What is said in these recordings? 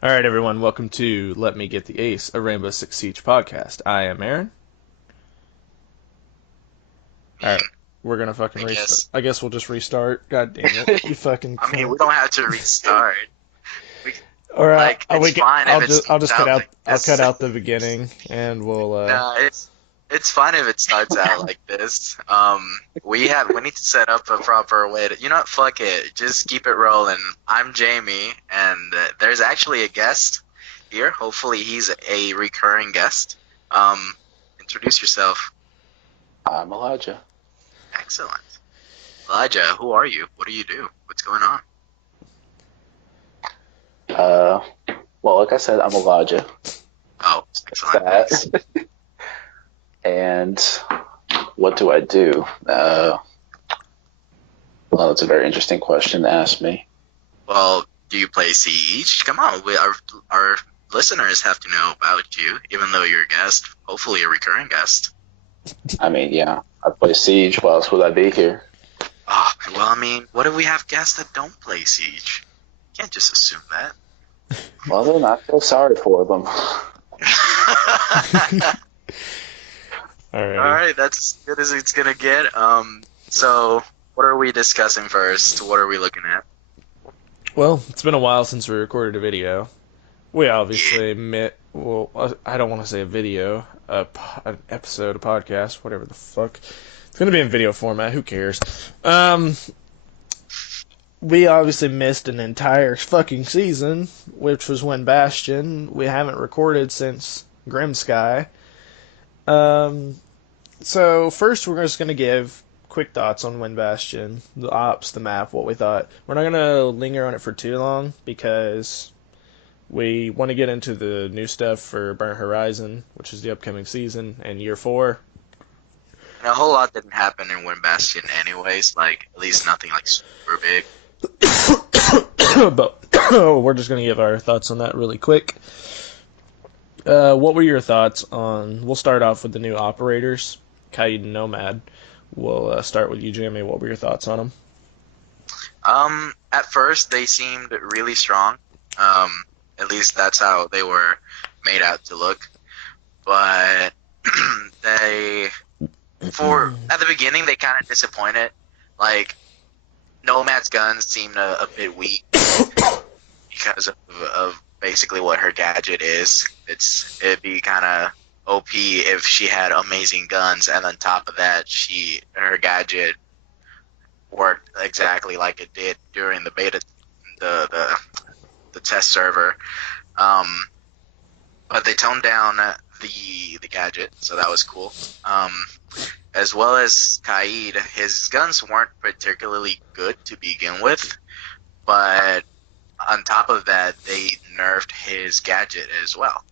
All right, everyone, welcome to Let Me Get the Ace, a Rainbow Six Siege podcast. I am Aaron. All right, we're gonna fucking I restart. guess. I guess we'll just restart. God damn it, you fucking I mean, cunt. we don't have to restart. We Or it's fine if it I'll starts just cut out out. like I'll cut this. out the beginning, and we'll. No, it's fine if it starts out like this. We need to set up a proper way to. You know what? Fuck it. Just keep it rolling. I'm Jamie, and there's actually a guest here. Hopefully, he's a recurring guest. Introduce yourself. I'm Elijah. Excellent, Elijah. Who are you? What do you do? What's going on? Uh, well, like I said, I'm Elijah. Oh, excellent. That. And what do I do? Well, that's a very interesting question to ask me. Well, do you play Siege? Come on, our listeners have to know about you, even though you're a guest, hopefully a recurring guest. I mean, yeah, I play Siege. Why else would I be here? Oh, well, I mean, what if we have guests that don't play Siege? You can't just assume that. Well, then I feel sorry for them. All All right. right, that's as good as it's gonna get. So what are we discussing first? What are we looking at? Well, it's been a while since we recorded a video. We obviously met. Well, I don't want to say a video, an episode, a podcast, whatever the fuck. It's gonna be in video format. Who cares? We obviously missed an entire fucking season, which was Wind Bastion. We haven't recorded since Grim Sky. Um, so first we're just gonna give quick thoughts on Wind Bastion, the ops, the map, what we thought. We're not gonna linger on it for too long because we want to get into the new stuff for Burnt Horizon, which is the upcoming season, and year 4. And a whole lot didn't happen in Wind Bastion anyways, like, at least nothing, like, super big. But we're just going to give our thoughts on that really quick. What were your thoughts on... We'll start off with the new operators, Kaid and Nomad. We'll start with you, Jamie. What were your thoughts on them? At first, they seemed really strong. At least that's how they were made out to look. But they... At the beginning, they kind of disappointed. Like, Nomad's guns seemed a bit weak because of basically what her gadget is. It'd be kind of OP if she had amazing guns, and on top of that, her gadget worked exactly like it did during the beta, the test server. But they toned down the gadget, so that was cool. As well as Kaid, his guns weren't particularly good to begin with, but on top of that, they nerfed his gadget as well.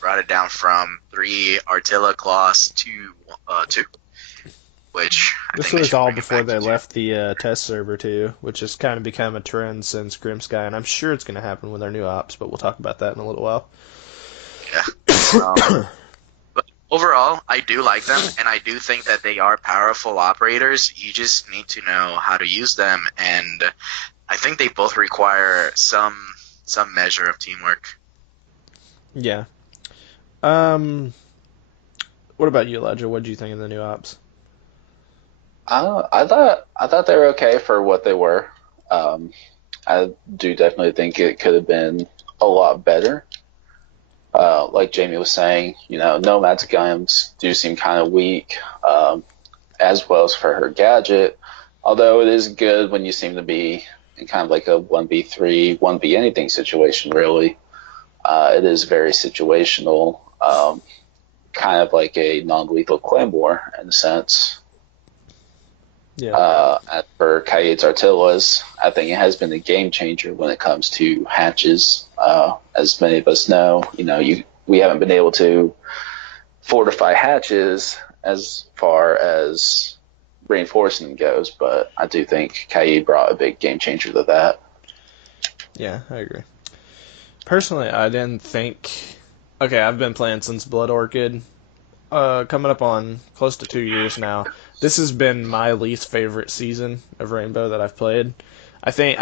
Brought it down from 3 Artilla Claws to 2, which I This think they was should all bring it before back they to 2. left the test server, too, which has kind of become a trend since Grim Sky, and I'm sure it's going to happen with our new ops, but we'll talk about that in a little while. Yeah. But overall, I do like them, and I do think that they are powerful operators. You just need to know how to use them, and I think they both require some measure of teamwork. Yeah. What about you, Elijah? What did you think of the new ops? I thought they were okay for what they were. I do definitely think it could have been a lot better. Like Jamie was saying, Nomad's guns do seem kind of weak, as well as for her gadget. Although it is good when you seem to be in kind of like a 1v3, 1v anything situation, really. It is very situational, kind of like a non-lethal claymore in a sense. Yeah. For Kaid's Artillas, I think it has been a game changer when it comes to hatches. As many of us know, we haven't been able to fortify hatches as far as reinforcing goes, but I do think Kaid brought a big game changer to that. Yeah, I agree. Personally, I didn't think... Okay, I've been playing since Blood Orchid. Coming up on close to 2 years now. This has been my least favorite season of Rainbow that I've played. I think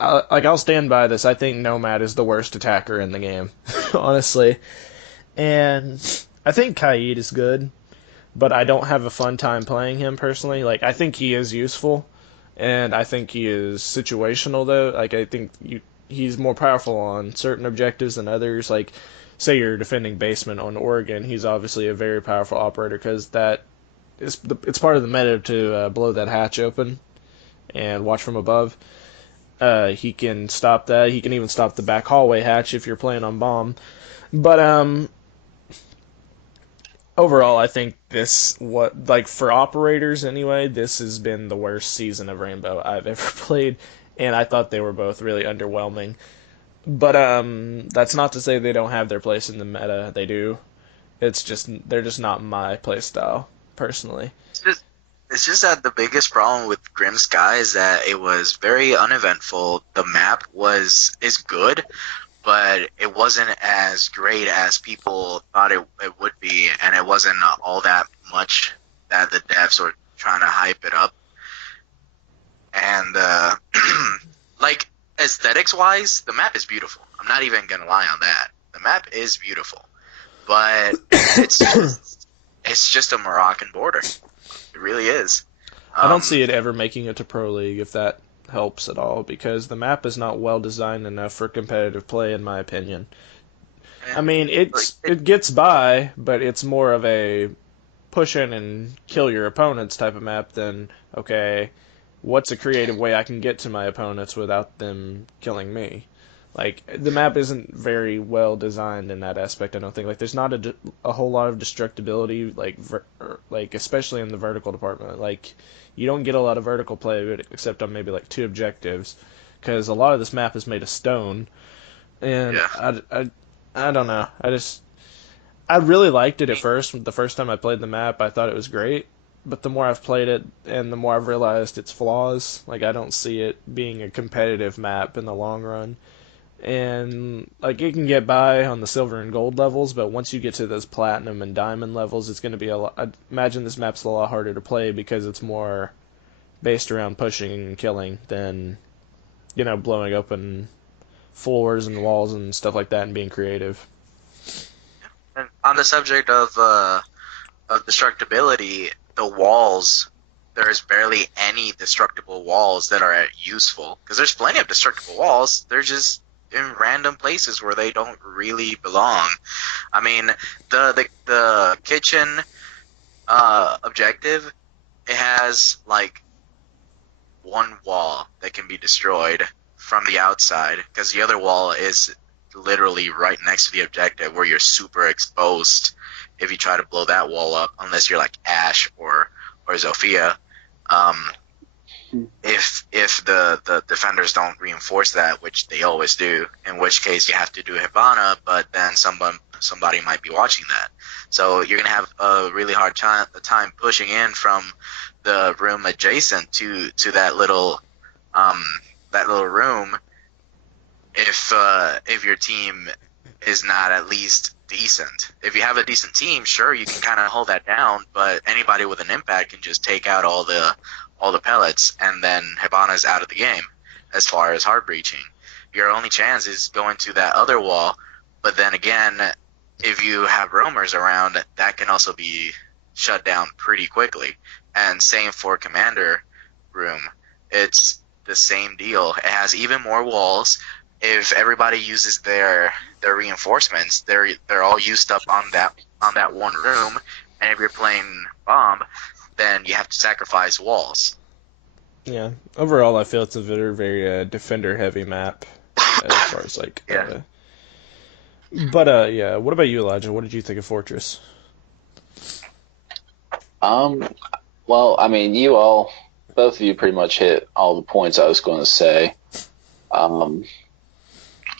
I'll stand by this. I think Nomad is the worst attacker in the game, honestly. And I think Kaid is good, but I don't have a fun time playing him personally. Like I think he is useful, and I think he is situational though. Like I think he's more powerful on certain objectives than others. Like say you're defending basement on Oregon, he's obviously a very powerful operator because it's part of the meta to blow that hatch open and watch from above. He can stop that. He can even stop the back hallway hatch if you're playing on bomb. But overall, I think for operators anyway, this has been the worst season of Rainbow I've ever played, and I thought they were both really underwhelming. But that's not to say they don't have their place in the meta. They do. They're just not my playstyle personally. It's just that the biggest problem with Grim Sky is that it was very uneventful. The map is good, but it wasn't as great as people thought it would be, and it wasn't all that much that the devs were trying to hype it up. And like aesthetics wise, the map is beautiful. I'm not even gonna lie on that. The map is beautiful, but it's just a Moroccan border. It really is. I don't see it ever making it to Pro League if that helps at all, because the map is not well designed enough for competitive play, in my opinion. I mean, it gets by, but it's more of a push in and kill your opponents type of map than, okay, what's a creative way I can get to my opponents without them killing me? Like, the map isn't very well designed in that aspect, I don't think. Like, there's not a whole lot of destructibility, like especially in the vertical department. Like, you don't get a lot of vertical play except on maybe, like, two objectives, because a lot of this map is made of stone, and Yeah. I don't know. I really liked it at first. The first time I played the map, I thought it was great, but the more I've played it and the more I've realized its flaws, like, I don't see it being a competitive map in the long run. And like it can get by on the silver and gold levels, but once you get to those platinum and diamond levels, it's going to be a lot. I imagine this map's a lot harder to play because it's more based around pushing and killing than blowing open floors and walls and stuff like that and being creative. And on the subject of destructibility, the walls, there's barely any destructible walls that are useful. Because there's plenty of destructible walls. They're just in random places where they don't really belong. I mean, the kitchen objective, it has like one wall that can be destroyed from the outside because the other wall is literally right next to the objective where you're super exposed if you try to blow that wall up, unless you're like Ash or Zofia. If the defenders don't reinforce that, which they always do, in which case you have to do Hibana, but then somebody might be watching that. So you're gonna have a really hard time pushing in from the room adjacent to that little room if your team is not at least decent. If you have a decent team, sure, you can kind of hold that down, but anybody with an impact can just take out all the pellets, and then Hibana's out of the game as far as hard breaching. Your only chance is going to that other wall, but then again, if you have roamers around, that can also be shut down pretty quickly. And same for commander room. It's the same deal. It has even more walls. If everybody uses their reinforcements, they're all used up on that one room, and if you're playing bomb, then you have to sacrifice walls. Yeah. Overall, I feel it's a very, very defender-heavy map as far as like. Yeah. Yeah. What about you, Elijah? What did you think of Fortress? Well, I mean, both of you pretty much hit all the points I was going to say.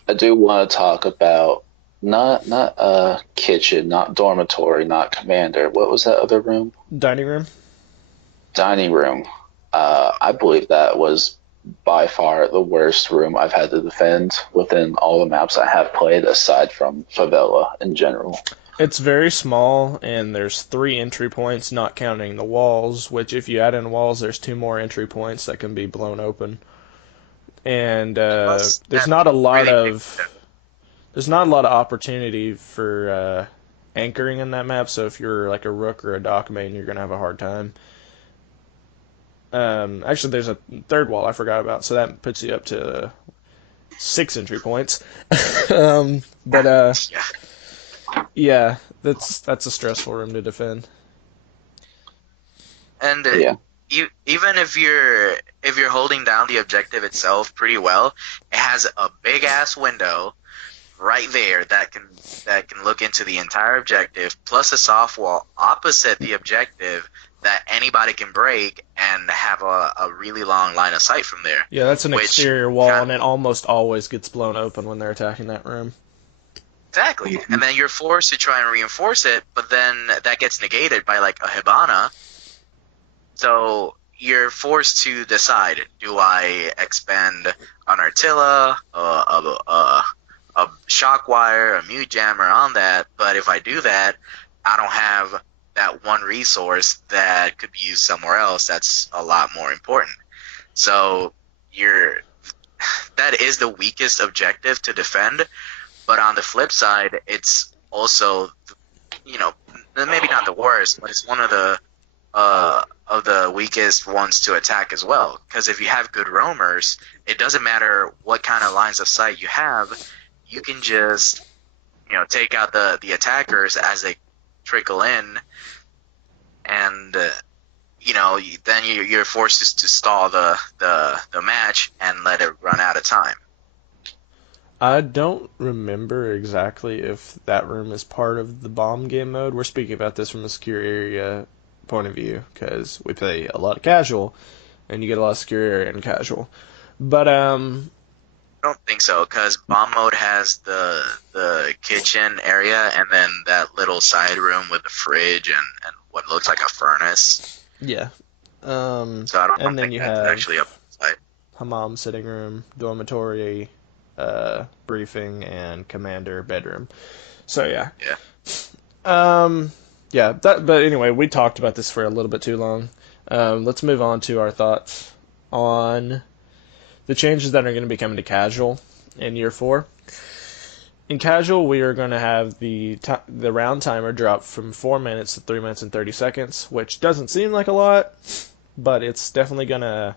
I do want to talk about not kitchen, not dormitory, not commander. What was that other room? Dining room. Dining room. I believe that was by far the worst room I've had to defend within all the maps I have played, aside from Favela in general. It's very small, and there's 3 entry points, not counting the walls, which if you add in walls, there's 2 more entry points that can be blown open. and Plus, there's not a lot really big. of opportunity for anchoring in that map. So if you're like a rook or a dock main, you're gonna have a hard time. Actually, there's a third wall I forgot about, so that puts you up to 6 entry points. But Yeah. yeah, that's a stressful room to defend. And Yeah. even if you're holding down the objective itself pretty well, it has a big ass window right there that can look into the entire objective, plus a soft wall opposite the objective that anybody can break and have a really long line of sight from there. Yeah, that's an Which exterior wall, kind and it almost always gets blown open when they're attacking that room. exactly, and then you're forced to try and reinforce it, but then that gets negated by like a Hibana. So you're forced to decide: do I expend an Artilla, a shock wire, a mute jammer on that? But if I do that, I don't have that one resource that could be used somewhere else. That's a lot more important. So you're that is the weakest objective to defend. But on the flip side, it's also, maybe not the worst, but it's one of the weakest ones to attack as well. Because if you have good roamers, it doesn't matter what kind of lines of sight you have. You can just, take out the attackers as they trickle in, and then you're forced to stall the match and let it run out of time. I don't remember exactly if that room is part of the bomb game mode. We're speaking about this from a secure area point of view because we play a lot of casual, and you get a lot of secure area in casual. But I don't think so, because bomb mode has the kitchen area and then that little side room with the fridge and what looks like a furnace. yeah. So I don't And then think you that's have actually up side. hammam, sitting room, dormitory, briefing, and commander bedroom. So yeah. Yeah. Yeah. But anyway, we talked about this for a little bit too long. Let's move on to our thoughts on the changes that are going to be coming to casual in year 4. In casual, we are going to have the round timer drop from 4 minutes to 3 minutes and 30 seconds, which doesn't seem like a lot, but it's definitely going to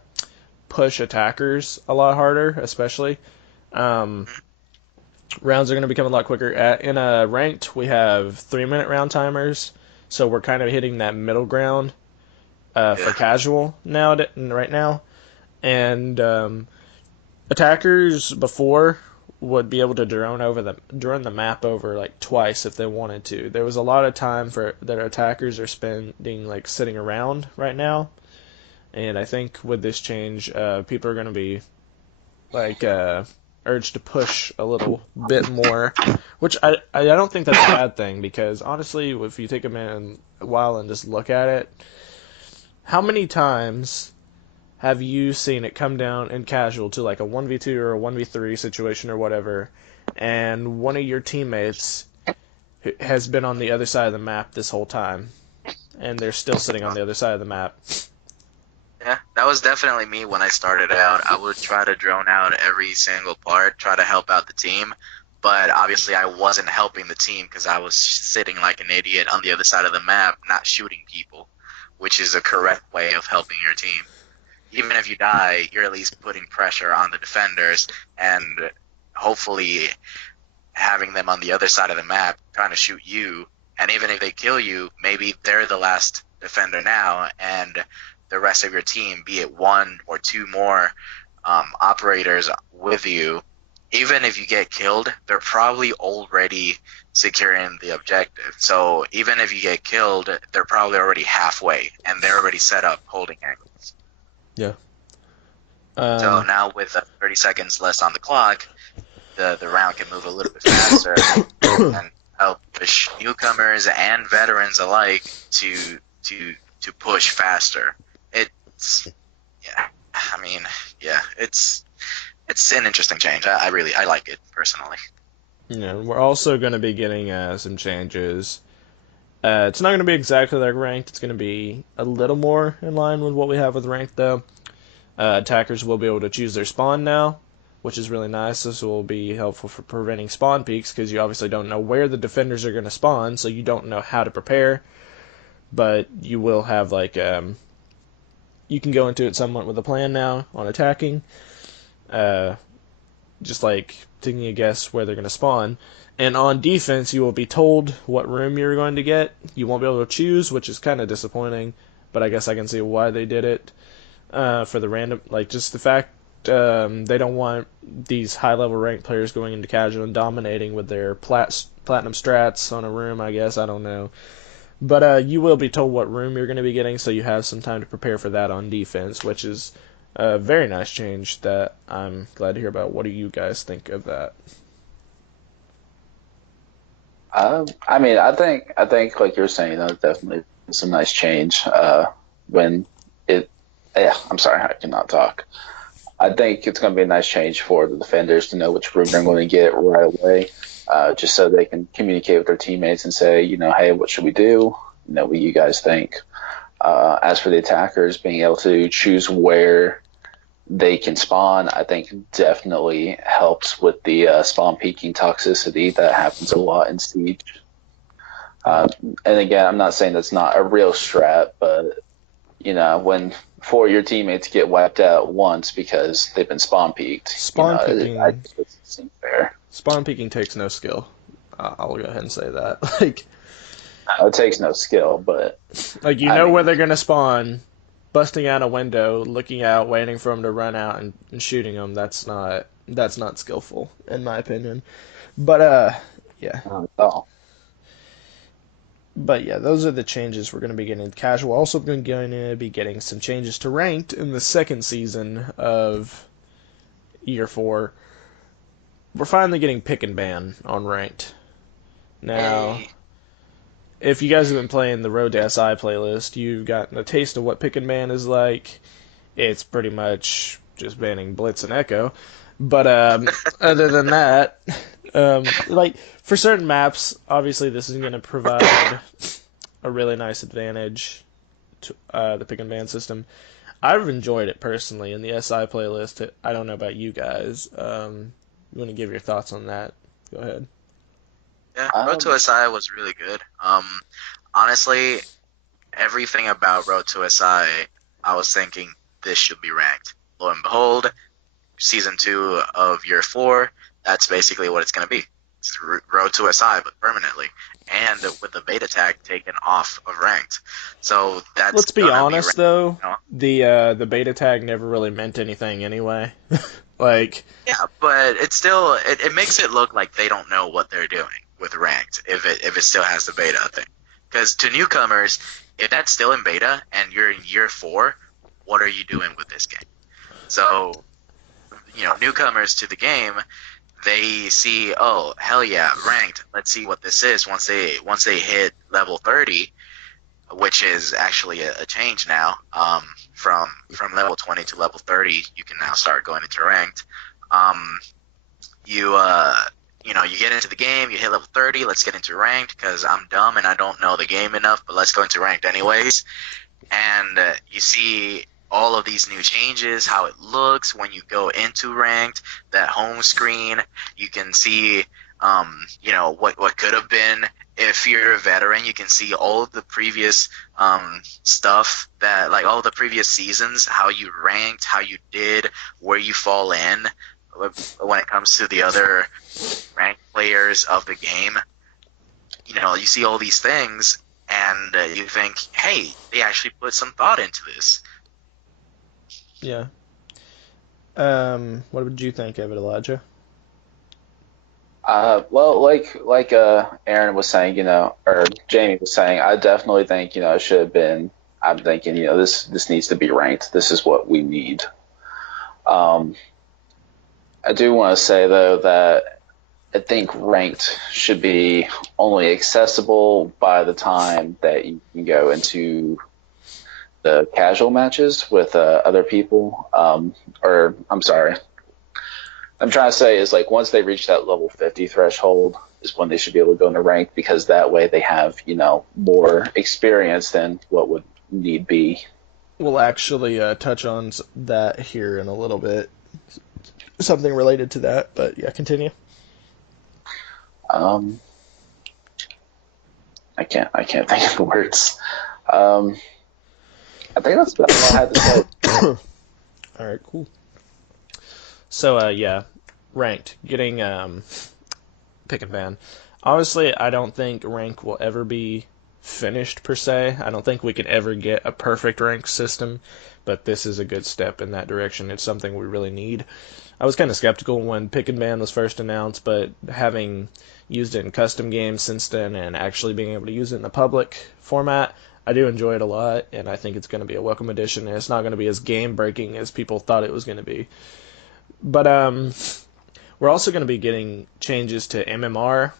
push attackers a lot harder, especially. Rounds are going to become a lot quicker. In a ranked, we have 3-minute round timers, so we're kind of hitting that middle ground for casual right now. And attackers before would be able to drone the map over like twice if they wanted to. There was a lot of time that attackers are spending like sitting around right now, and I think with this change, people are going to be like urged to push a little bit more, which I don't think that's a bad thing, because honestly, if you take a while and just look at it, how many times have you seen it come down in casual to like a 1v2 or a 1v3 situation or whatever, and one of your teammates has been on the other side of the map this whole time, and they're still sitting on the other side of the map? Yeah, that was definitely me when I started out. I would try to drone out every single part, try to help out the team, but obviously I wasn't helping the team because I was sitting like an idiot on the other side of the map, not shooting people, which is a correct way of helping your team. Even if you die, you're at least putting pressure on the defenders and hopefully having them on the other side of the map trying to shoot you. And even if they kill you, maybe they're the last defender now, and the rest of your team, be it 1 or 2 more operators with you, even if you get killed, they're probably already securing the objective. So even if you get killed, they're probably already halfway, and they're already set up holding angles. Yeah. So now with 30 seconds less on the clock, the round can move a little bit faster and help push newcomers and veterans alike to push faster. It's it's an interesting change. I like it personally. We're also going to be getting some changes. It's not going to be exactly like ranked. It's going to be a little more in line with what we have with ranked, though. Attackers will be able to choose their spawn now, which is really nice. This will be helpful for preventing spawn peaks because you obviously don't know where the defenders are going to spawn, so you don't know how to prepare. But you will have you can go into it somewhat with a plan now on attacking, just like taking a guess where they're going to spawn. And on defense, you will be told what room you're going to get. You won't be able to choose, which is kind of disappointing, but I guess I can see why they did it. For the random, like just the fact they don't want these high-level ranked players going into casual and dominating with their platinum strats on a room, I guess. I don't know. But you will be told what room you're going to be getting, so you have some time to prepare for that on defense, which is a very nice change that I'm glad to hear about. What do you guys think of that? I mean, I think like you're saying, that's definitely some nice change. When it, yeah, I'm sorry, I cannot talk. I think it's going to be a nice change for the defenders to know which room they're going to get right away, just so they can communicate with their teammates and say, hey, what should we do? What do you guys think? As for the attackers, being able to choose where they can spawn, I think definitely helps with the spawn peaking toxicity that happens a lot in Siege. And again, I'm not saying that's not a real strat, but when 4 of your teammates get wiped out once because they've been spawn peaked, Spawn peaking, I think it seems fair. spawn peaking takes no skill. I'll go ahead and say that. Like, It takes no skill, but you know where they're gonna spawn. Busting out a window, looking out, waiting for them to run out, and shooting them. That's not skillful, in my opinion. But yeah. Oh. But yeah, those are the changes we're going to be getting. Casual also going to be getting some changes to ranked in the second season of Year 4. We're finally getting pick and ban on ranked. Now, Hey. if you guys have been playing the Road to SI playlist, you've gotten a taste of what pick and ban is like. It's pretty much just banning Blitz and Echo. But other than that, for certain maps, obviously this is going to provide a really nice advantage to the pick and ban system. I've enjoyed it personally in the SI playlist. I don't know about you guys. You want to give your thoughts on that? Go ahead. Yeah, Road to SI was really good. Honestly, everything about Road to SI, I was thinking this should be ranked. Lo and behold, Season 2 of Year 4, that's basically what it's going to be. It's Road to SI, but permanently. And with the beta tag taken off of ranked. So that's Let's be honest, though. You The beta tag never really meant anything anyway. Like, yeah, but it still it makes it look like they don't know what they're doing with ranked if it still has the beta thing. Because to newcomers, if that's still in beta and you're in Year 4, what are you doing with this game? So, newcomers to the game, they see, oh, hell yeah, ranked. Let's see what this is. Once they hit level 30, which is actually a change now, from level 20 to level 30, you can now start going into ranked. You get into the game, you hit level 30, let's get into ranked because I'm dumb and I don't know the game enough, but let's go into ranked anyways. And you see all of these new changes, how it looks when you go into ranked, that home screen, you can see, what could have been. If you're a veteran, you can see all of the previous stuff that, like all the previous seasons, how you ranked, how you did, where you fall in when it comes to the other ranked players of the game. You see all these things, and you think, hey, they actually put some thought into this. yeah. What did you think of it, Elijah? Well, like Aaron was saying, or Jamie was saying, I definitely think, it should have been. I'm thinking, this needs to be ranked. This is what we need. I do want to say though that I think ranked should be only accessible by the time that you can go into the casual matches with other people. Or I'm sorry. I'm trying to say is like once they reach that level 50 threshold is when they should be able to go into ranked because that way they have, more experience than what would need be. we'll actually touch on that here in a little bit. Something related to that, but yeah, continue. Um, I can't think of the words. Um, I think that's about all I had to say. All right, cool. So, yeah, ranked. Getting pick and ban. Honestly, I don't think rank will ever be finished per se. I don't think we could ever get a perfect rank system, but this is a good step in that direction. It's something we really need. I was kind of skeptical when pick and ban was first announced, but having used it in custom games since then and actually being able to use it in the public format, I do enjoy it a lot, and I think it's going to be a welcome addition, and it's not going to be as game breaking as people thought it was going to be. But we're also going to be getting changes to MMR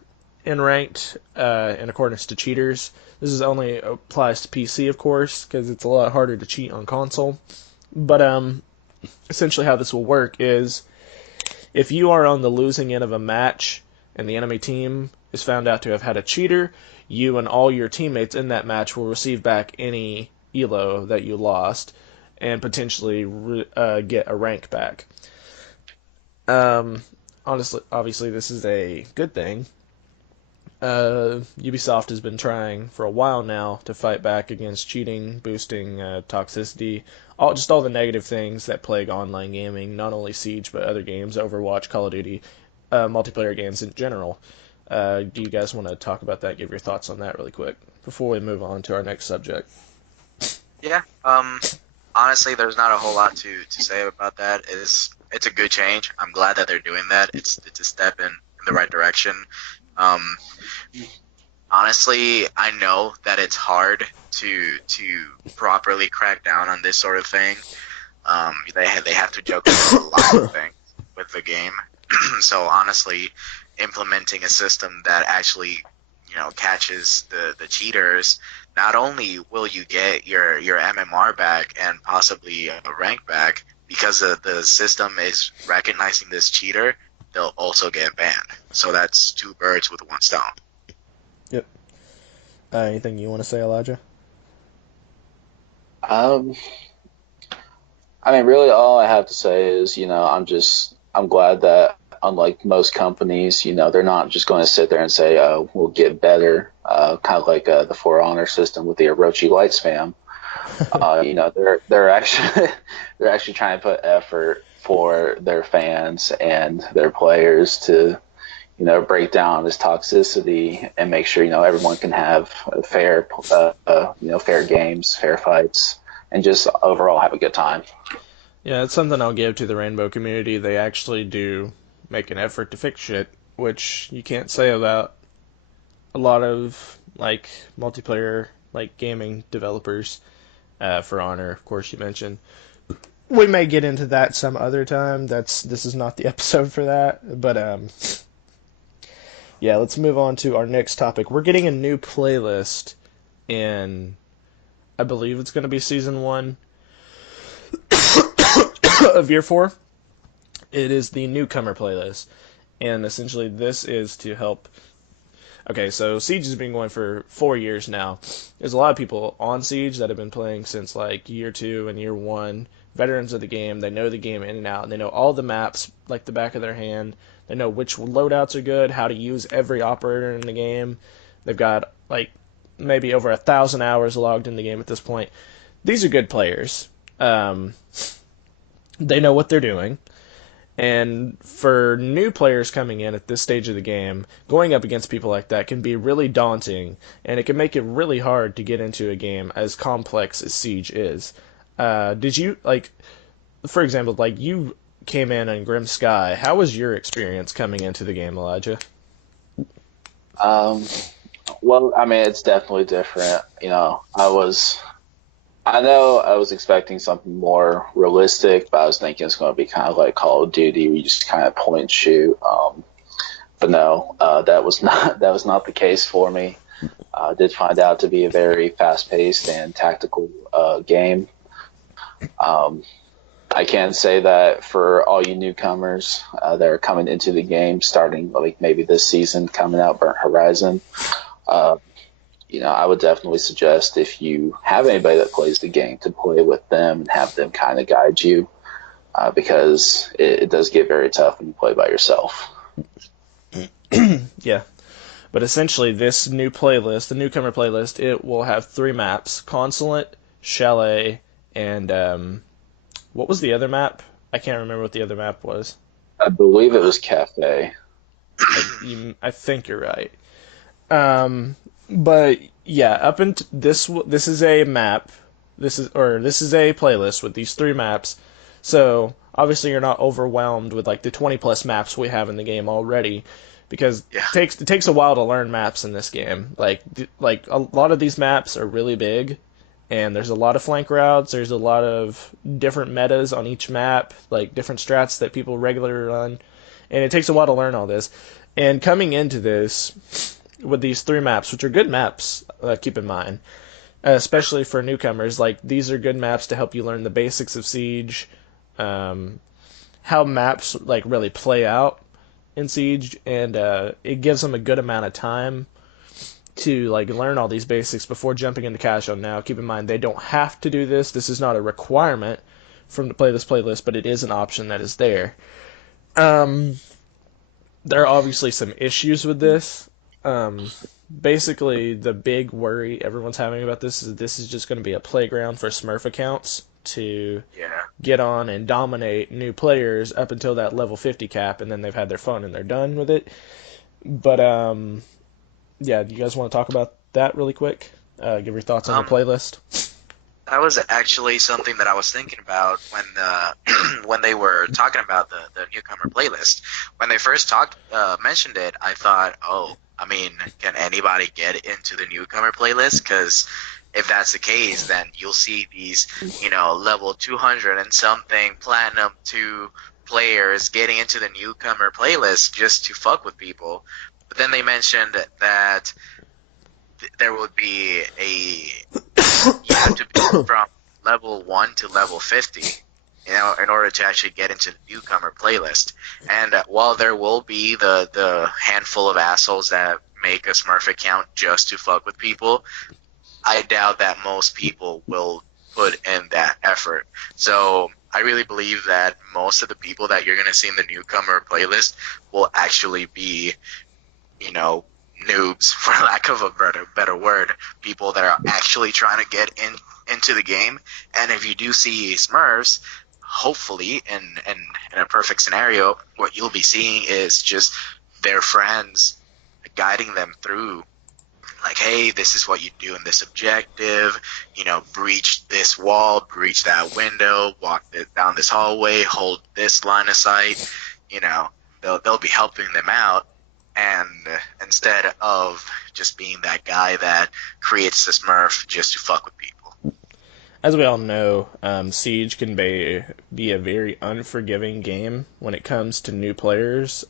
in ranked in accordance to cheaters. This is only applies to PC, of course, because it's a lot harder to cheat on console. But essentially, how this will work is if you are on the losing end of a match and the enemy team is found out to have had a cheater, you and all your teammates in that match will receive back any elo that you lost and potentially get a rank back. Honestly, obviously, this is a good thing. Ubisoft has been trying for a while now to fight back against cheating, boosting, toxicity, all the negative things that plague online gaming, not only Siege but other games, Overwatch, Call of Duty, multiplayer games in general. Do you guys want to talk about that? Give your thoughts on that really quick before we move on to our next subject. Yeah. Honestly, there's not a whole lot to say about that. It's a good change. I'm glad that they're doing that. It's a step in the right direction. Um, Honestly, I know that it's hard to properly crack down on this sort of thing. They have to juggle a lot of things with the game. So honestly, implementing a system that actually catches the cheaters, not only will you get your MMR back and possibly a rank back because the system is recognizing this cheater, they'll also get banned. So that's two birds with one stone. Yep. Anything you want to say, Elijah? Um, I mean, really, all I have to say is, I'm glad that unlike most companies, they're not just going to sit there and say, we'll get better, kind of like the For Honor system with the Orochi light spam. They're actually they're actually trying to put effort for their fans and their players to break down this toxicity and make sure everyone can have fair games, fair fights, and just overall have a good time. Yeah, it's something I'll give to the Rainbow community. They actually do make an effort to fix shit, which you can't say about a lot of like multiplayer like gaming developers. For Honor, of course, you mentioned. We may get into that some other time. This is not the episode for that, but yeah, let's move on to our next topic. We're getting a new playlist in, I believe it's going to be season 1 of year 4. It is the newcomer playlist, and essentially this is to help. Okay, so Siege has been going for 4 years now. There's a lot of people on Siege that have been playing since like year 2 and year 1. Veterans of the game, they know the game in and out, and they know all the maps like the back of their hand. They know which loadouts are good, how to use every operator in the game. They've got like maybe over 1,000 hours logged in the game at this point. These are good players. They know what they're doing. And for new players coming in at this stage of the game, going up against people like that can be really daunting, and it can make it really hard to get into a game as complex as Siege is. Did you, like, for example, like you came in Grim Sky, how was your experience coming into the game, Elijah? Um, well, I mean, it's definitely different. I know I was expecting something more realistic, but I was thinking it's going to be kind of like Call of Duty, where you just kind of point and shoot. But no, that was not the case for me. I did find out to be a very fast-paced and tactical game. Um, I can say that for all you newcomers that are coming into the game, starting like maybe this season, coming out Burnt Horizon. Uh, I would definitely suggest if you have anybody that plays the game to play with them and have them kind of guide you, because it does get very tough when you play by yourself. Yeah. But essentially, this new playlist, the newcomer playlist, it will have 3 maps: Consulate, Chalet, and what was the other map? I can't remember what the other map was. I believe it was Cafe. I think you're right. But yeah, up into this is a map. This is a playlist with these 3 maps. So obviously you're not overwhelmed with like the 20 plus maps we have in the game already, because Yeah. it takes a while to learn maps in this game. Like a lot of these maps are really big, and there's a lot of flank routes. There's a lot of different metas on each map, like different strats that people regularly run, and it takes a while to learn all this. And coming into this with these 3 maps, which are good maps, keep in mind, especially for newcomers, like these are good maps to help you learn the basics of Siege, um, how maps like really play out in Siege, and it gives them a good amount of time to like learn all these basics before jumping into Casual. Now, keep in mind they don't have to do this. This is not a requirement for them to play this playlist, but it is an option that is there. Um, there are obviously some issues with this. Um, Basically, the big worry everyone's having about this is just going to be a playground for Smurf accounts to Yeah. get on and dominate new players up until that level 50 cap, and then they've had their fun and they're done with it. But yeah, do you guys want to talk about that really quick? Give your thoughts on the Um, playlist. that was actually something that I was thinking about when when they were talking about the newcomer playlist. When they first mentioned it, I thought, oh, I mean, can anybody get into the newcomer playlist? Because if that's the case, then you'll see these, level 200 and something platinum 2 players getting into the newcomer playlist just to fuck with people. But then they mentioned that there would be you have to be from level 1 to level 50, in order to actually get into the newcomer playlist. And while there will be the handful of assholes that make a Smurf account just to fuck with people, I doubt that most people will put in that effort. So I really believe that most of the people that you're going to see in the newcomer playlist will actually be, noobs, for lack of a better word, people that are actually trying to get into the game. And if you do see Smurfs, hopefully, in a perfect scenario, what you'll be seeing is just their friends guiding them through, like, hey, this is what you do in this objective, breach this wall, breach that window, walk down this hallway, hold this line of sight. They'll be helping them out, and instead of just being that guy that creates the Smurf just to fuck with people. As we all know, Siege can be a very unforgiving game when it comes to new players.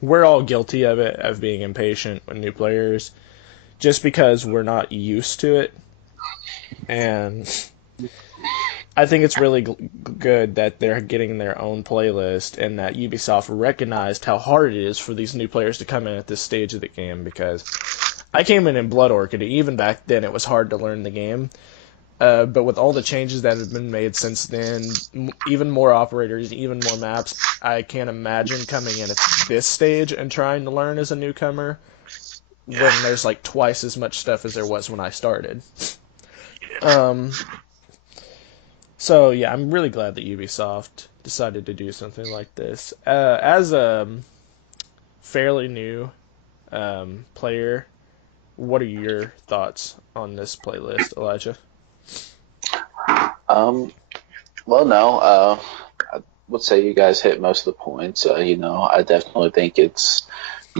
We're all guilty of it, of being impatient with new players, just because we're not used to it. And I think it's really good that they're getting their own playlist, and that Ubisoft recognized how hard it is for these new players to come in at this stage of the game, because I came in Blood Orchid, and even back then it was hard to learn the game. But with all the changes that have been made since then, even more operators, even more maps, I can't imagine coming in at this stage and trying to learn as a newcomer when Yeah. there's like twice as much stuff as there was when I started. Um, so yeah, I'm really glad that Ubisoft decided to do something like this. As a fairly new player, what are your thoughts on this playlist, Elijah? Um, well, no, I would say you guys hit most of the points. I definitely think it's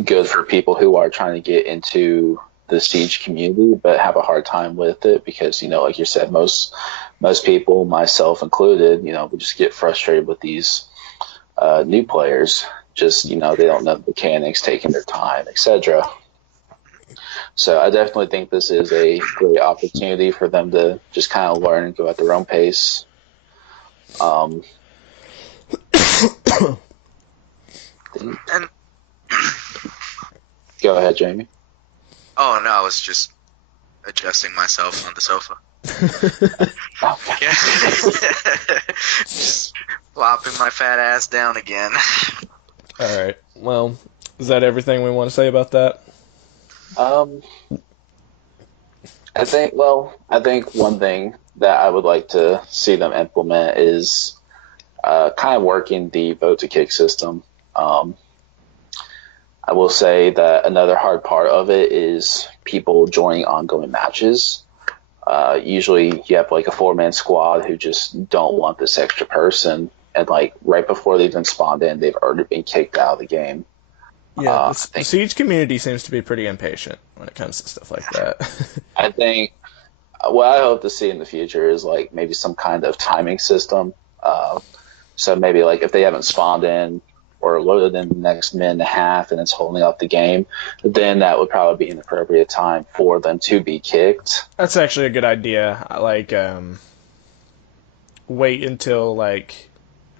good for people who are trying to get into the Siege community but have a hard time with it because, like you said, most people, myself included, we just get frustrated with these new players. Just, they don't know the mechanics, taking their time, etc. So I definitely think this is a great opportunity for them to just kind of learn and go at their own pace. Um, And Go ahead, Jamie. oh no, I was just adjusting myself on the sofa. Okay. Yeah. Just flopping my fat ass down again. All right. Well, is that everything we want to say about that? Um, I think one thing that I would like to see them implement is kind of working the vote to kick system. Um, I will say that another hard part of it is people joining ongoing matches. Usually you have like a 4-man squad who just don't want this extra person, and like right before they've been spawned in, they've already been kicked out of the game. Yeah, I the think Siege community seems to be pretty impatient when it comes to stuff like that. I think what I hope to see in the future is like maybe some kind of timing system. So maybe like if they haven't spawned in or loaded in the next minute and a half and it's holding up the game, then that would probably be an appropriate time for them to be kicked. That's actually a good idea. Like, wait until like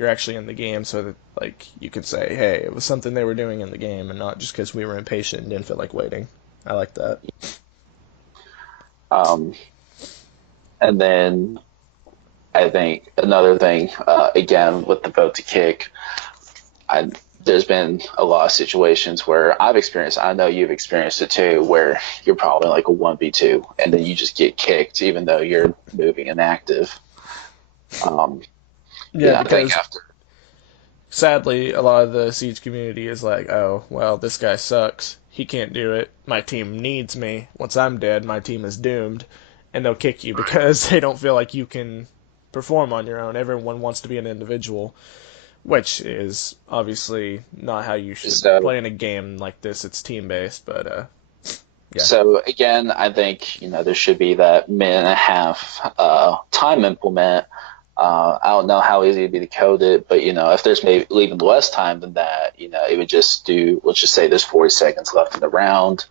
you're actually in the game so that like you can say, hey, it was something they were doing in the game and not just because we were impatient and didn't feel like waiting. I like that. Um, and then I think another thing, again, with the vote to kick, I, there's been a lot of situations where I've experienced, I know you've experienced it too, where you're probably like a 1v2 and then you just get kicked even though you're moving and active. Um, Yeah, I think because after, sadly, a lot of the Siege community is like, oh, well, this guy sucks. He can't do it. My team needs me. Once I'm dead, my team is doomed. And they'll kick you because they don't feel like you can perform on your own. Everyone wants to be an individual, which is obviously not how you should so, play in a game like this. It's team based, but yeah. so again, I think, there should be that minute and a half time implement. I don't know how easy it'd be to code it, but if there's maybe even less time than that, it would just do. Let's just say there's 40 seconds left in the round.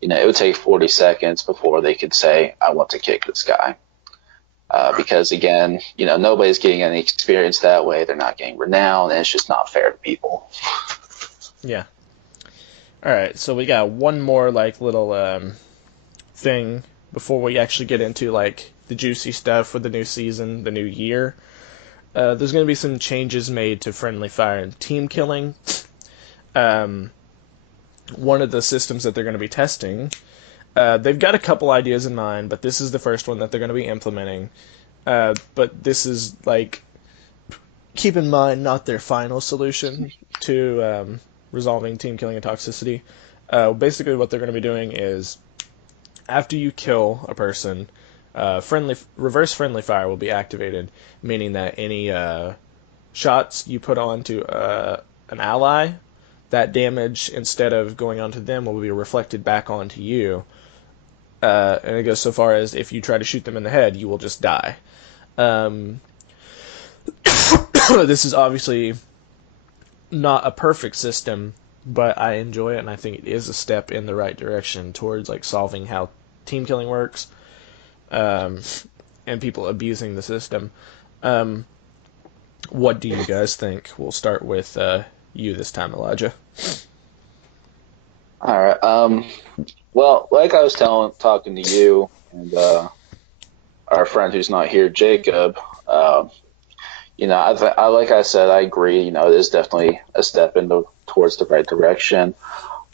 It would take 40 seconds before they could say, "I want to kick this guy," because again, nobody's getting any experience that way. They're not getting renown, and it's just not fair to people. Yeah. All right, so we got one more like little thing before we actually get into like the juicy stuff for the new season, the new year. There's going to be some changes made to friendly fire and team killing. Um, One of the systems that they're going to be testing, they've got a couple ideas in mind, but this is the first one that they're going to be implementing. But this is like, keep in mind, not their final solution to resolving team killing and toxicity. Basically, what they're going to be doing is after you kill a person, reverse friendly fire will be activated, meaning that any shots you put onto an ally, that damage instead of going onto them will be reflected back onto you. And it goes so far as if you try to shoot them in the head, you will just die. Um, this is obviously not a perfect system, but I enjoy it, and I think it is a step in the right direction towards like solving how team killing works, um, and people abusing the system. Um, what do you guys think? We'll start with you this time, Elijah. All right. Well, like I was talking to you and our friend who's not here, Jacob. Like I said, I agree. It is definitely a step towards the right direction.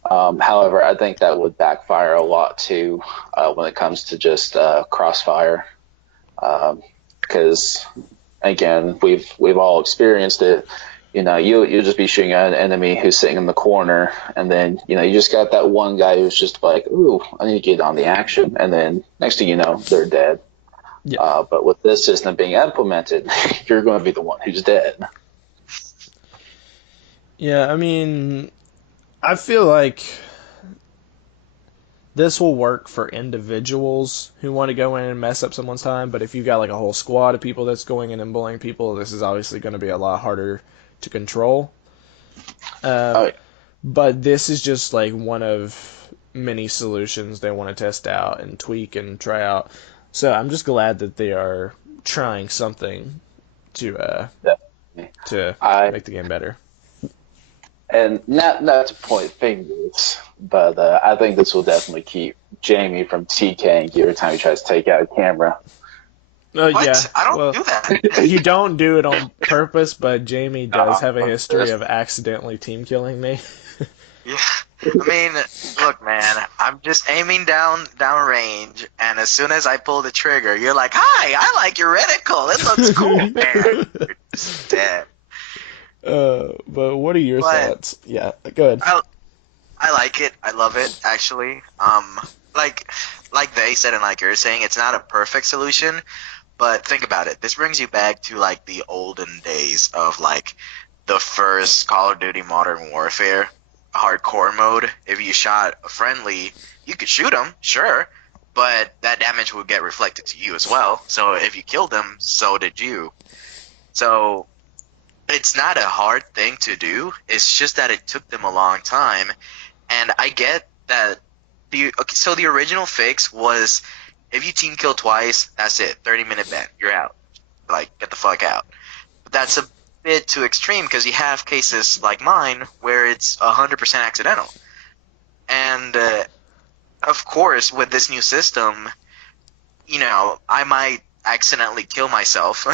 However, I think that would backfire a lot too when it comes to just crossfire, because again, we've all experienced it. You'll just be shooting at an enemy who's sitting in the corner, and then you just got that one guy who's just like, "Ooh, I need to get on the action," and then next thing you know, they're dead. Yeah. But with this system being implemented, you're going to be the one who's dead. Yeah, I mean, I feel like this will work for individuals who want to go in and mess up someone's time, but if you've got like a whole squad of people that's going in and bullying people, this is obviously going to be a lot harder to control. Oh, yeah. But this is just like one of many solutions they want to test out and tweak and try out. So I'm just glad that they are trying something to Definitely. to I make the game better. And not to point fingers, but I think this will definitely keep Jamie from TKing you every time he tries to take out a camera. Yeah. What? I don't Well, do that. you don't do it on purpose, but Jamie does have a Uh, history of accidentally team killing me. Yeah. I mean, look, man, I'm just aiming down range, and as soon as I pull the trigger, you're like, "Hi, I like your reticle. It looks cool, man." You're just dead. But what are your But thoughts? Yeah, good. I like it. I love it, actually. Like they said and like you're saying, it's not a perfect solution, but think about it. This brings you back to like the olden days of like the first Call of Duty Modern Warfare hardcore mode. If you shot a friendly, you could shoot them, sure, but that damage would get reflected to you as well. So if you killed them, so did you. So it's not a hard thing to do. It's just that it took them a long time. And I get that so the original fix was if you team kill twice, that's it. 30-minute ban. You're out. Like, get the fuck out. But that's a bit too extreme because you have cases like mine where it's 100% accidental. And, of course, with this new system, I might accidentally kill myself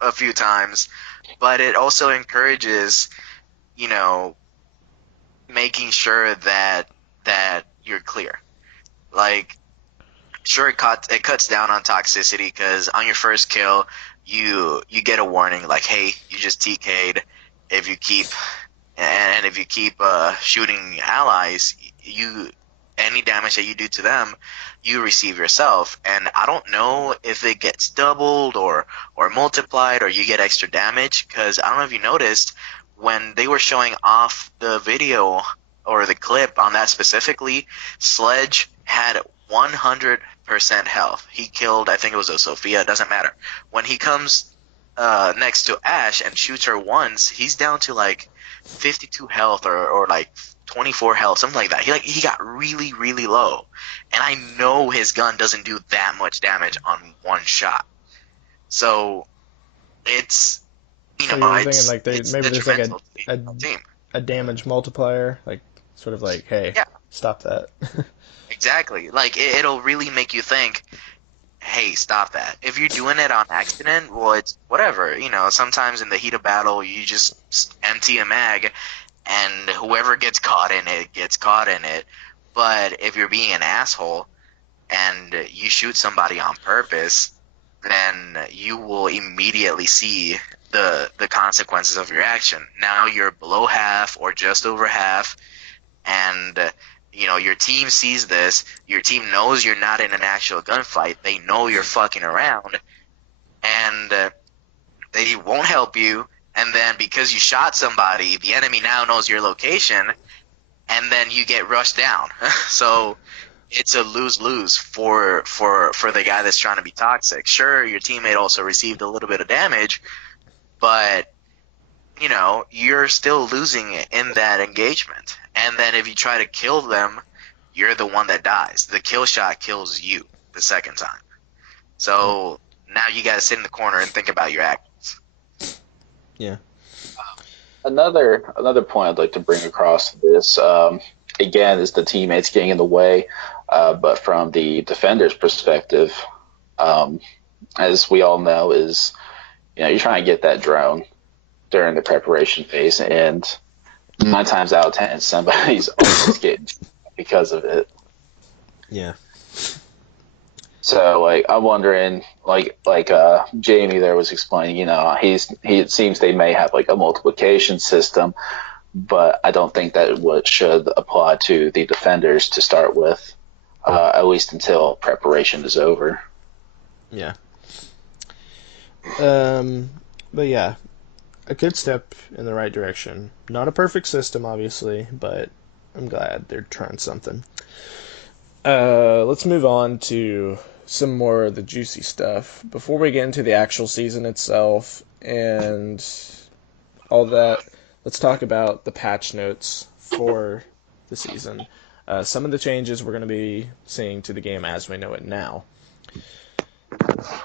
a few times, but it also encourages, you know, making sure that you're clear. Like, sure, it cuts down on toxicity because on your first kill, you get a warning like, hey, you just TK'd. If you keep if you keep shooting allies, any damage that you do to them, you receive yourself. And I don't know if it gets doubled or multiplied or you get extra damage because I don't know if you noticed when they were showing off the video or the clip on that specifically, Sledge had 100% health. He killed, I think it was a Sophia, it doesn't matter. When he comes next to Ash and shoots her once, he's down to like 52 health or like 24 health, something like that. He got really, really low. And I know his gun doesn't do that much damage on one shot. So it's So you're thinking it's like it's maybe there's like detrimental to the a team. a damage multiplier, like sort of like, hey, Yeah, stop that. exactly. Like it'll really make you think, hey, stop that. If you're doing it on accident, well, it's whatever. Sometimes in the heat of battle, you just empty a mag, and whoever gets caught in it gets caught in it. But if you're being an asshole and you shoot somebody on purpose, then you will immediately see the consequences of your action. Now you're below half or just over half, and your team sees this. Your team knows you're not in an actual gunfight. They know you're fucking around, and they won't help you. And then because you shot somebody, the enemy now knows your location, and then you get rushed down. So it's a lose-lose for the guy that's trying to be toxic. Sure, your teammate also received a little bit of damage, but you're still losing in that engagement. And then if you try to kill them, you're the one that dies. The kill shot kills you the second time. So now you got to sit in the corner and think about your actions. Yeah. Another point I'd like to bring across this, again, is the teammates getting in the way, but from the defender's perspective, as we all know, is you're trying to get that drone during the preparation phase, and 9 times out of 10, somebody's almost getting because of it. Yeah. So, like, I'm wondering, like Jamie there was explaining, it seems they may have like a multiplication system, but I don't think that should apply to the defenders to start with, at least until preparation is over. Yeah. But yeah, a good step in the right direction. Not a perfect system, obviously, but I'm glad they're trying something. Let's move on to some more of the juicy stuff. Before we get into the actual season itself and all that, let's talk about the patch notes for the season. Some of the changes we're going to be seeing to the game as we know it now.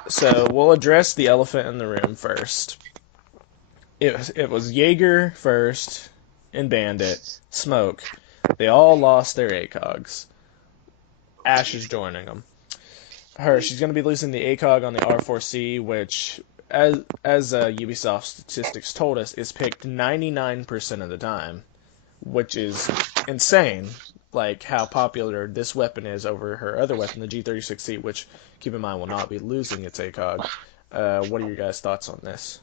So we'll address the elephant in the room first. It was Jaeger first, and Bandit, Smoke, they all lost their ACOGs. Ash is joining them. She's going to be losing the ACOG on the R4C, which, as Ubisoft statistics told us, is picked 99% of the time, which is insane. Like how popular this weapon is over her other weapon, the G36C, which, keep in mind, will not be losing its ACOG. What are your guys' thoughts on this?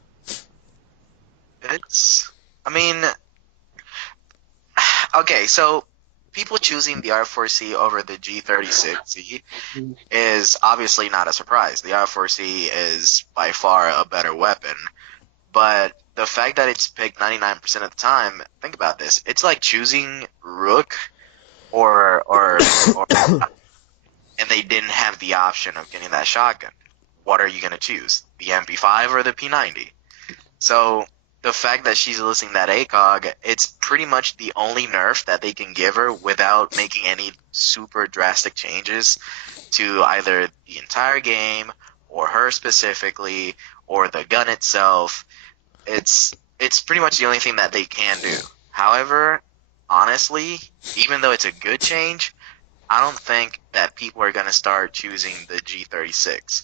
I mean, okay, so people choosing the R4C over the G36C is obviously not a surprise. The R4C is by far a better weapon, but the fact that it's picked 99% of the time, think about this. It's like choosing Rook or and they didn't have the option of getting that shotgun. What are you going to choose? The MP5 or the P90? So the fact that she's losing that ACOG, it's pretty much the only nerf that they can give her without making any super drastic changes to either the entire game or her specifically or the gun itself. It's pretty much the only thing that they can do. However, honestly, even though it's a good change, I don't think that people are going to start choosing the G36.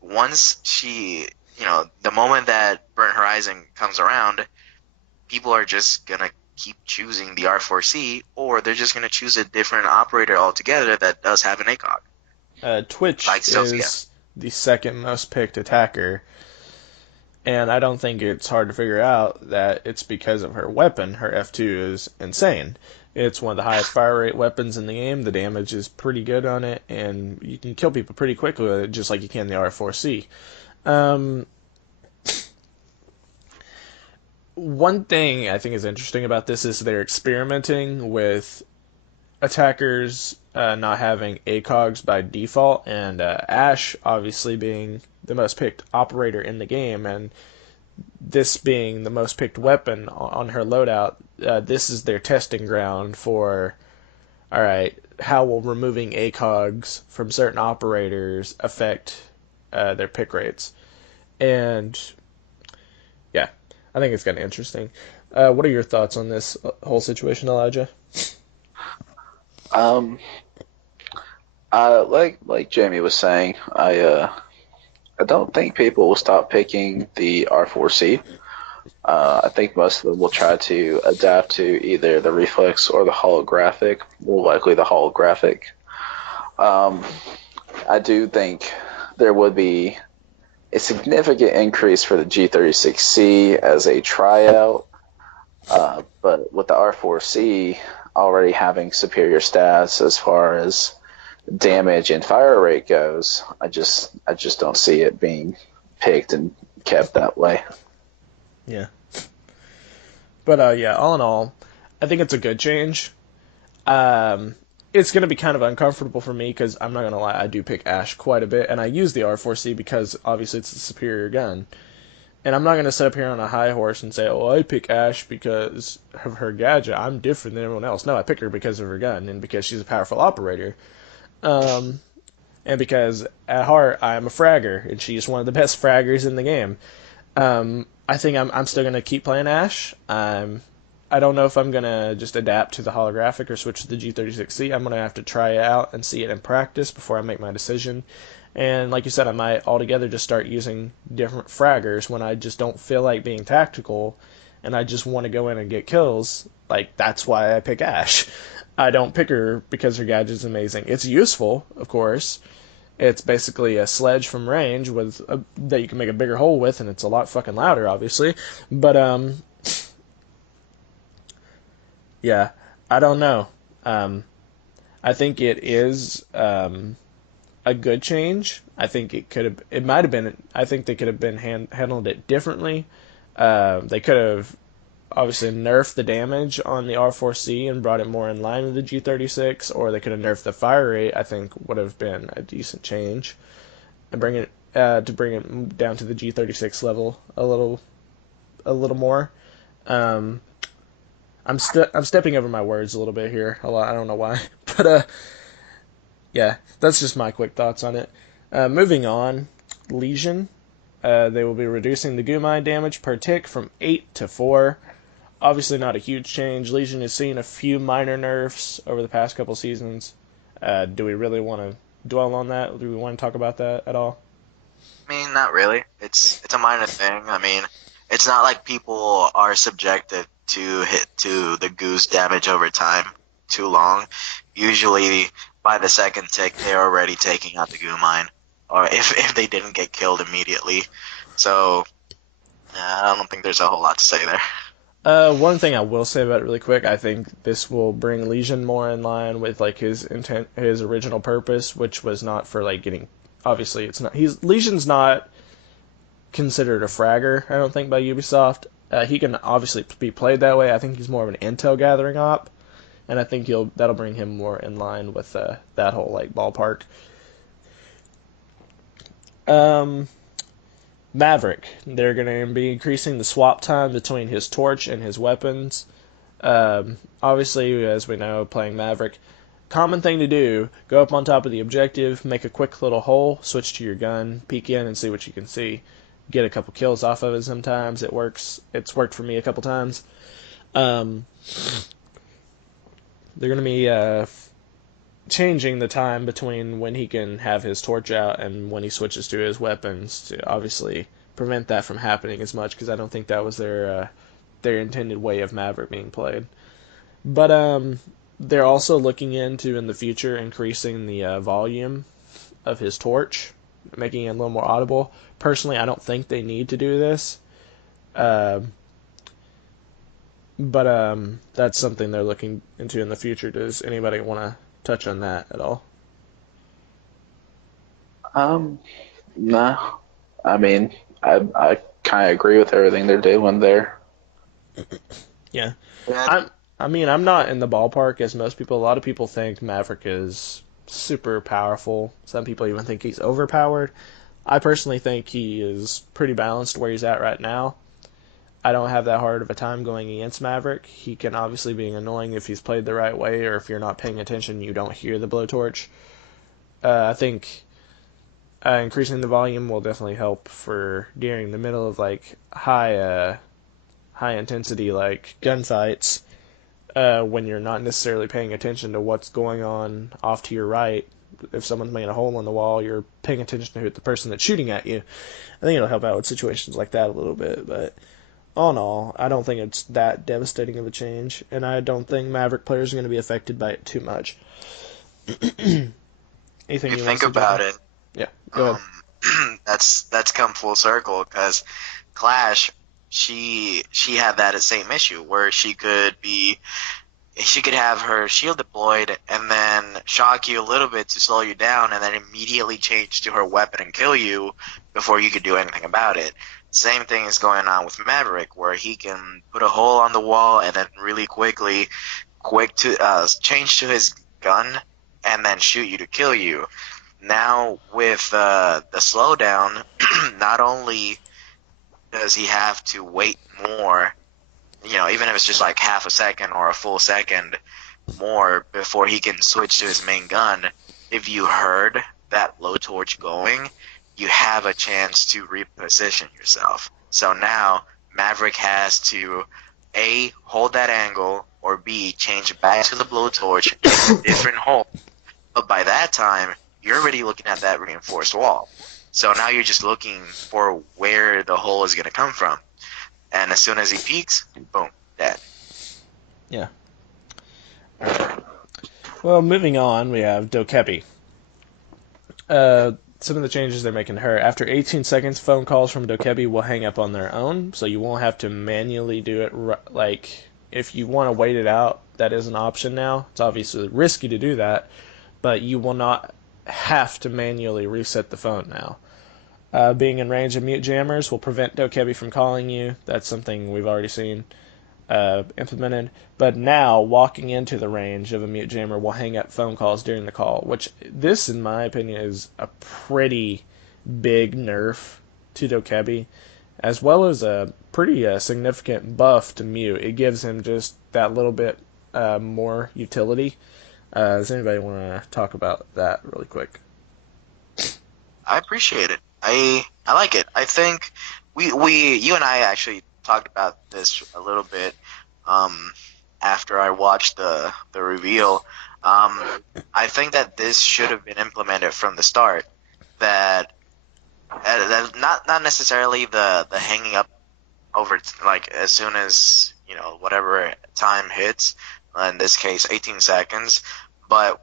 Once she, the moment that Burnt Horizon comes around, people are just going to keep choosing the R4C, or they're just going to choose a different operator altogether that does have an ACOG. Twitch Like Sophia. is the second most picked attacker, and I don't think it's hard to figure out that it's because of her weapon. Her F2 is insane. It's one of the highest fire rate weapons in the game. The damage is pretty good on it, and you can kill people pretty quickly with it, just like you can the R4C. One thing I think is interesting about this is they're experimenting with attackers not having ACOGs by default, and Ash obviously being the most picked operator in the game, and this being the most picked weapon on her loadout, this is their testing ground for, alright, how will removing ACOGs from certain operators affect their pick rates? And yeah, I think it's kind of interesting. What are your thoughts on this whole situation, Elijah? Like Jamie was saying, I don't think people will stop picking the R4C. I think most of them will try to adapt to either the reflex or the holographic, more likely the holographic. I do think there would be a significant increase for the G36C as a tryout, but with the R4C already having superior stats as far as damage and fire rate goes, I just don't see it being picked and kept that way. Yeah. But yeah, all in all, I think it's a good change. It's going to be kind of uncomfortable for me because I'm not going to lie, I do pick Ash quite a bit, and I use the R4C because obviously it's a superior gun. And I'm not going to sit up here on a high horse and say, oh, I pick Ash because of her gadget. I'm different than everyone else. No, I pick her because of her gun and because she's a powerful operator. And because at heart I'm a fragger, and she's one of the best fraggers in the game. I think I'm still gonna keep playing Ash. I don't know if I'm gonna just adapt to the holographic or switch to the G36C. I'm gonna have to try it out and see it in practice before I make my decision. And like you said, I might altogether just start using different fraggers when I just don't feel like being tactical, and I just want to go in and get kills. Like, that's why I pick Ash. I don't pick her because her gadget's amazing. It's useful, of course. It's basically a sledge from range with that you can make a bigger hole with, and it's a lot fucking louder, obviously. But yeah, I don't know. I think it is a good change. I think it might have been. I think they could have been handled it differently. They could have obviously nerfed the damage on the R4C and brought it more in line with the G36, or they could have nerfed the fire rate. I think would have been a decent change, and bring it down to the G36 level a little more. I'm stepping over my words a little bit here. I don't know why, but yeah, that's just my quick thoughts on it. Moving on, Legion. They will be reducing the Gumai damage per tick from 8 to 4. obviously not a huge change. Legion has seen a few minor nerfs over the past couple seasons. Do we really want to dwell on that? Do we want to talk about that at all? I mean, not really. It's a minor thing. I mean, it's not like people are subjected to the goose damage over time too long. Usually, by the second tick, they're already taking out the goo mine, or if they didn't get killed immediately. So, I don't think there's a whole lot to say there. One thing I will say about it really quick, I think this will bring Legion more in line with like his intent, his original purpose, which was not for like getting. Obviously, it's not. Legion's not considered a fragger. I don't think by Ubisoft. He can obviously be played that way. I think he's more of an intel gathering op, and I think that'll bring him more in line with that whole like ballpark. Um, Maverick. They're going to be increasing the swap time between his torch and his weapons. Obviously, as we know, playing Maverick, common thing to do: go up on top of the objective, make a quick little hole, switch to your gun, peek in, and see what you can see. Get a couple kills off of it. Sometimes it works. It's worked for me a couple times. Um, they're going to be changing the time between when he can have his torch out and when he switches to his weapons to obviously prevent that from happening as much, because I don't think that was their intended way of Maverick being played. But they're also looking into in the future increasing the volume of his torch, making it a little more audible. Personally, I don't think they need to do this, uh, but that's something they're looking into in the future. Does anybody want to touch on that at all? No. I mean, I kind of agree with everything they're doing there. Yeah, Yeah, I'm not in the ballpark as most people. A lot of people think Maverick is super powerful. Some people even think he's overpowered. I personally think he is pretty balanced where he's at right now. I don't have that hard of a time going against Maverick. He can obviously be annoying if he's played the right way, or if you're not paying attention, you don't hear the blowtorch. I think increasing the volume will definitely help for during the middle of like high intensity like gunfights, when you're not necessarily paying attention to what's going on off to your right. If someone's making a hole in the wall, you're paying attention to the person that's shooting at you. I think it'll help out with situations like that a little bit, but all in all, I don't think it's that devastating of a change, and I don't think Maverick players are going to be affected by it too much. Anything if you you want think to say, Jeffrey? about it, Yeah, go ahead. that's come full circle because Clash, she had that same issue where she could have her shield deployed and then shock you a little bit to slow you down and then immediately change to her weapon and kill you before you could do anything about it. Same thing is going on with Maverick, where he can put a hole on the wall and then really quick to change to his gun and then shoot you to kill you. Now with the slowdown, not only does he have to wait more, even if it's just like half a second or a full second more before he can switch to his main gun, if you heard that blowtorch going, you have a chance to reposition yourself. So now Maverick has to A, hold that angle, or B, change back to the blowtorch in a different hole. But by that time, you're already looking at that reinforced wall. So now you're just looking for where the hole is going to come from. And as soon as he peeks, boom, dead. Yeah. Well, moving on, we have Dokebi. Some of the changes they're making to her. After 18 seconds, phone calls from Dokebi will hang up on their own, so you won't have to manually do it. Like, if you want to wait it out, that is an option now. It's obviously risky to do that, but you will not have to manually reset the phone now. Being in range of mute jammers will prevent Dokebi from calling you. That's something we've already seen implemented. But now, walking into the range of a mute jammer will hang up phone calls during the call, which this, in my opinion, is a pretty big nerf to Dokebi, as well as a pretty significant buff to mute. It gives him just that little bit more utility. Does anybody want to talk about that really quick? I appreciate it. I like it. I think you and I actually talked about this a little bit after I watched the reveal. I think that this should have been implemented from the start. That, not necessarily the hanging up over like as soon as whatever time hits. In this case, 18 seconds. But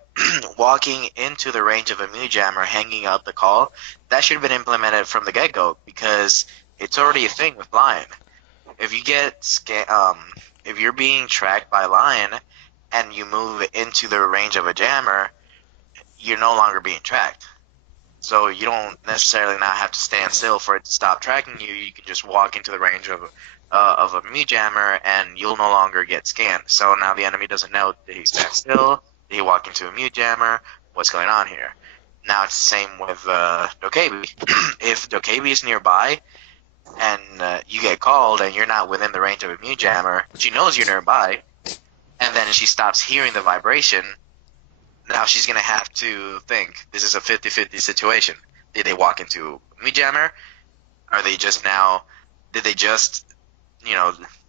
walking into the range of a Mew Jam or hanging up the call, that should have been implemented from the get-go because it's already a thing with Lion. If you if you're being tracked by Lion and you move into the range of a jammer, you're no longer being tracked. So you don't necessarily now have to stand still for it to stop tracking you. You can just walk into the range of a Mew Jammer and you'll no longer get scanned. So now the enemy doesn't know, did he stand still? Did he walk into a Mew Jammer? What's going on here? Now it's the same with Dokebi. If Dokebi is nearby and you get called and you're not within the range of a Mew Jammer, she knows you're nearby, and then she stops hearing the vibration. Now she's going to have to think, this is a 50-50 situation. Did they walk into a Mew Jammer? Did they just,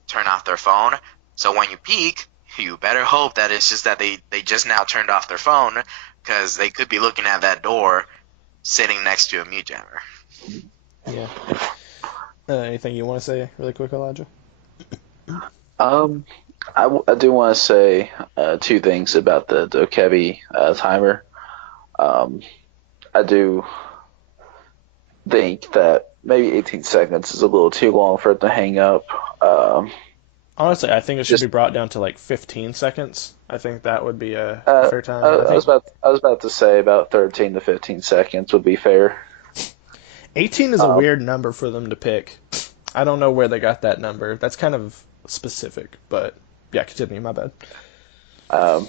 turn off their phone? So when you peek, you better hope that it's just that they just now turned off their phone, because they could be looking at that door sitting next to a Mew Jammer. Yeah. Anything you want to say really quick, Elijah? I do want to say two things about the Dokebi timer. I do think that maybe 18 seconds is a little too long for it to hang up. Honestly, I think it should Just be brought down to like 15 seconds. I think that would be a fair time. I was about to say about 13 to 15 seconds would be fair. 18 is a weird number for them to pick. I don't know where they got that number. That's kind of specific, but yeah, continue. My bad. Um,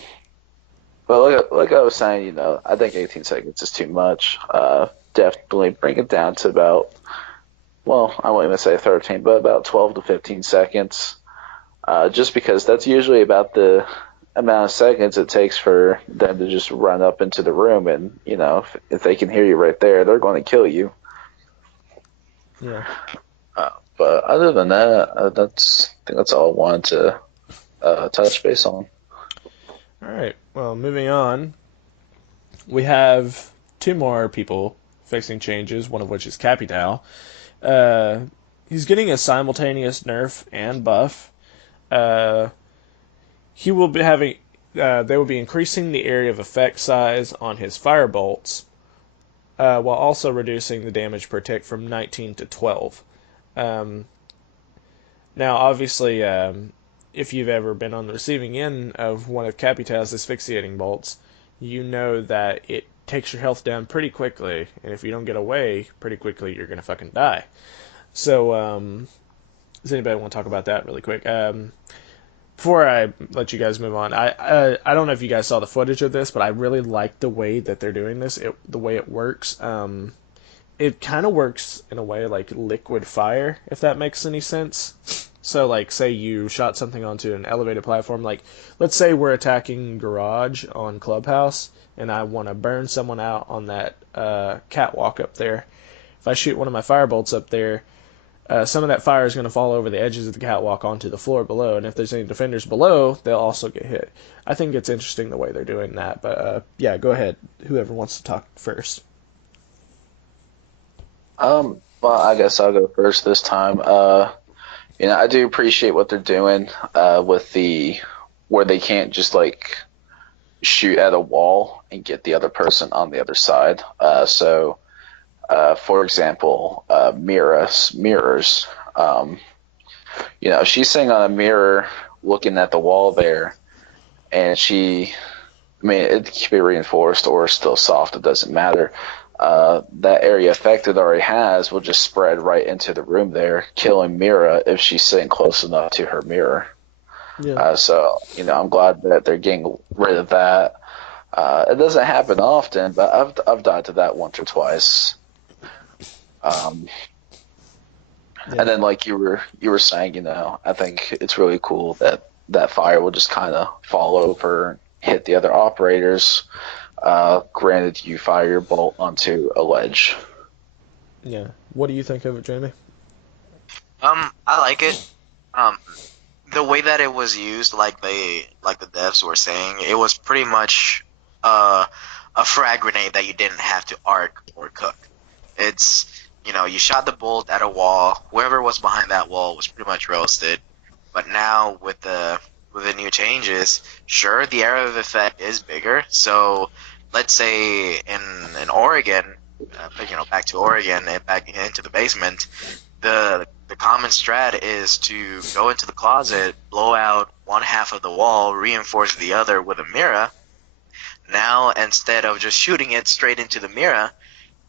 but like I was saying, I think 18 seconds is too much. Definitely bring it down to about, well, I won't even say 13, but about 12 to 15 seconds. Just because that's usually about the amount of seconds it takes for them to just run up into the room, and if they can hear you right there, they're going to kill you. Yeah. But other than that, I think that's all I wanted to touch base on. All right. Well, moving on, we have two more people fixing changes, one of which is Capital. He's getting a simultaneous nerf and buff. He will be having. They will be increasing the area of effect size on his fire bolts, while also reducing the damage per tick from 19 to 12. Now, obviously, if you've ever been on the receiving end of one of Capital's asphyxiating bolts, you know that it takes your health down pretty quickly, and if you don't get away pretty quickly, you're gonna fucking die. So, does anybody want to talk about that really quick? Before I let you guys move on, I don't know if you guys saw the footage of this, but I really like the way that they're doing this. The way it works. It kind of works in a way like liquid fire, if that makes any sense. So, like, say you shot something onto an elevated platform. Like, let's say we're attacking Garage on Clubhouse, and I want to burn someone out on that catwalk up there. If I shoot one of my firebolts up there, some of that fire is going to fall over the edges of the catwalk onto the floor below, and if there's any defenders below, they'll also get hit. I think it's interesting the way they're doing that, but yeah, go ahead. Whoever wants to talk first. Well, I guess I'll go first this time. I do appreciate what they're doing with where they can't just like shoot at a wall and get the other person on the other side. For example, mirrors. She's sitting on a mirror looking at the wall there, and it can be reinforced or still soft, it doesn't matter. That area effect it already has will just spread right into the room there, killing Mira if she's sitting close enough to her mirror. Yeah. I'm glad that they're getting rid of that. It doesn't happen often, but I've died to that once or twice. And then, like you were saying, I think it's really cool that fire will just kind of fall over, hit the other operators. Granted, you fire your bolt onto a ledge. Yeah. What do you think of it, Jamie? I like it. the way that it was used, like the devs were saying, it was pretty much uh, a frag grenade that you didn't have to arc or cook. It's you shot the bolt at a wall. Whoever was behind that wall was pretty much roasted. But now with the new changes, sure, the area of effect is bigger. So let's say in Oregon, back to Oregon and back into the basement, the common strat is to go into the closet, blow out one half of the wall, reinforce the other with a mirror. Now instead of just shooting it straight into the mirror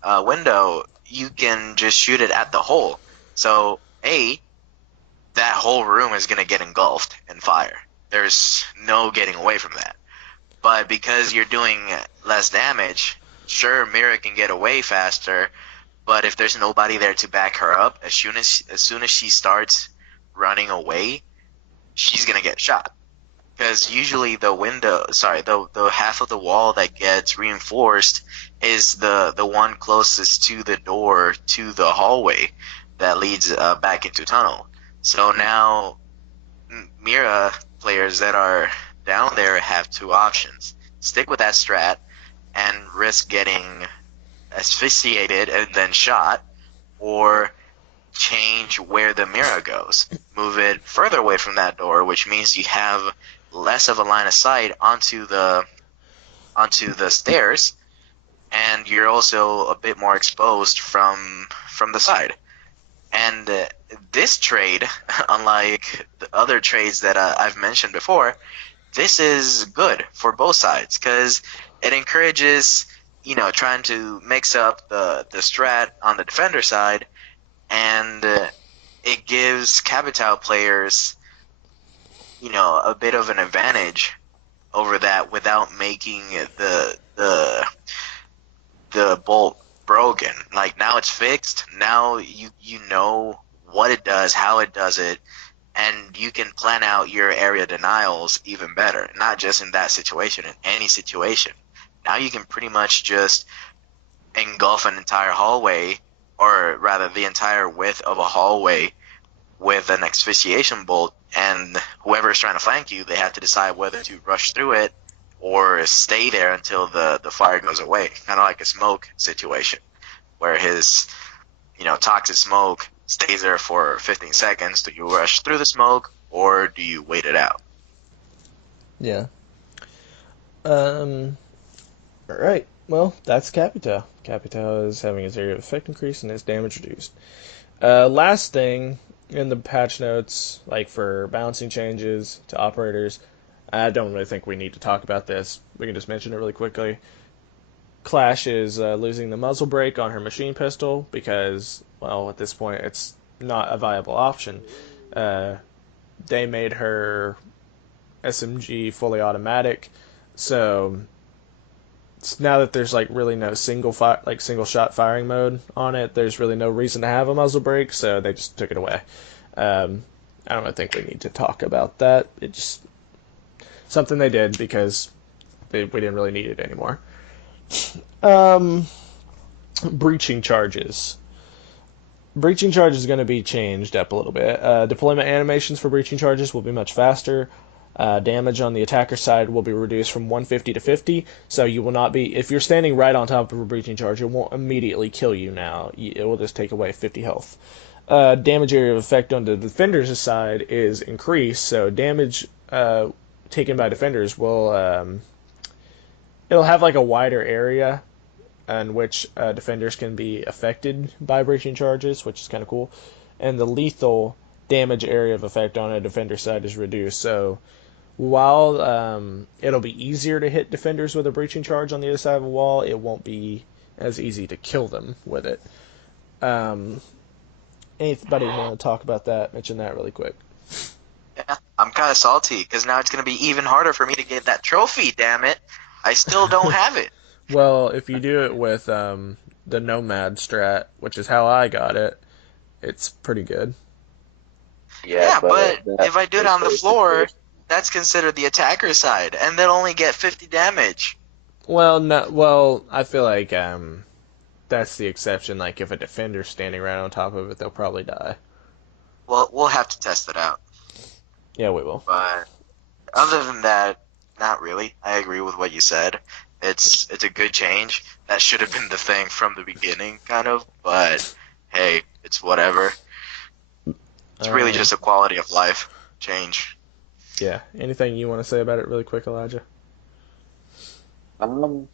window, you can just shoot it at the hole. So that whole room is going to get engulfed in fire. There's no getting away from that. But because you're doing less damage, sure, Mira can get away faster, but if there's nobody there to back her up, as soon as she starts running away, she's going to get shot. Because usually the half of the wall that gets reinforced is the one closest to the door to the hallway that leads back into tunnel. So now Mira players that are down there have two options: stick with that strat and risk getting asphyxiated and then shot, or change where the mirror goes. Move it further away from that door, which means you have less of a line of sight onto the stairs, and you're also a bit more exposed from the side. And this trade, unlike the other trades that I've mentioned before, this is good for both sides because it encourages, trying to mix up the strat on the defender side, and it gives Capital players, a bit of an advantage over that without making the bolt broken. Like, now it's fixed. Now you know what it does, how it does it, and you can plan out your area denials even better. Not just in that situation, in any situation. Now you can pretty much just engulf an entire hallway, or rather the entire width of a hallway, with an asphyxiation bolt, and whoever's trying to flank you, they have to decide whether to rush through it or stay there until the fire goes away. Kind of like a smoke situation, where his toxic smoke stays there for 15 seconds. Do you rush through the smoke, or do you wait it out? Yeah. Alright. Well, that's Capita. Capita is having his area of effect increase and his damage reduced. Last thing in the patch notes, like for balancing changes to operators, I don't really think we need to talk about this. We can just mention it really quickly. Clash is losing the muzzle brake on her machine pistol because, well, at this point, it's not a viable option. They made her SMG fully automatic, so now that there's really no single shot firing mode on it, there's really no reason to have a muzzle brake, so they just took it away. I don't really think we need to talk about that. It's just something they did because we didn't really need it anymore. Breaching charges. Breaching charges is going to be changed up a little bit. Deployment animations for breaching charges will be much faster. Damage on the attacker side will be reduced from 150 to 50, so you will not be, if you're standing right on top of a breaching charge, it won't immediately kill you now. It will just take away 50 health. Damage area of effect on the defender's side is increased, so damage taken by defenders will it'll have a wider area in which defenders can be affected by breaching charges, which is kind of cool. And the lethal damage area of effect on a defender's side is reduced, so while it'll be easier to hit defenders with a breaching charge on the other side of a wall, it won't be as easy to kill them with it. Anybody want to talk about that? Mention that really quick. Yeah, I'm kind of salty because now it's going to be even harder for me to get that trophy. Damn it, I still don't have it. Well, if you do it with the Nomad strat, which is how I got it, it's pretty good. Yeah, but if I do it on the floor, that's considered the attacker side, and they'll only get 50 damage. Well, no, well, I feel like that's the exception. Like, if a defender's standing right on top of it, they'll probably die. Well, we'll have to test it out. Yeah, we will. But other than that, not really. I agree with what you said. It's a good change. That should have been the thing from the beginning, kind of. But hey, it's whatever. It's really Um, just a quality of life change. yeah. Anything you want to say about it, really quick, Elijah? Um,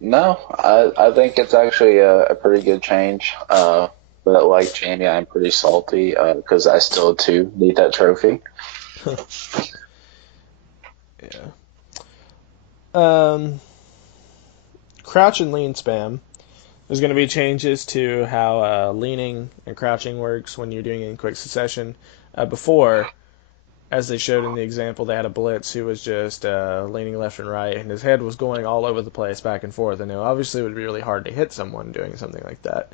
no, I think it's actually a pretty good change. But like Jamie, I'm pretty salty because I still too need that trophy. Yeah. Um, crouch and lean spam. There's going to be changes to how leaning and crouching works when you're doing it in quick succession. Before, as they showed in the example, they had a blitz who was just leaning left and right, and his head was going all over the place, back and forth. And it obviously would be really hard to hit someone doing something like that.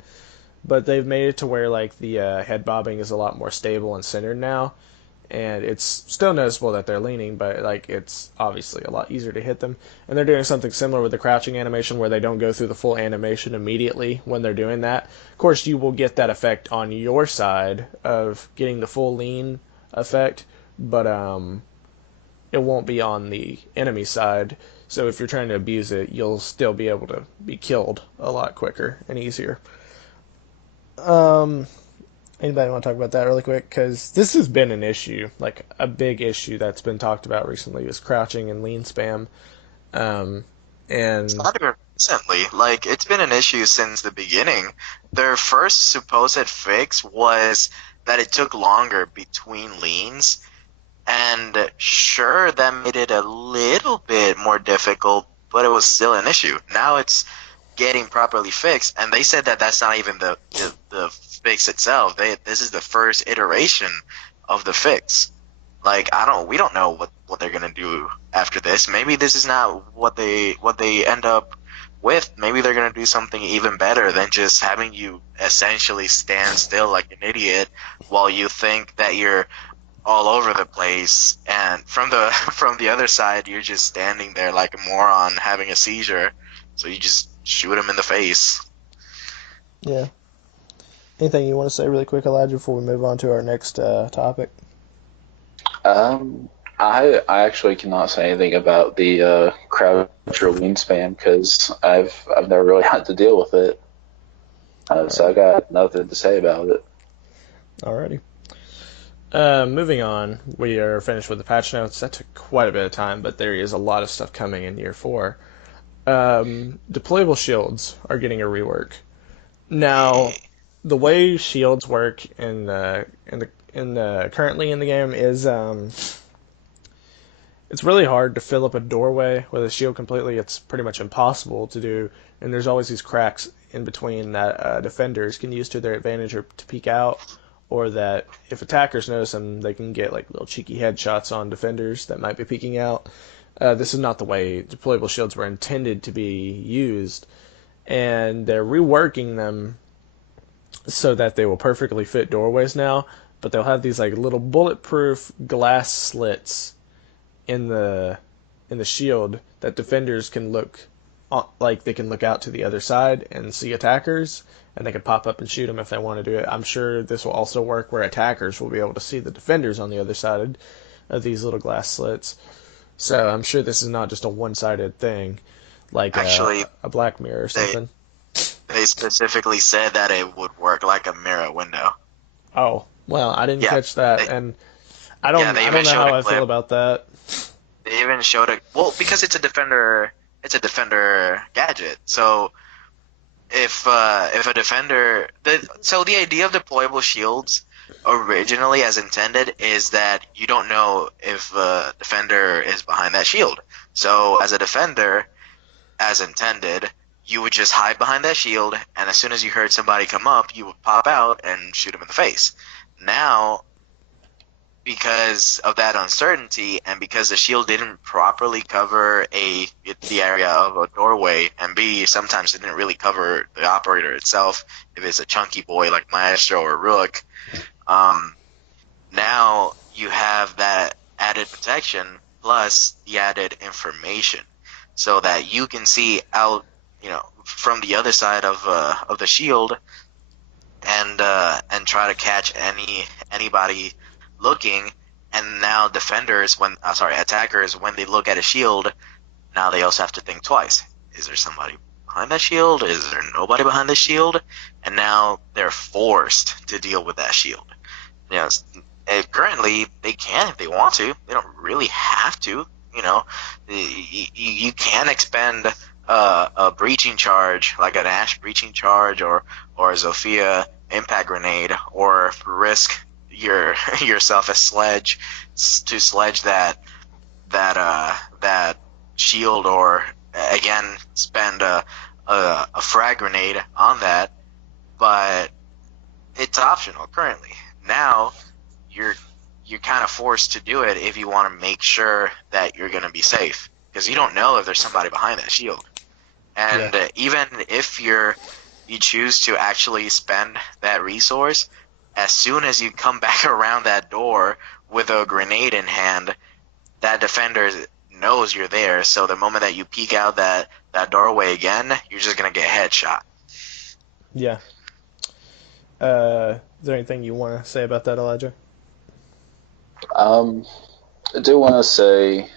But they've made it to where like the head bobbing is a lot more stable and centered now, and it's still noticeable that they're leaning, but like it's obviously a lot easier to hit them. And they're doing something similar with the crouching animation where they don't go through the full animation immediately when they're doing that. Of course, you will get that effect on your side of getting the full lean effect, but it won't be on the enemy side. So if you're trying to abuse it, you'll still be able to be killed a lot quicker and easier. Um, Anybody want to talk about that really quick? Because this has been an issue, like a big issue that's been talked about recently is crouching and lean spam. Um, It's and not even recently. Like, it's been an issue since the beginning. Their first supposed fix was that it took longer between leans, and sure, that made it a little bit more difficult, but it was still an issue. Now it's getting properly fixed, and they said that that's not even the fix itself. This is the first iteration of the fix. Like, we don't know what they're gonna do after this. Maybe this is not what they end up with. Maybe they're gonna do something even better than just having you essentially stand still like an idiot while you think that you're all over the place, and from the from the other side you're just standing there like a moron having a seizure. So you just shoot him in the face. yeah, anything you want to say really quick, Elijah, before we move on to our next topic? Um, I actually cannot say anything about the crouch or wingspan because I've never really had to deal with it. All So I right, got nothing to say about it. alrighty. Moving on, we are finished with the patch notes. That took quite a bit of time, but there is a lot of stuff coming in year four. Deployable shields are getting a rework. Now, the way shields work in the currently in the game is it's really hard to fill up a doorway with a shield completely. It's pretty much impossible to do, and there's always these cracks in between that defenders can use to their advantage or to peek out, or that if attackers notice them, they can get like little cheeky headshots on defenders that might be peeking out. This is not the way deployable shields were intended to be used, and they're reworking them so that they will perfectly fit doorways now. But they'll have these like little bulletproof glass slits in the shield that defenders can look like they can look out to the other side and see attackers, and they can pop up and shoot them if they want to do it. I'm sure this will also work where attackers will be able to see the defenders on the other side of these little glass slits. So I'm sure this is not just a one-sided thing, like Actually, a Black Mirror or they something. they specifically said that it would work like a mirror window. Oh, well, I didn't Yeah, catch that, they, and yeah, they I even don't know showed how a I feel clip. about that. They even showed a well because it's a defender. It's a defender gadget. So if a defender, so the idea of deployable shields originally as intended is that you don't know if a defender is behind that shield. So as a defender, as intended, you would just hide behind that shield, and as soon as you heard somebody come up, you would pop out and shoot him in the face. Now, because of that uncertainty, and because the shield didn't properly cover the area of a doorway, and B, sometimes it didn't really cover the operator itself, if it's a chunky boy like Maestro or Rook, um, now you have that added protection plus the added information, so that you can see out, from the other side of the shield, and try to catch anybody looking, and now attackers, when they look at a shield, now they also have to think twice. Is there somebody behind that shield? Is there nobody behind the shield? And now they're forced to deal with that shield. You know, currently they can if they want to. They don't really have to. You know, you can expend a breaching charge, like an Ash breaching charge, or a Zofia impact grenade, or risk yourself a sledge to sledge that shield, or again spend a frag grenade on that. But it's optional currently. Now you're kind of forced to do it if you want to make sure that you're going to be safe, because you don't know if there's somebody behind that shield. And even if you choose to actually spend that resource, as soon as you come back around that door with a grenade in hand, that defender knows you're there. So the moment that you peek out that doorway again, you're just going to get headshot. Yeah. Is there anything you want to say about that, Elijah? I do want to say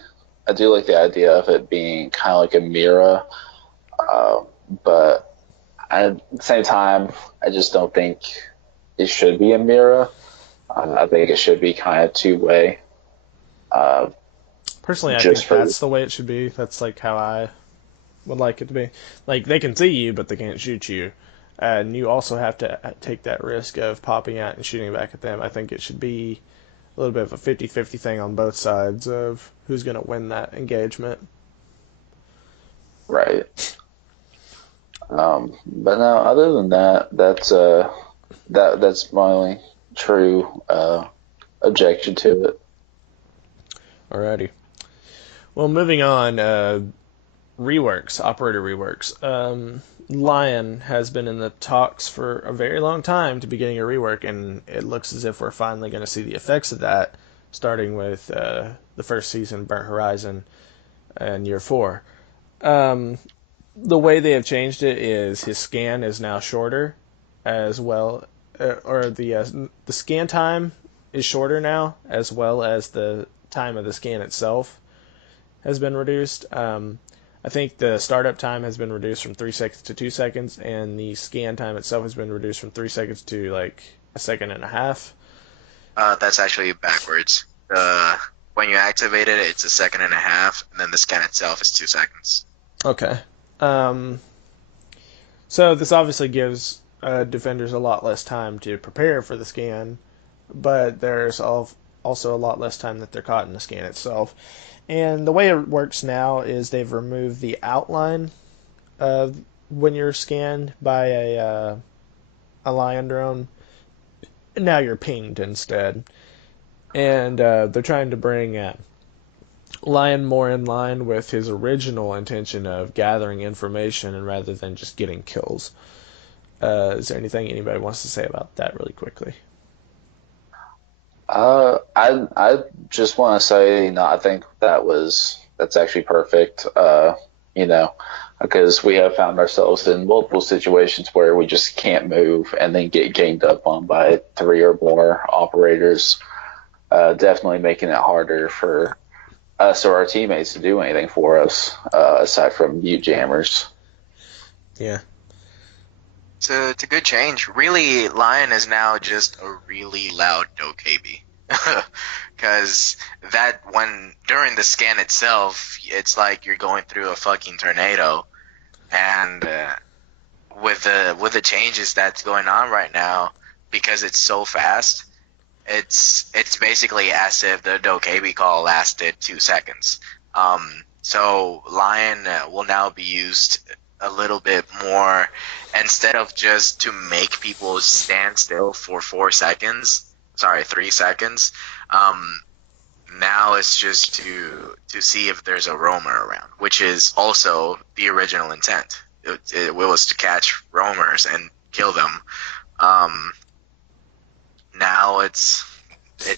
I do like the idea of it being kind of like a mirror, but at the same time, I just don't think it should be a mirror. I think it should be kind of two-way. Personally, I think that's the way it should be. That's like how I would like it to be. Like, they can see you, but they can't shoot you. And you also have to take that risk of popping out and shooting back at them. I think it should be a little bit of a 50-50 thing on both sides of who's going to win that engagement. Right. But no, other than that, that's my only true objection to it. Alrighty. Well, moving on, reworks, operator reworks. Lion has been in the talks for a very long time to be getting a rework, and it looks as if we're finally going to see the effects of that, starting with the first season, Burnt Horizon, and Year 4. The way they have changed it is his scan is now shorter, as well, or the scan time is shorter now, as well as the time of the scan itself has been reduced. I think the startup time has been reduced from 3 seconds to 2 seconds, and the scan time itself has been reduced from 3 seconds to like a second and a half. That's actually backwards. When you activate it, it's a second and a half, and then the scan itself is 2 seconds. Okay. So this obviously gives defenders a lot less time to prepare for the scan, but there's also a lot less time that they're caught in the scan itself. And the way it works now is they've removed the outline of when you're scanned by a Lion drone. Now you're pinged instead. And they're trying to bring Lion more in line with his original intention of gathering information and rather than just getting kills. Is there anything anybody wants to say about that really quickly? I just want to say, no, I think that's actually perfect. Because we have found ourselves in multiple situations where we just can't move and then get ganged up on by 3 or more operators. Definitely making it harder for us or our teammates to do anything for us, aside from mute jammers. Yeah. It's a good change. Really, Lion is now just a really loud Dokkaebi. Because during the scan itself, it's like you're going through a fucking tornado. And with the changes that's going on right now, because it's so fast, it's basically as if the Dokkaebi call lasted 2 seconds. So Lion will now be used a little bit more, instead of just to make people stand still for 3 seconds. Now it's just to see if there's a roamer around, which is also the original intent. It was to catch roamers and kill them. Now it's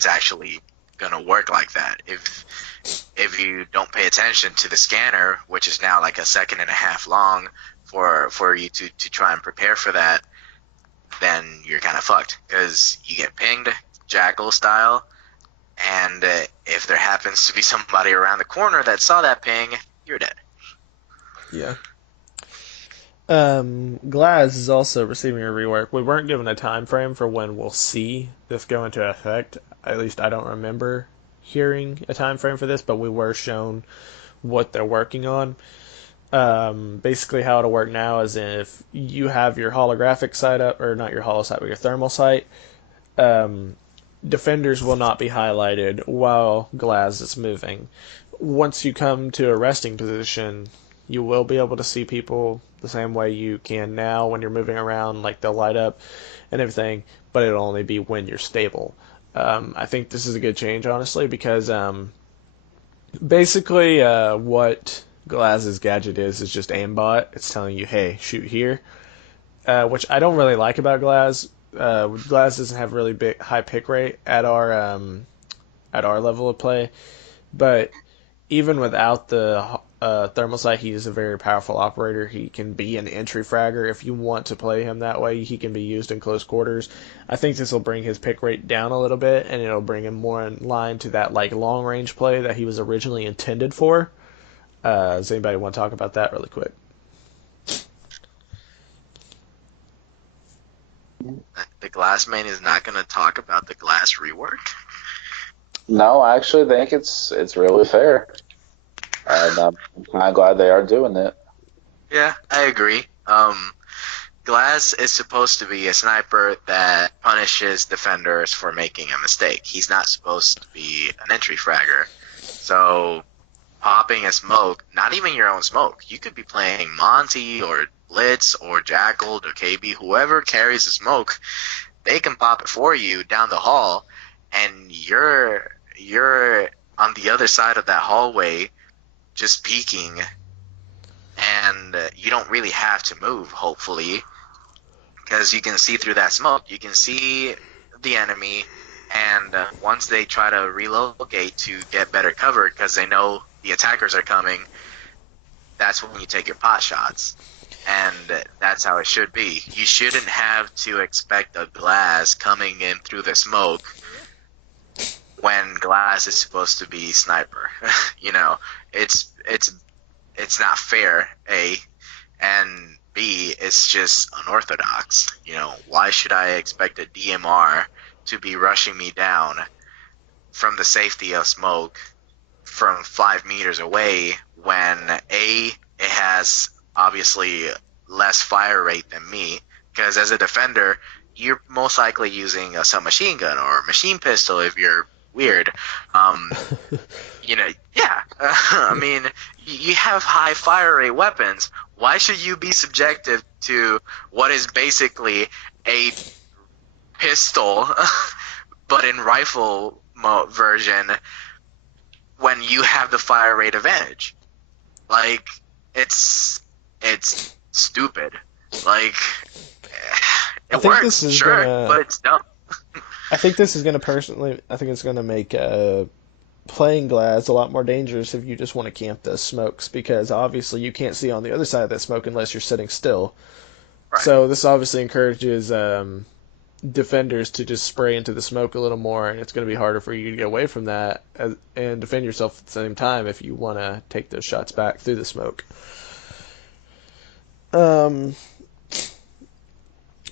actually gonna work like that. If you don't pay attention to the scanner, which is now like a second and a half long for you to try and prepare for that, then you're kind of fucked, because you get pinged Jackal style, And if there happens to be somebody around the corner that saw that ping, you're dead. Yeah. Glass is also receiving a rework. We weren't given a time frame for when we'll see this go into effect. At least I don't remember hearing a time frame for this, but we were shown what they're working on. Basically, how it'll work now is if you have your holographic sight up, or not your holo sight, but your thermal sight, um, defenders will not be highlighted while Glass is moving. Once you come to a resting position, you will be able to see people the same way you can now when you're moving around, like they'll light up and everything, but it'll only be when you're stable. I think this is a good change, honestly, because basically what Glaz's gadget is just aimbot. It's telling you, hey, shoot here, which I don't really like about Glaz. Glaz doesn't have really big high pick rate at our level of play, but even without the thermal sight, he is a very powerful operator. He can be an entry fragger if you want to play him that way. He can be used in close quarters. I think this will bring his pick rate down a little bit, and it'll bring him more in line to that like long range play that he was originally intended for. Does anybody want to talk about that really quick? The Glass main is not going to talk about the Glass rework. No, I actually think it's really fair, and I'm kind of glad they are doing it. Yeah, I agree. Glass is supposed to be a sniper that punishes defenders for making a mistake. He's not supposed to be an entry fragger. So popping a smoke, not even your own smoke. You could be playing Monty or Blitz or Jackal or KB, whoever carries the smoke, they can pop it for you down the hall, and you're on the other side of that hallway just peeking, and you don't really have to move, hopefully, because you can see through that smoke. You can see the enemy, and once they try to relocate to get better cover because they know the attackers are coming, that's when you take your pot shots. And that's how it should be. You shouldn't have to expect a Glass coming in through the smoke when Glass is supposed to be sniper. You know, it's not fair, A, and B, it's just unorthodox. You know, why should I expect a DMR to be rushing me down from the safety of smoke from 5 meters away when A, it has obviously less fire rate than me, because as a defender, you're most likely using a submachine gun or a machine pistol if you're weird. You know, yeah. I mean, you have high fire rate weapons. Why should you be subjective to what is basically a pistol, but in rifle version, when you have the fire rate advantage? Like, it's stupid. Like, it works, sure, but it's dumb. I think this is going to I think it's going to make playing Glass a lot more dangerous if you just want to camp those smokes, because obviously you can't see on the other side of that smoke unless you're sitting still. Right. So this obviously encourages defenders to just spray into the smoke a little more, and it's going to be harder for you to get away from that and defend yourself at the same time if you want to take those shots back through the smoke.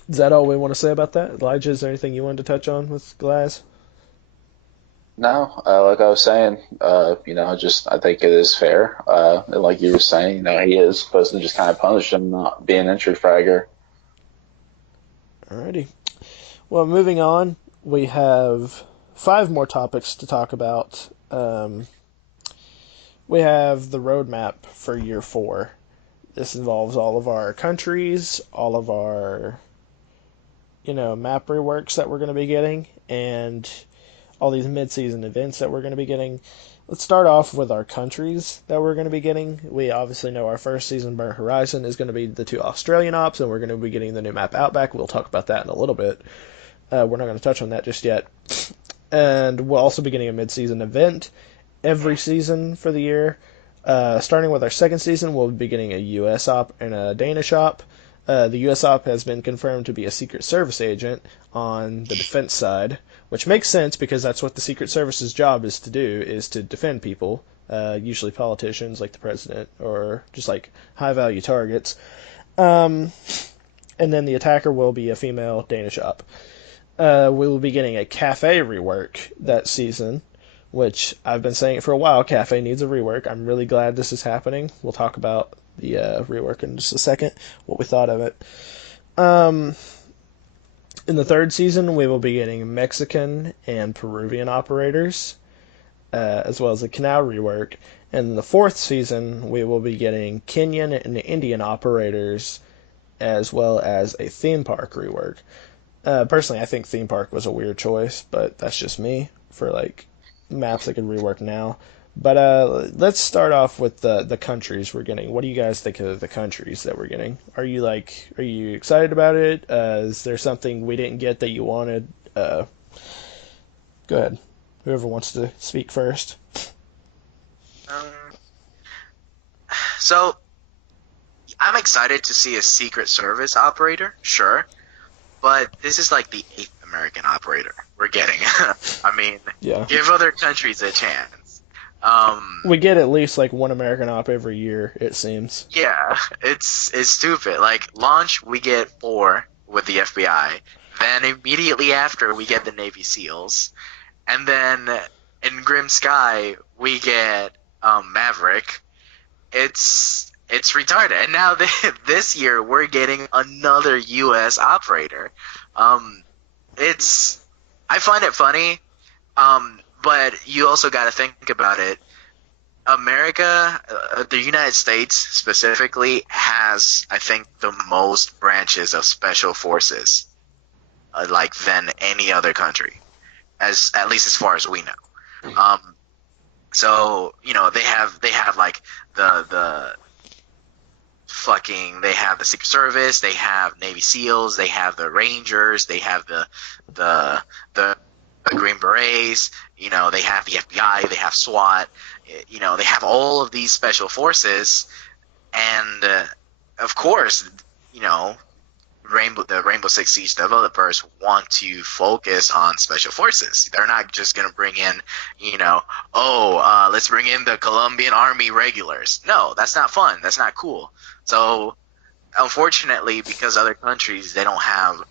Is that all we want to say about that? Elijah, is there anything you wanted to touch on with Glass? No, like I was saying, just I think it is fair. And like you were saying, he is supposed to just kind of punish him not being an entry fragger. Alrighty. Well, moving on, we have 5 more topics to talk about. We have the roadmap for year 4. This involves all of our countries, all of our, map reworks that we're going to be getting, and all these mid-season events that we're going to be getting. Let's start off with our countries that we're going to be getting. We obviously know our first season, Burnt Horizon, is going to be the 2 Australian ops, and we're going to be getting the new map Outback. We'll talk about that in a little bit. We're not going to touch on that just yet. And we'll also be getting a mid-season event every season for the year. Starting with our second season, we'll be getting a US op and a Danish op. The US op has been confirmed to be a Secret Service agent on the defense side, which makes sense because that's what the Secret Service's job is to do, is to defend people, usually politicians like the president or just like high value targets. Um, and then the attacker will be a female Danish op. We will be getting a cafe rework that season, which I've been saying it for a while. Cafe needs a rework. I'm really glad this is happening. We'll talk about the rework in just a second, what we thought of it. Um, in the third season, we will be getting Mexican and Peruvian operators, as well as a canal rework. And in the fourth season, we will be getting Kenyan and Indian operators, as well as a theme park rework. Personally, I think theme park was a weird choice, but that's just me for like maps I could rework now. But let's start off with the countries we're getting. What do you guys think of the countries that we're getting? Are you excited about it? Is there something we didn't get that you wanted? Go ahead. Whoever wants to speak first. Um, so I'm excited to see a Secret Service operator, sure, but this is like the eighth American operator we're getting. I mean, Yeah. give other countries a chance. We get at least like one American op every year, it seems. Yeah, it's stupid. Like launch, we get 4 with the FBI. Then immediately after, we get the Navy SEALs, and then in Grim Sky, we get Maverick. It's retarded. And now this year, we're getting another U.S. operator. It's I find it funny, but you also got to think about it. America, the United States specifically, has, I think, the most branches of special forces, like than any other country, at least as far as we know. So they have like the fucking, they have the Secret Service, they have Navy SEALs, they have the Rangers, they have the Green Berets, they have the FBI, they have SWAT, they have all of these special forces, and of course, the Rainbow Six Siege developers want to focus on special forces. They're not just gonna bring in, let's bring in the Colombian Army regulars. No, that's not fun. That's not cool. So, unfortunately, because other countries, they don't have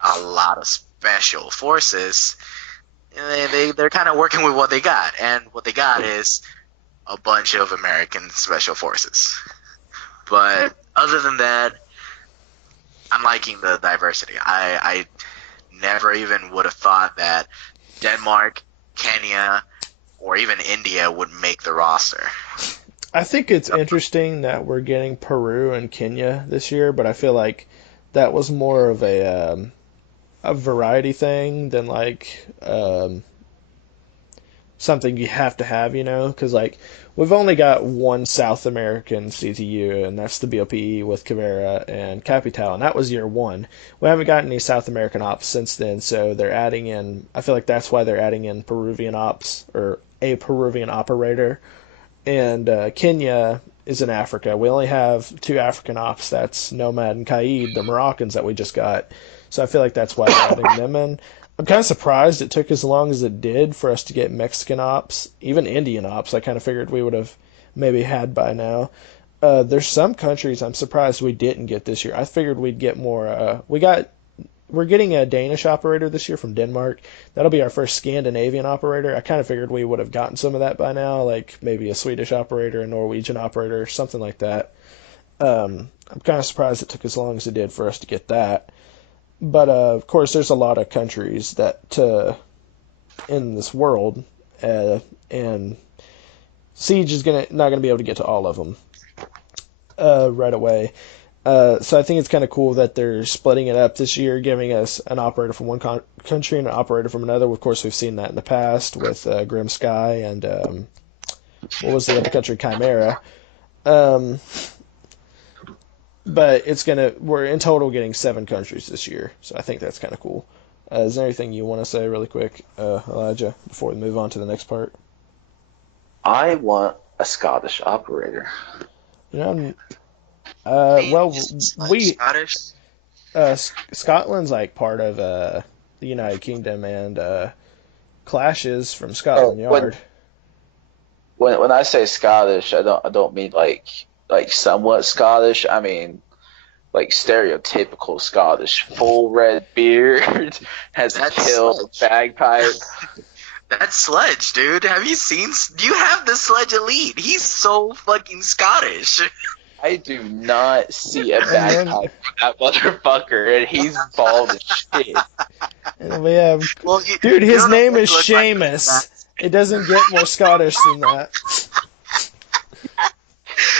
a lot of special forces, they're kind of working with what they got, and what they got is a bunch of American special forces. But other than that, I'm liking the diversity. I never even would have thought that Denmark, Kenya, or even India would make the roster. I think it's interesting that we're getting Peru and Kenya this year, but I feel like that was more of a variety thing than like something you have to have, because like we've only got one South American CTU, and that's the BOPE with Caveira and Capital, and that was year one. We haven't gotten any South American ops since then, so they're adding in. I feel like that's why they're adding in Peruvian ops or a Peruvian operator, and Kenya is in Africa. We only have 2 African ops. That's Nomad and Kaid, the Moroccans that we just got. So I feel like that's why they're adding them in. I'm kind of surprised it took as long as it did for us to get Mexican ops, even Indian ops. I kind of figured we would have maybe had by now. There's some countries I'm surprised we didn't get this year. I figured we'd get more. We're getting a Danish operator this year from Denmark. That'll be our first Scandinavian operator. I kind of figured we would have gotten some of that by now, like maybe a Swedish operator, a Norwegian operator, something like that. I'm kind of surprised it took as long as it did for us to get that. But of course, there's a lot of countries that in this world, and Siege is not gonna be able to get to all of them right away. So I think it's kind of cool that they're splitting it up this year, giving us an operator from one country and an operator from another. Of course, we've seen that in the past with Grim Sky and what was the other country? Chimera. But we're in total getting 7 countries this year, so I think that's kind of cool. Is there anything you want to say really quick, Elijah, before we move on to the next part? I want a Scottish operator. You know, I mean, Well, just like we Scottish. Scotland's like part of the United Kingdom, and Clash is from Oh, Scotland when Yard. when I say Scottish, I don't mean like somewhat Scottish. I mean like stereotypical Scottish, full red beard, has a That's kilt, Sledge. bagpipe. That's Sledge, dude. Have you seen? You have the Sledge Elite. He's so fucking Scottish. I do not see a And then bagpipe for that motherfucker, and he's bald as shit. and then we have, Well, dude, you his don't know name what is he looks like with Seamus. that. It doesn't get more Scottish than that.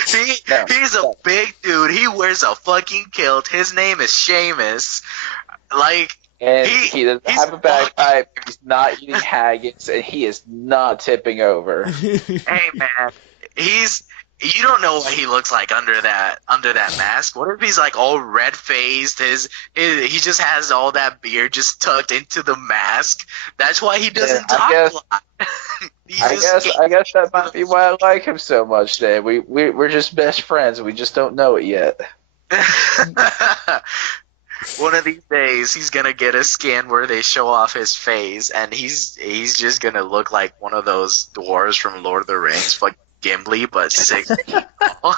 He's a No. big dude. He wears a fucking kilt. His name is Seamus. Like And he, he doesn't he's have a bagpipe, he's not eating haggis, and he is not tipping over. Hey man, he's you don't know what he looks like under that mask. What if he's like all red faced? He just has all that beard just tucked into the mask. That's why he doesn't I talk guess- a lot. He I guess that might be why I like him so much. Then we're just best friends. We just don't know it yet. One of these days, he's gonna get a scan where they show off his face, and he's just gonna look like one of those dwarves from Lord of the Rings, like Gimli, but 6 feet tall.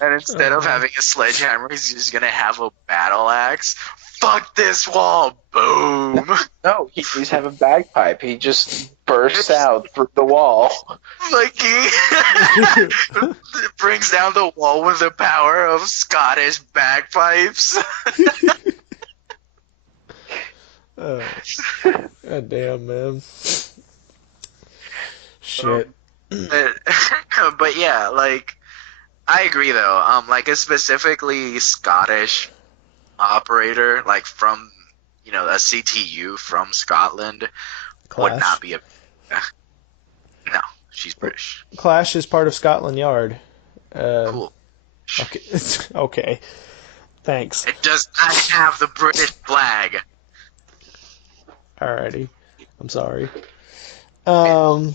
And instead of having a sledgehammer, he's just gonna have a battle axe. Fuck this wall! Boom! No, he's having a bagpipe. He just bursts out through the wall. Like he brings down the wall with the power of Scottish bagpipes. God damn, man. Shit. But yeah, like I agree though. Like a specifically Scottish operator, like from a CTU from Scotland, would Clash. not be a. No, she's British. Clash is part of Scotland Yard. Cool. Okay. Okay. Thanks. It does not have the British flag. Alrighty. I'm sorry. Alright,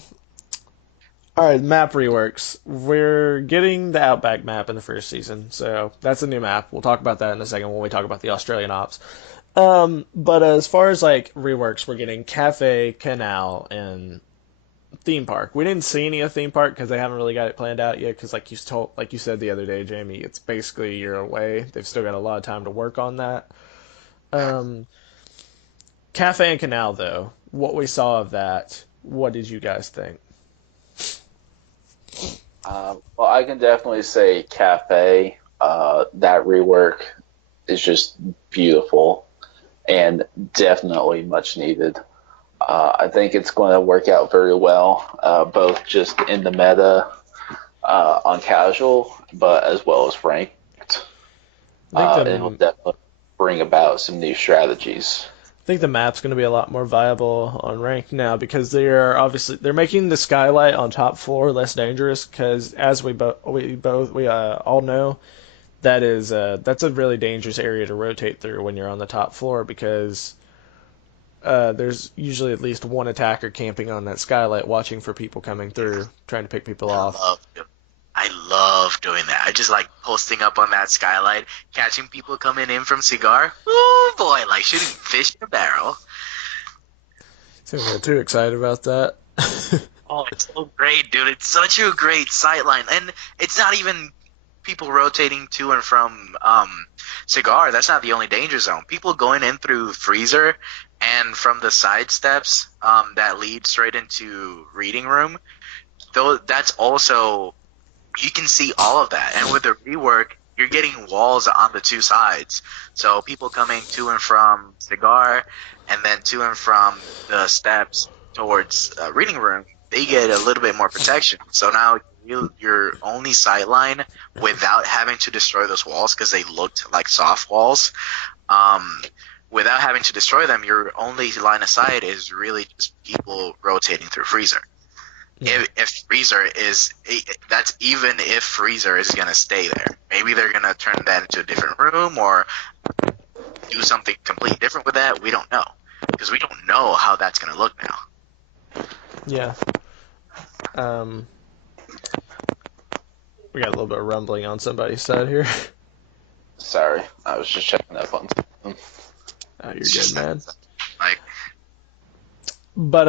map reworks. We're getting the Outback map in the first season, so that's a new map. We'll talk about that in a second when we talk about the Australian ops. But as far as like reworks, we're getting cafe, canal, and theme park. We didn't see any of theme park because they haven't really got it planned out yet. Because like you said the other day, Jamie, it's basically a year away. They've still got a lot of time to work on that. Cafe and canal, though, what we saw of that, what did you guys think? Well, I can definitely say cafe. That rework is just beautiful and definitely much needed. I think it's going to work out very well, both just in the meta on casual, but as well as ranked. It will definitely bring about some new strategies. I think the map's going to be a lot more viable on ranked now because they're making the skylight on top floor less dangerous because as we all know that's a really dangerous area to rotate through when you're on the top floor because there's usually at least one attacker camping on that skylight watching for people coming through trying to pick people off. I love doing that. I just like posting up on that skylight, catching people coming in from cigar. Oh boy, like shooting fish in a barrel. So I'm too excited about that. Oh, it's so great, dude. It's such a great sightline. And it's not even people rotating to and from cigar. That's not the only danger zone. People going in through freezer and from the side steps that lead straight into reading room. Though that's also, you can see all of that. And with the rework, you're getting walls on the two sides. So people coming to and from cigar and then to and from the steps towards reading room, they get a little bit more protection. So now your only sight line without having to destroy those walls because they looked like soft walls. Without having to destroy them, your only line of sight is really just people rotating through freezer. Yeah. If freezer is, that's even if freezer is going to stay there. Maybe they're going to turn that into a different room or do something completely different with that. We don't know because we don't know how that's going to look now. Yeah. We got a little bit of rumbling on somebody's side here. Sorry, I was just checking up on something. Oh, you're It's good, just man. like But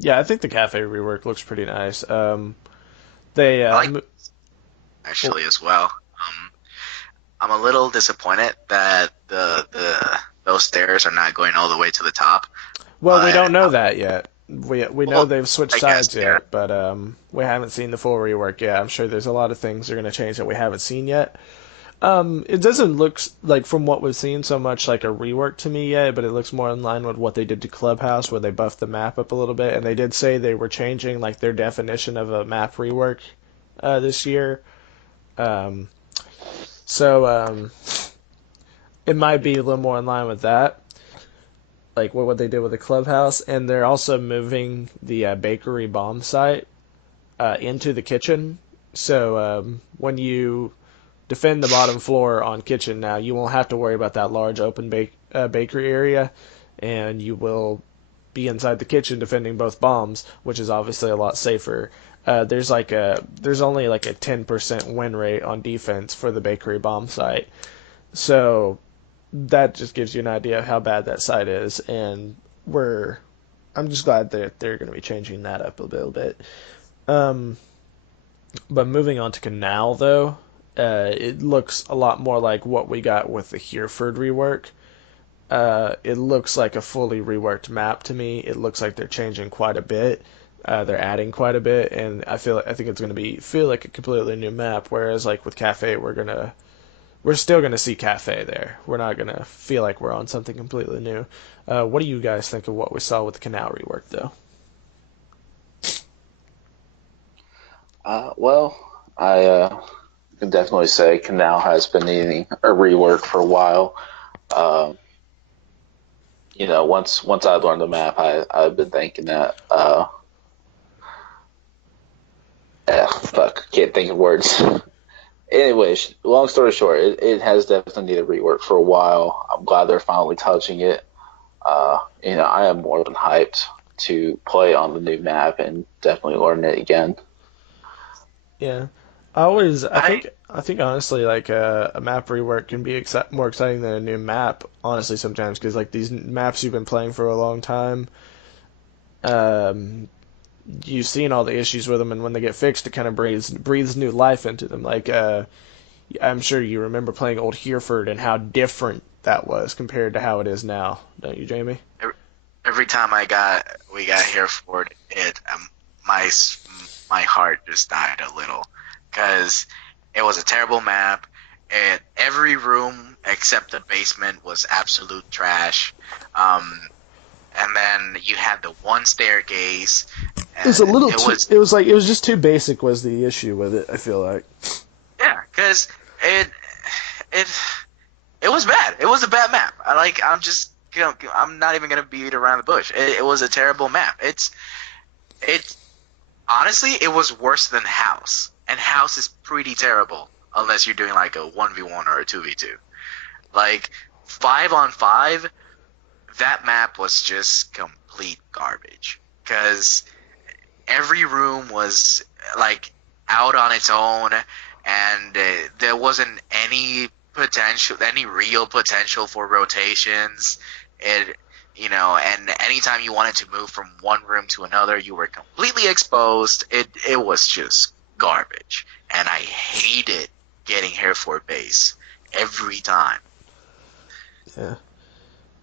yeah, I think the cafe rework looks pretty nice. They I like well, actually as well. I'm a little disappointed that the those stairs are not going all the way to the top, well, we but don't know that yet. We know well, they've switched I guess sides yeah. yet, but we haven't seen the full rework yet. I'm sure there's a lot of things they're going to change that we haven't seen yet. It doesn't look like from what we've seen so much like a rework to me yet, but it looks more in line with what they did to Clubhouse, where they buffed the map up a little bit, and they did say they were changing like their definition of a map rework this year. Um, so it might be a little more in line with that, like what they did with the Clubhouse, and they're also moving the bakery bomb site into the kitchen. So when you defend the bottom floor on kitchen now, you won't have to worry about that large open bakery area, and you will be inside the kitchen defending both bombs, which is obviously a lot safer. There's only like a 10% win rate on defense for the bakery bomb site, so that just gives you an idea of how bad that site is, and we're I'm just glad that they're going to be changing that up a little bit. Um, but moving on to Canal, though, it looks a lot more like what we got with the Hereford rework. It looks like a fully reworked map to me. It looks like they're changing quite a bit. They're adding quite a bit, and I think it's going to feel like a completely new map. Whereas like with Cafe, we're still gonna see Cafe there. We're not gonna feel like we're on something completely new. What do you guys think of what we saw with the Canal rework, though? Well, I can definitely say Canal has been needing a rework for a while. Um, once I learned the map, I've been thinking that. Fuck, can't think of words. Anyways, long story short, it has definitely needed rework for a while. I'm glad they're finally touching it. I am more than hyped to play on the new map and definitely learn it again. Yeah, I I think honestly, like a map rework can be more exciting than a new map. Honestly, sometimes because like these maps you've been playing for a long time, um, you've seen all the issues with them, and when they get fixed, it kind of breathes new life into them. Like I'm sure you remember playing old Hereford and how different that was compared to how it is now, don't you, Jamie? every time we got Hereford, my my heart just died a little because it was a terrible map. And every room except the basement was absolute trash. Um, and then you had the one staircase, It was and a little it too. was It was like it was just too basic. Was the issue with it? I feel like. yeah, because it it was bad. It was a bad map. I'm just I'm not even gonna beat around the bush. It was a terrible map. It honestly it was worse than House, and House is pretty terrible unless you're doing like a 1v1 or a 2v2. Like 5 on 5, that map was just complete garbage because every room was like out on its own, and there wasn't any real potential for rotations. It, and anytime you wanted to move from one room to another, you were completely exposed. It was just garbage, and I hated getting Hereford base every time. Yeah.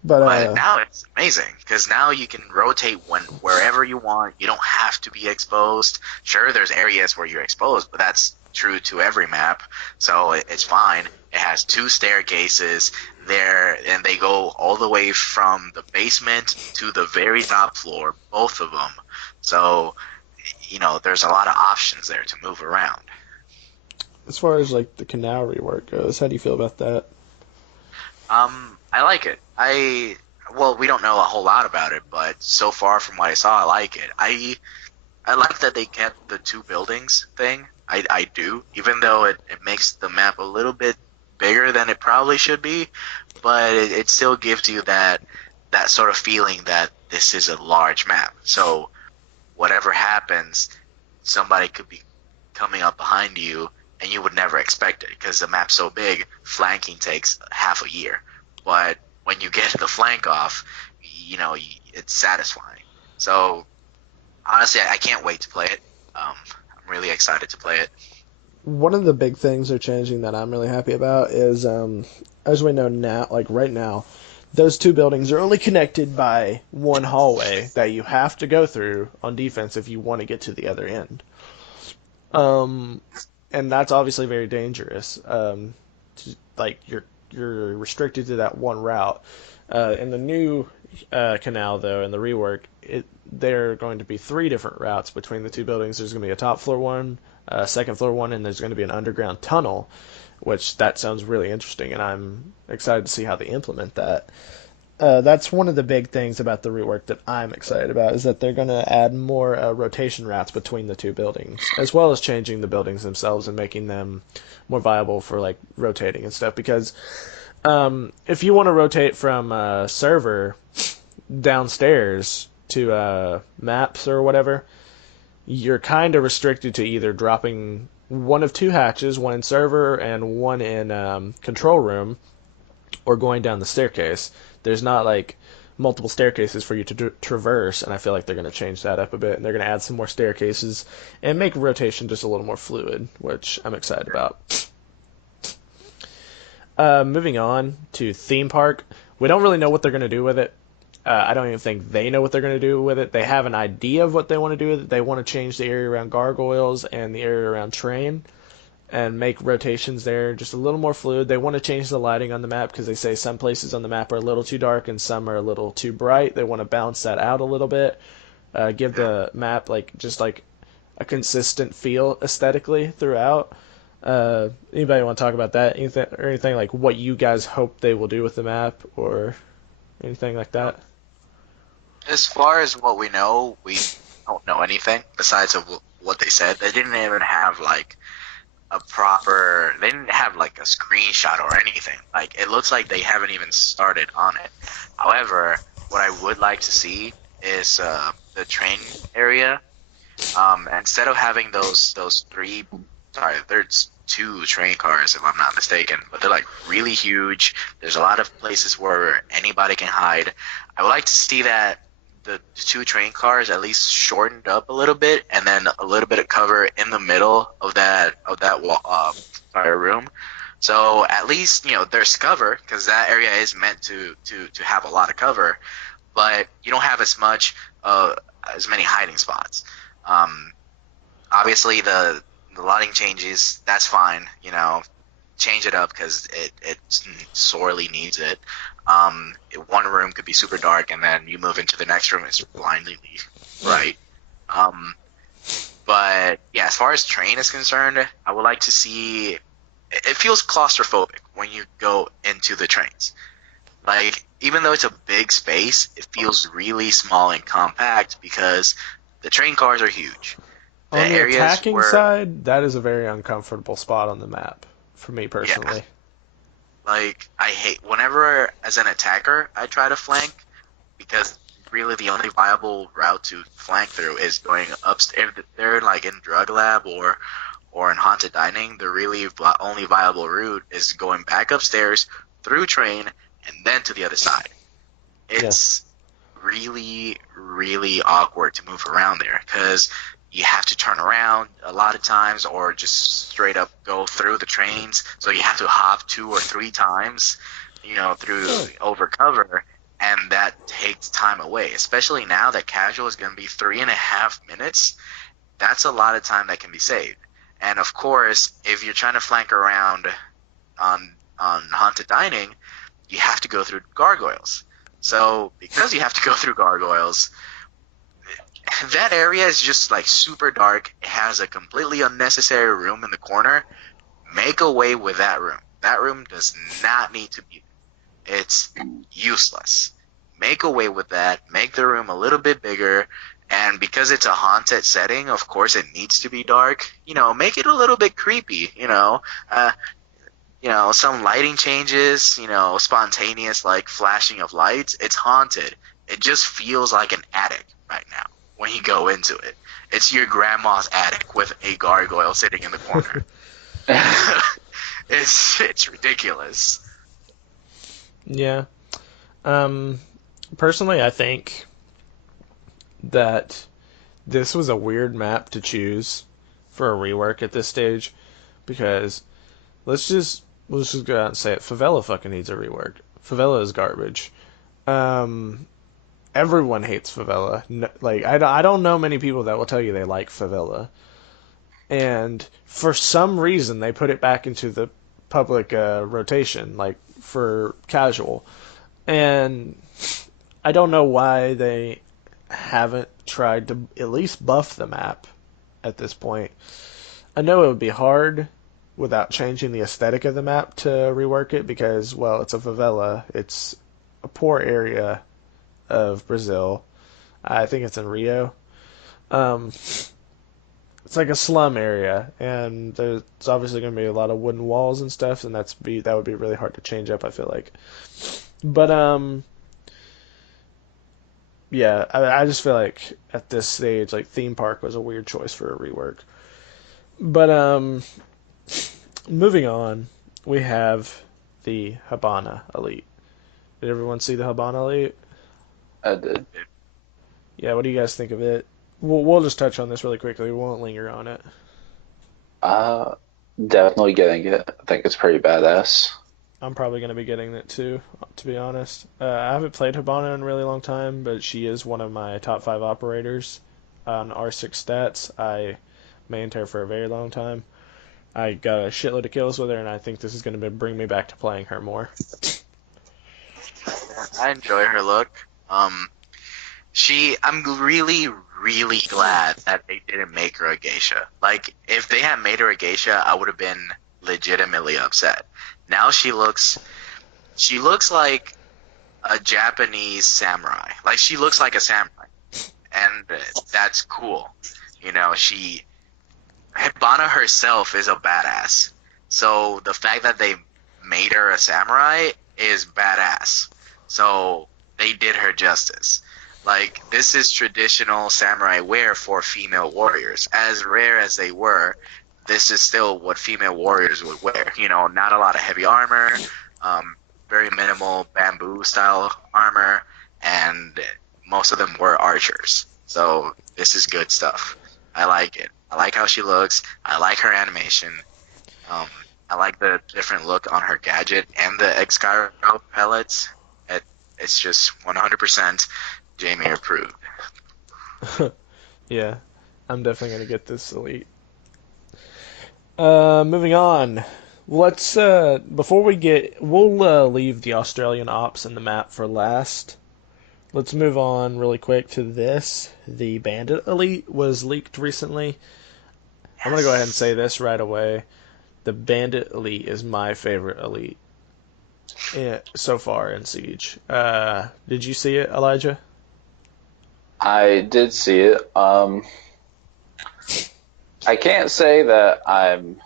But But now it's amazing because now you can rotate wherever you want. You don't have to be exposed. Sure, there's areas where you're exposed, but that's true to every map, so it's fine. It has 2 staircases there, and they go all the way from the basement to the very top floor, both of them. So, there's a lot of options there to move around. as far as like the Canal rework goes, how do you feel about that? I like it. Well, we don't know a whole lot about it, but so far from what I saw, I like it. I like that they kept the 2 buildings thing. I do, even though it makes the map a little bit bigger than it probably should be, but it still gives you that sort of feeling that this is a large map. So whatever happens, somebody coming up behind you, and you would never expect it because the map's so big. Flanking takes half a year, but when you get the flank off, it's satisfying. So honestly, I can't wait to play it. I'm really excited to play it. One of the big things they're changing that I'm really happy about is, as we know now, like right now, those two buildings are only connected by one hallway that you have to go through on defense if you want to get to the other end. Um, and that's obviously very dangerous. Like you're restricted to that one route. In the new canal, though, in the rework, there are going to be three different routes between the two buildings. There's going to be a top floor one, a second floor one, and there's going to be an underground tunnel, which that sounds really interesting, and I'm excited to see how they implement that. That's one of the big things about the rework that I'm excited about is that they're going to add more rotation routes between the two buildings, as well as changing the buildings themselves and making them more viable for like rotating and stuff. Because if you want to rotate from server downstairs to maps or whatever, you're kind of restricted to either dropping one of two hatches, one in server and one in control room, or going down the staircase. There's not like multiple staircases for you to traverse, and I feel like they're going to change that up a bit, and they're going to add some more staircases and make rotation just a little more fluid, which I'm excited about. Moving on to theme park, we don't really know what they're going to do with it. I don't even think they know what they're going to do with it. They have an idea of what they want to do with it. They want to change the area around gargoyles and the area around train and make rotations there just a little more fluid. They want to change the lighting on the map because they say some places on the map are a little too dark and some are a little too bright. They want to balance that out a little bit, give the map just like a consistent feel aesthetically throughout. Anybody want to talk about that? Anything like what you guys hope they will do with the map or anything like that? As far as what we know, we don't know anything besides of what they said. They didn't even have like they didn't have like a screenshot or anything. Like it looks like they haven't even started on it. However, what I would like to see is the train area. Instead of having those there's two train cars if I'm not mistaken, but they're like really huge. There's a lot of places where anybody can hide. I would like to see that the two train cars at least shortened up a little bit, and then a little bit of cover in the middle of that room. So at least there's cover because that area is meant to have a lot of cover, but you don't have as many hiding spots. Obviously the lighting changes. That's fine. Change it up because it sorely needs it. One room could be super dark, and then you move into the next room, it's blindly bright. But yeah, as far as train is concerned, I would like to see. It feels claustrophobic when you go into the trains. Like even though it's a big space, it feels really small and compact because the train cars are huge. On the attacking side, that is a very uncomfortable spot on the map for me personally. Yeah. Like, I hate whenever, as an attacker, I try to flank because really the only viable route to flank through is going upstairs. If they're like in drug lab or in haunted dining, the really only viable route is going back upstairs through train and then to the other side. It's really, really awkward to move around there because you have to turn around a lot of times or just straight up go through the trains. So you have to hop 2 or 3 times, through over cover, and that takes time away. Especially now that casual is going to be 3.5 minutes. That's a lot of time that can be saved. And of course, if you're trying to flank around on haunted dining, you have to go through gargoyles. So because you have to go through gargoyles, that area is just like super dark. It has a completely unnecessary room in the corner. Make away with that room. That room does not need to be. It's useless. Make away with that. Make the room a little bit bigger. And because it's a haunted setting, of course it needs to be dark. Make it a little bit creepy. Some lighting changes. Spontaneous like flashing of lights. It's haunted. It just feels like an attic right now. when you go into it. It's your grandma's attic with a gargoyle sitting in the corner. It's ridiculous. Yeah. Um, Personally, I think that this was a weird map to choose for a rework at this stage because let's just go out and say it. Favela fucking needs a rework. Favela is garbage. Um, Everyone hates Favela. Like I don't know many people that will tell you they like Favela. And for some reason they put it back into the public rotation, like for casual. And I don't know why they haven't tried to at least buff the map at this point. I know it would be hard without changing the aesthetic of the map to rework it because, well, it's a favela. It's a poor area of Brazil. I think it's in Rio. Um, it's like a slum area, and there's obviously going to be a lot of wooden walls and stuff, and that would be really hard to change up. I feel like, but yeah, I just feel like at this stage, like theme park was a weird choice for a rework. But moving on, we have the Habana Elite. Did everyone see the Habana Elite? I did. Yeah, what do you guys think of it? We'll just touch on this really quickly. We won't linger on it. Uh, Definitely getting it. I think it's pretty badass. I'm probably going to be getting it too, to be honest. I haven't played Habana in a really long time, but she is one of my top 5 operators on R6 stats. I mained her for a very long time. I got a shitload of kills with her, and I think this is going to bring me back to playing her more. I enjoy her look. I'm really, really glad that they didn't make her a geisha. Like, if they had made her a geisha, I would have been legitimately upset. Now she looks like a Japanese samurai. Like, she looks like a samurai, and that's cool. You know, Hibana herself is a badass. So the fact that they made her a samurai is badass. So they did her justice. Like, this is traditional samurai wear for female warriors. As rare as they were, this is still what female warriors would wear. You know, not a lot of heavy armor, very minimal bamboo style armor, and most of them were archers. So this is good stuff. I like it. I like how she looks. I like her animation. I like the different look on her gadget and the X-Gyro pellets. It's just 100% Jamie approved. Yeah, I'm definitely going to get this Elite. Moving on. Let's we'll leave the Australian ops and the map for last. Let's move on really quick to this. The Bandit Elite was leaked recently. I'm gonna go ahead and say this right away. The Bandit Elite is my favorite Elite so far in Siege. Did you see it, Elijah? I did see it. I can't say that I'm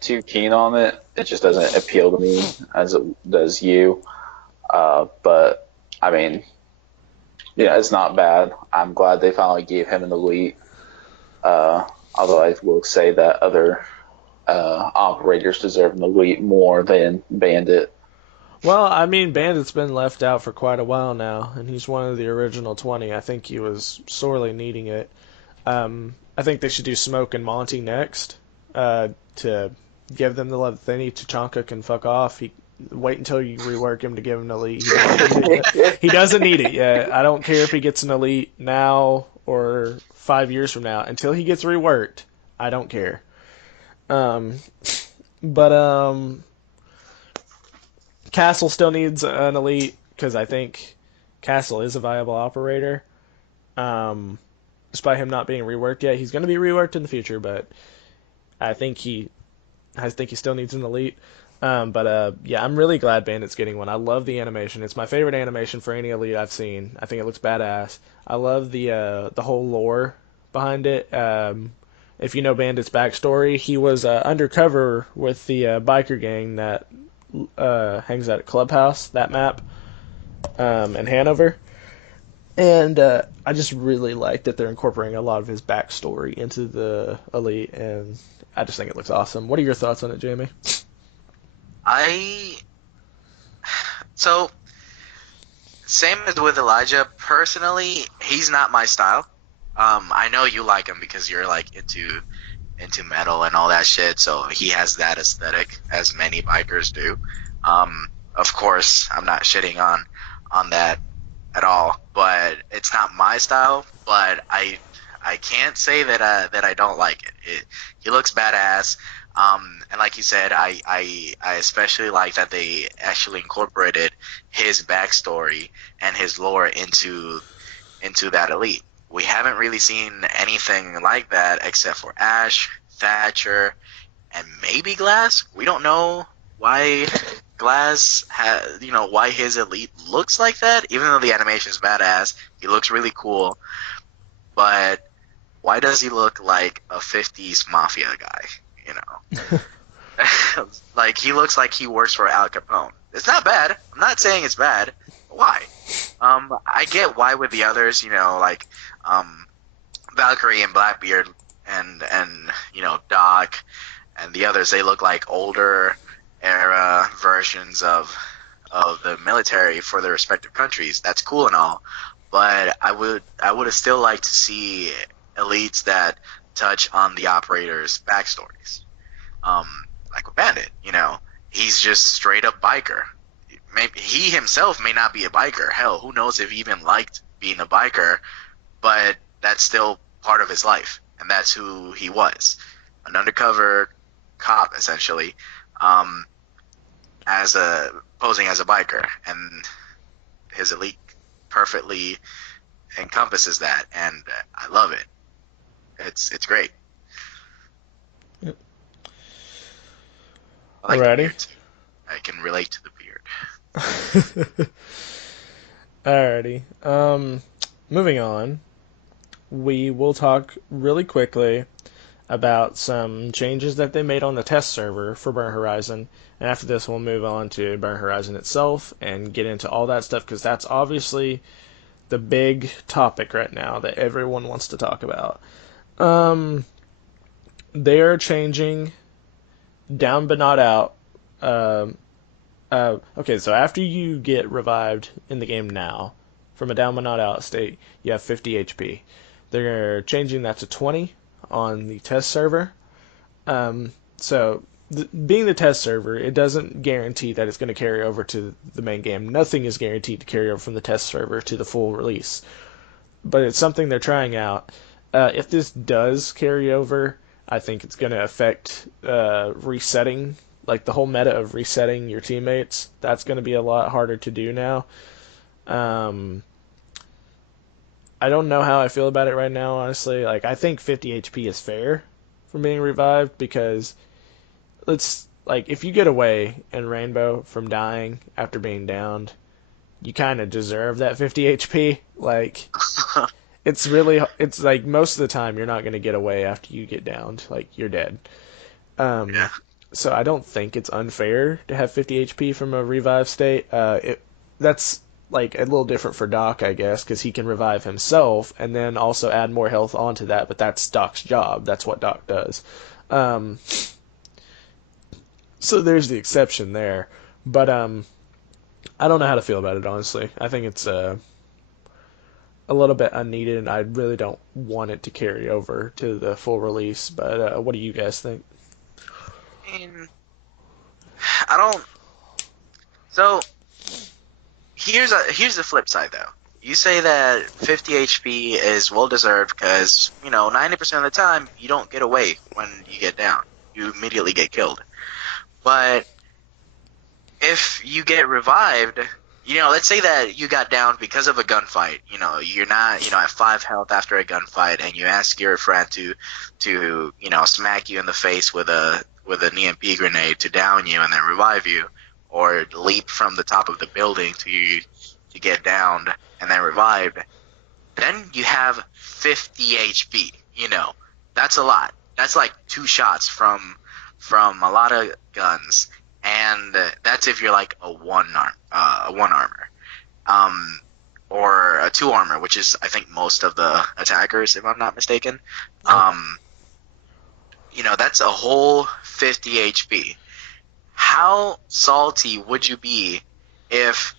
too keen on it. It just doesn't appeal to me as it does you. But I mean, yeah, it's not bad. I'm glad they finally gave him an elite. Although I will say that other operators deserve an elite more than Bandit. Well, I mean, Bandit's been left out for quite a while now, and he's one of the original 20. I think he was sorely needing it. I think they should do Smoke and Monty next to give them the love that they need. Tachanka can fuck off. Wait until you rework him to give him an elite. He doesn't need it yet. I don't care if he gets an elite now or 5 years from now. Until he gets reworked, I don't care. But Castle still needs an elite because I think Castle is a viable operator. Despite him not being reworked yet, he's going to be reworked in the future. But I think he still needs an elite. Yeah, I'm really glad Bandit's getting one. I love the animation. It's my favorite animation for any elite I've seen. I think it looks badass. I love the whole lore behind it. If you know Bandit's backstory, he was undercover with the biker gang that hangs out at Clubhouse, that map, in Hanover. And I just really like that they're incorporating a lot of his backstory into the Elite, and I just think it looks awesome. What are your thoughts on it, Jamie? I so same as with Elijah. Personally, he's not my style. I know you like him because you're like into metal and all that shit. So he has that aesthetic, as many bikers do. Of course, I'm not shitting on that at all, but it's not my style. But I can't say that I don't like it. He looks badass. And like you said, I especially like that they actually incorporated his backstory and his lore into that elite. We haven't really seen anything like that except for Ash, Thatcher, and maybe Glass. We don't know why why his elite looks like that, even though the animation is badass. He looks really cool, but why does he look like a 50s mafia guy? You know, like he looks like he works for Al Capone. It's not bad. I'm not saying it's bad. Why? I get why with the others, like Valkyrie and Blackbeard and Doc and the others, they look like older era versions of the military for their respective countries. That's cool and all, but I would have still liked to see elites that touch on the operators' backstories. Like with Bandit, he's just straight up biker. Maybe he himself may not be a biker. Hell, who knows if he even liked being a biker, but that's still part of his life, and that's who he was, an undercover cop essentially, posing as a biker, and his elite perfectly encompasses that, and I love it. It's great. Yep. I like the Alrighty. beard too. I can relate to the beard. Alrighty. Moving on. We will talk really quickly about some changes that they made on the test server for Burn Horizon. And after this, we'll move on to Burn Horizon itself and get into all that stuff because that's obviously the big topic right now that everyone wants to talk about. They are changing down but not out. Okay, so after you get revived in the game now, from a down but not out state, you have 50 HP. They're changing that to 20 on the test server. So, being the test server, it doesn't guarantee that it's going to carry over to the main game. Nothing is guaranteed to carry over from the test server to the full release. But it's something they're trying out. If this does carry over, I think it's going to affect resetting, like the whole meta of resetting your teammates. That's going to be a lot harder to do now. I don't know how I feel about it right now, honestly. Like, I think 50 HP is fair from being revived because if you get away in Rainbow from dying after being downed, you kind of deserve that 50 HP. Like, it's like most of the time you're not going to get away after you get downed. Like, you're dead. Yeah. So I don't think it's unfair to have 50 HP from a revive state. That's like a little different for Doc, I guess, because he can revive himself and then also add more health onto that. But that's Doc's job. That's what Doc does. So there's the exception there. But I don't know how to feel about it, honestly. I think it's a little bit unneeded, and I really don't want it to carry over to the full release. But what do you guys think? I mean, I don't. So here's the flip side though. You say that 50 HP is well deserved because 90% of the time you don't get away when you get down. You immediately get killed. But if you get revived, let's say that you got down because of a gunfight. You're not at 5 health after a gunfight, and you ask your friend to smack you in the face with an EMP grenade to down you and then revive you, or leap from the top of the building to get downed and then revived. Then you have 50 HP. That's a lot. That's like 2 shots from a lot of guns, and that's if you're like a one armor. or a 2 armor, which is I think most of the attackers, if I'm not mistaken. Yep. That's a whole 50 HP. How salty would you be if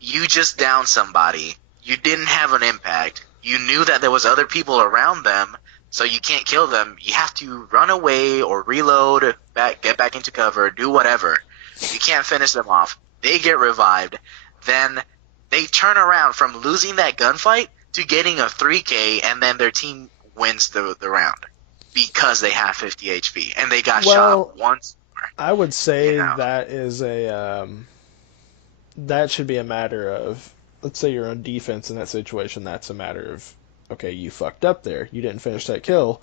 you just downed somebody, you didn't have an impact, you knew that there was other people around them, so you can't kill them, you have to run away or reload, get back into cover, do whatever. You can't finish them off. They get revived. Then they turn around from losing that gunfight to getting a 3K, and then their team wins the round because they have 50 HP and they got shot once more. I would say You know. that is that should be a matter of, let's say you're on defense in that situation, that's a matter of, okay, you fucked up there. You didn't finish that kill.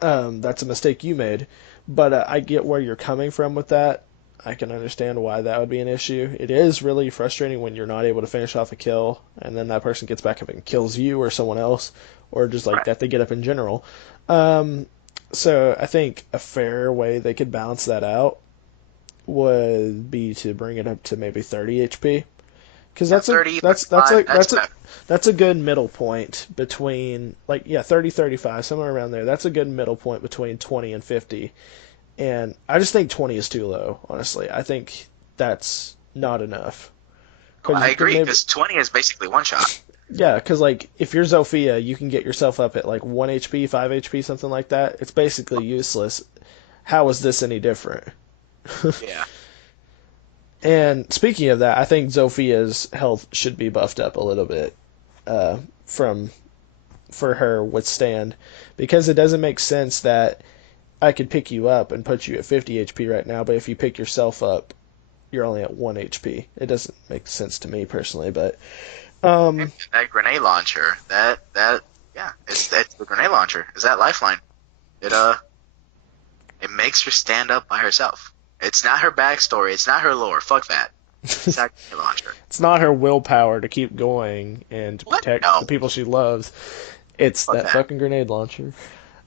That's a mistake you made. But I get where you're coming from with that. I can understand why that would be an issue. It is really frustrating when you're not able to finish off a kill, and then that person gets back up and kills you or someone else, or just like that they get up in general. So I think a fair way they could balance that out would be to bring it up to maybe 30 HP, because that's a good middle point between, like, 30 35, somewhere around there. That's a good middle point between 20 and 50. And I just think 20 is too low, honestly. I think that's not enough. I agree, because 20 is basically one shot. Yeah, because, like, if you're Zofia, you can get yourself up at, like, 1 HP, 5 HP, something like that. It's basically useless. How is this any different? Yeah. And speaking of that, I think Zofia's health should be buffed up a little bit for her withstand, because it doesn't make sense that I could pick you up and put you at 50 HP right now, but if you pick yourself up, you're only at 1 HP. It doesn't make sense to me personally, but that grenade launcher, it's the grenade launcher. Is that lifeline? It makes her stand up by herself. It's not her backstory. It's not her lore. Fuck that. It's that grenade launcher. It's not her willpower to keep going and to protect the people she loves. It's that fucking grenade launcher.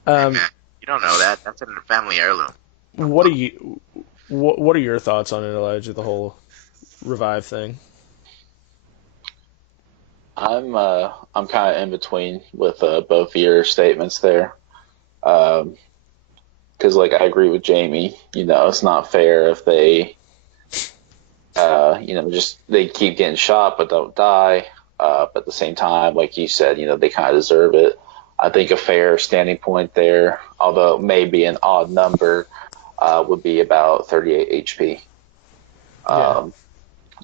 Hey, man, you don't know that. That's a family heirloom. What are your thoughts on it, Elijah? The whole revive thing. I'm kind of in between with both your statements there, because like I agree with Jamie. It's not fair if they, just they keep getting shot but don't die. But at the same time, like you said, they kind of deserve it. I think a fair standing point there, although it may be an odd number, would be about 38 HP.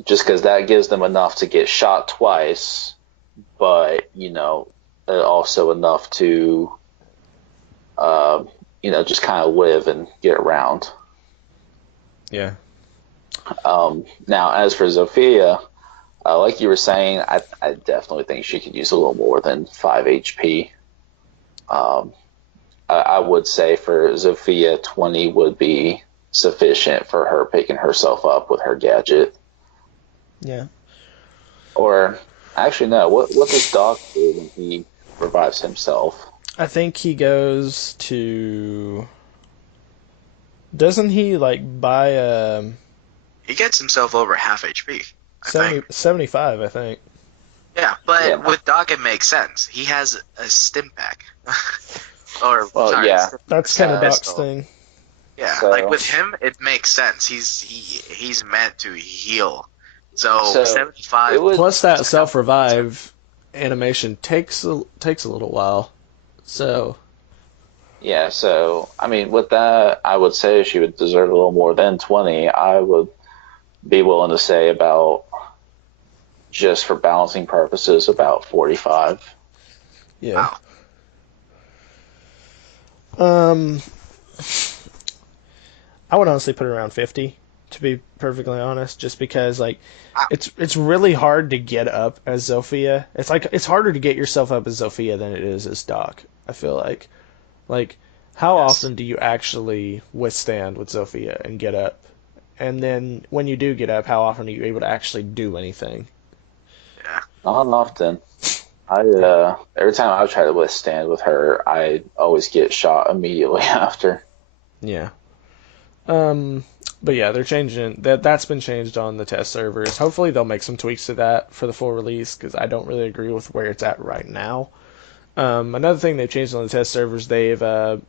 Just because that gives them enough to get shot twice, but also enough to just kind of live and get around. Yeah. Now, as for Zofia, like you were saying, I definitely think she could use a little more than 5 HP. I would say for Zofia, 20 would be sufficient for her picking herself up with her gadget. Yeah. Or, actually, no. What does Doc do when he revives himself? I think he goes to... Doesn't he, like, buy He gets himself over half HP. 75, I think. Yeah, but with Doc it makes sense. He has a stim pack. That's kind of Doc's thing. Yeah, so, like with him, it makes sense. He's meant to heal. So 75. Plus that self-revive animation takes a little while. So. Yeah, so, I mean, with that, I would say she would deserve a little more than 20. I would be willing to say about, just for balancing purposes, about 45. Yeah. Wow. I would honestly put it around 50, to be perfectly honest, just because, like, it's really hard to get up as Zofia. It's harder to get yourself up as Zofia than it is as Doc, I feel like. Like, how often do you actually withstand with Zofia and get up? And then when you do get up, how often are you able to actually do anything? Yeah. Not often. Every time I try to withstand with her, I always get shot immediately after. Yeah. But yeah, they're changing that. That's been changed on the test servers. Hopefully, they'll make some tweaks to that for the full release because I don't really agree with where it's at right now. Another thing they've changed on the test servers, they've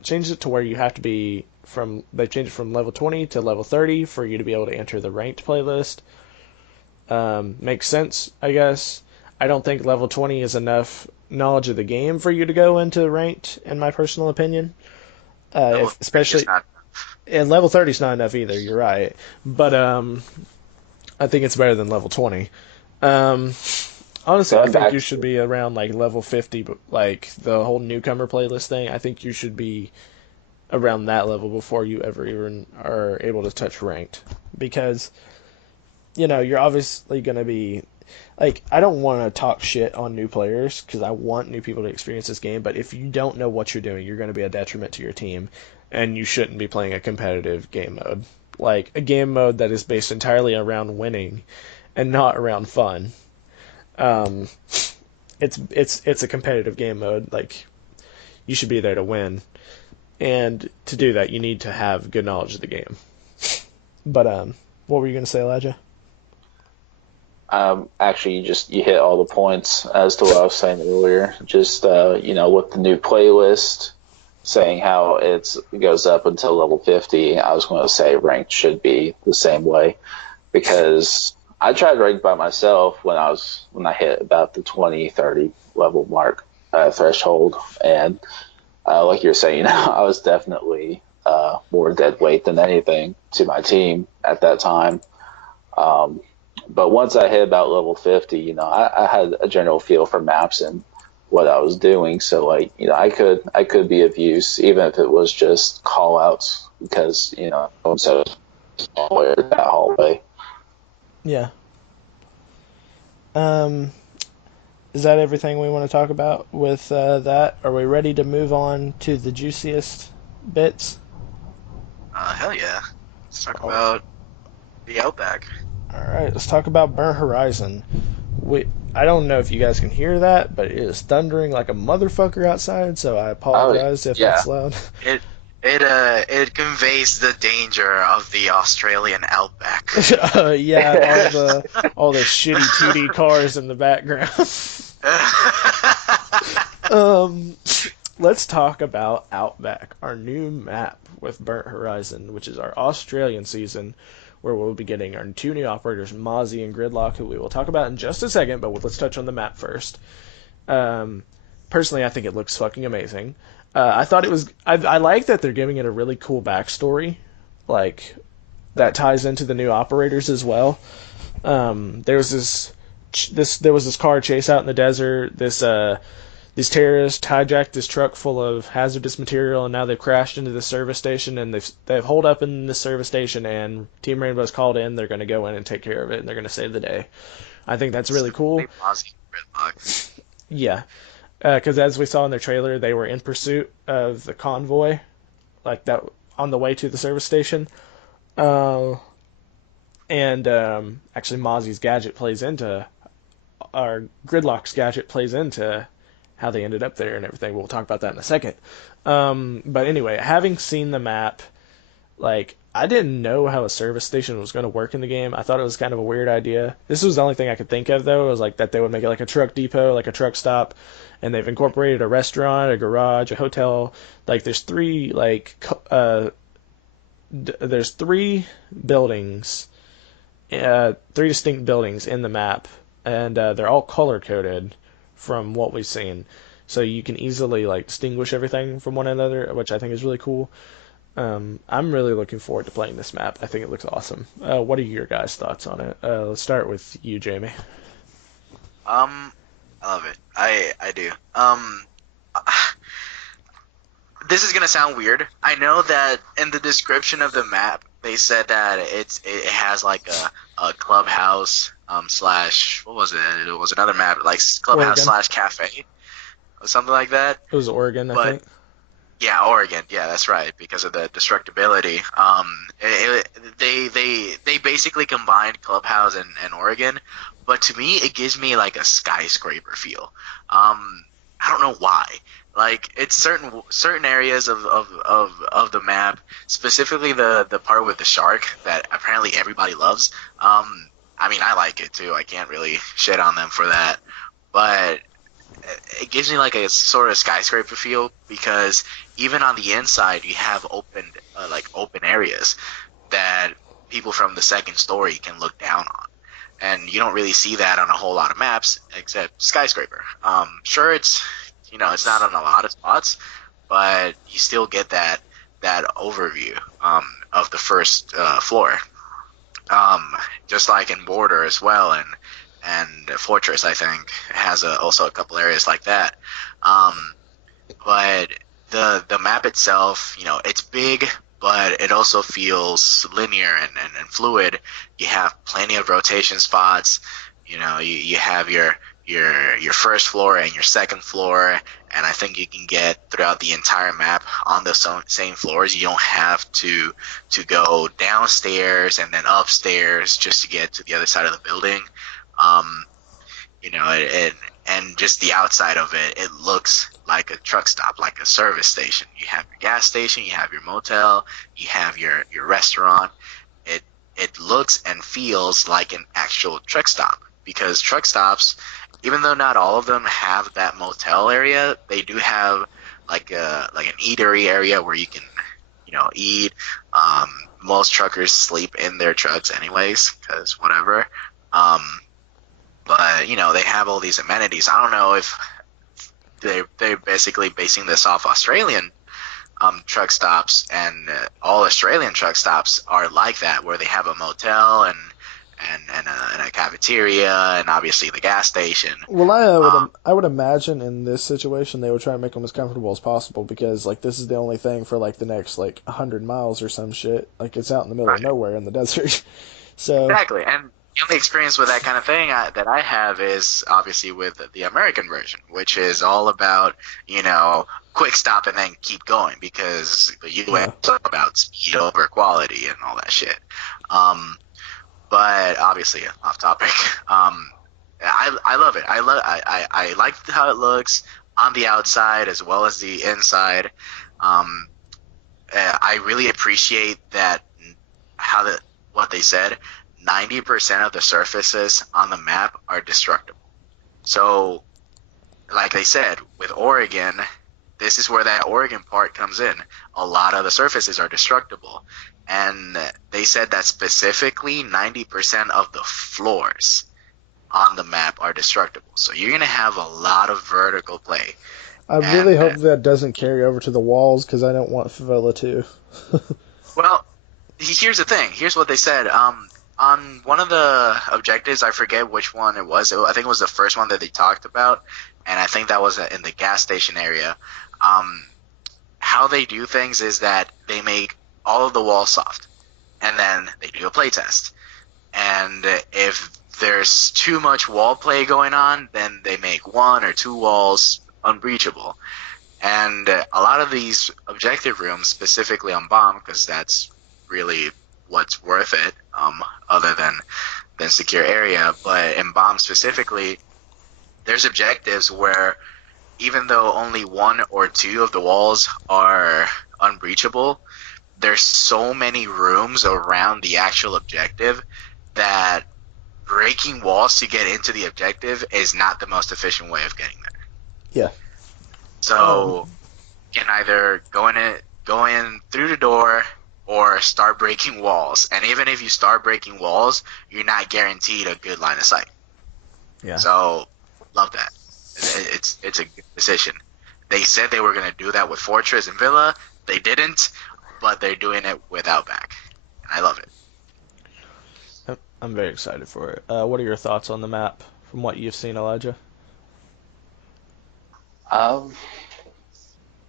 changed it to where you have to be from. They've changed it from level 20 to level 30 for you to be able to enter the ranked playlist. Makes sense, I guess. I don't think level 20 is enough knowledge of the game for you to go into ranked, in my personal opinion. Level 3 is Especially, not. and level 30 is not enough either. You're right, but I think it's better than level 20. Um, Honestly, I Going think back, you should be around like level 50, but like the whole newcomer playlist thing. I think you should be around that level before you ever even are able to touch ranked, because you're obviously going to be like, I don't want to talk shit on new players because I want new people to experience this game, but if you don't know what you're doing, you're going to be a detriment to your team, and you shouldn't be playing a competitive game mode. Like a game mode that is based entirely around winning and not around fun. Um, it's a competitive game mode. Like, you should be there to win, and to do that, you need to have good knowledge of the game. But what were you going to say, Elijah? actually, you hit all the points as to what I was saying earlier. Just with the new playlist, saying how it goes up until level 50. I was going to say ranked should be the same way, because I tried ranked by myself when I hit about the 20, 30 level mark threshold, and like you're saying, I was definitely more dead weight than anything to my team at that time. Um, but once I hit about level 50, I had a general feel for maps and what I was doing. So like, I could be of use, even if it was just call outs, because, I'm so aware of that hallway. Yeah. Um, is that everything we want to talk about with that? Are we ready to move on to the juiciest bits? Hell yeah. Let's talk Oh, about the Outback. all right, let's talk about Burnt Horizon. I don't know if you guys can hear that, but it is thundering like a motherfucker outside, so I Oh, apologize if yeah. that's loud. It it conveys the danger of the Australian Outback. Yeah, all the shitty 2D cars in the background. um, let's talk about Outback, our new map with Burnt Horizon, which is our Australian season, where we'll be getting our two new operators, Mozzie and Gridlock, who we will talk about in just a second, but let's touch on the map first. Um, Personally, I think it looks fucking amazing. I thought it was. I like that they're giving it a really cool backstory, like that ties into the new operators as well. There was this car chase out in the desert. These terrorists hijacked this truck full of hazardous material, and now they've crashed into the service station, and they've holed up in the service station, and Team Rainbow's called in. They're going to go in and take care of it, and they're going to save the day. I think that's really cool. Mozzie Gridlock. Yeah, because as we saw in their trailer, they were in pursuit of the convoy, like that, on the way to the service station. Uh, and actually, Mozzie's gadget plays into our Gridlock's gadget plays into how they ended up there and everything. We'll talk about that in a second. But anyway, having seen the map, like, I didn't know how a service station was going to work in the game. I thought it was kind of a weird idea. This was the only thing I could think of, though. It was like that they would make it like a truck depot, like a truck stop, and they've incorporated a restaurant, a garage, a hotel. Like, there's three buildings, three distinct buildings in the map, and they're all color coded from what we've seen, so you can easily like distinguish everything from one another, which I think is really cool. I'm really looking forward to playing this map. I think it looks awesome. What are your guys' thoughts on it? Let's start with you, Jamie. I love it. I do. This is gonna sound weird. I know that in the description of the map they said that it has like a clubhouse slash, what was it? It was another map like clubhouse Oregon. slash cafe or something like that. It was Oregon, I But think. yeah, Oregon. Yeah, that's right, because of the destructibility. They basically combined Clubhouse and Oregon, but to me it gives me like a skyscraper feel. I don't know why. Like it's certain areas of the map, specifically the part with the shark that apparently everybody loves. I mean, I like it too. I can't really shit on them for that, but it gives me like a sort of skyscraper feel because even on the inside you have open areas that people from the second story can look down on. And you don't really see that on a whole lot of maps except skyscraper. Sure, it's not on a lot of spots, but you still get that overview of the first floor. Just like in Border as well, and Fortress, I think, has also a couple areas like that. But the map itself, it's big, but it also feels linear and fluid. You have plenty of rotation spots. You have your first floor and your second floor, and I think you can get throughout the entire map on the same floors. You don't have to go downstairs and then upstairs just to get to the other side of the building. And just the outside of it, it looks like a truck stop, like a service station. You have your gas station, you have your motel, you have your restaurant. It looks and feels like an actual truck stop, because truck stops, even though not all of them have that motel area, they do have like an eatery area where you can eat. Most truckers sleep in their trucks anyways, because whatever. But they have all these amenities. I don't know if they're basically basing this off Australian truck stops, and all Australian truck stops are like that, where they have a motel and a cafeteria and obviously the gas station. Well, I would imagine in this situation they would try to make them as comfortable as possible, because like this is the only thing for like the next like 100 miles or some shit. Like it's out in the middle of nowhere in the desert. So exactly, and the only experience with that kind of thing that I have is obviously with the American version, which is all about quick stop and then keep going, because the U.S. is about speed over quality and all that shit. But obviously off topic. I love it. I like how it looks on the outside as well as the inside. I really appreciate that what they said. 90% of the surfaces on the map are destructible. So, like they said, with Oregon, this is where that Oregon part comes in. A lot of the surfaces are destructible. And they said that specifically 90% of the floors on the map are destructible. So you're going to have a lot of vertical play. I really hope that doesn't carry over to the walls, because I don't want Favela to. Well, here's the thing. Here's what they said. On one of the objectives, I forget which one it was. I think it was the first one that they talked about, and I think that was in the gas station area. How they do things is that they make all of the walls soft, and then they do a play test. And if there's too much wall play going on, then they make one or two walls unbreachable. And a lot of these objective rooms, specifically on bomb, because that's really what's worth it, other than secure area, but in bomb specifically, there's objectives where even though only one or two of the walls are unbreachable, there's so many rooms around the actual objective that breaking walls to get into the objective is not the most efficient way of getting there. Yeah. So you can either go in through the door or start breaking walls. And even if you start breaking walls, you're not guaranteed a good line of sight. Yeah. So love that. It's a good decision. They said they were going to do that with Fortress and Villa. They didn't, but they're doing it with Outback. And I love it. I'm very excited for it. What are your thoughts on the map from what you've seen, Elijah? Well,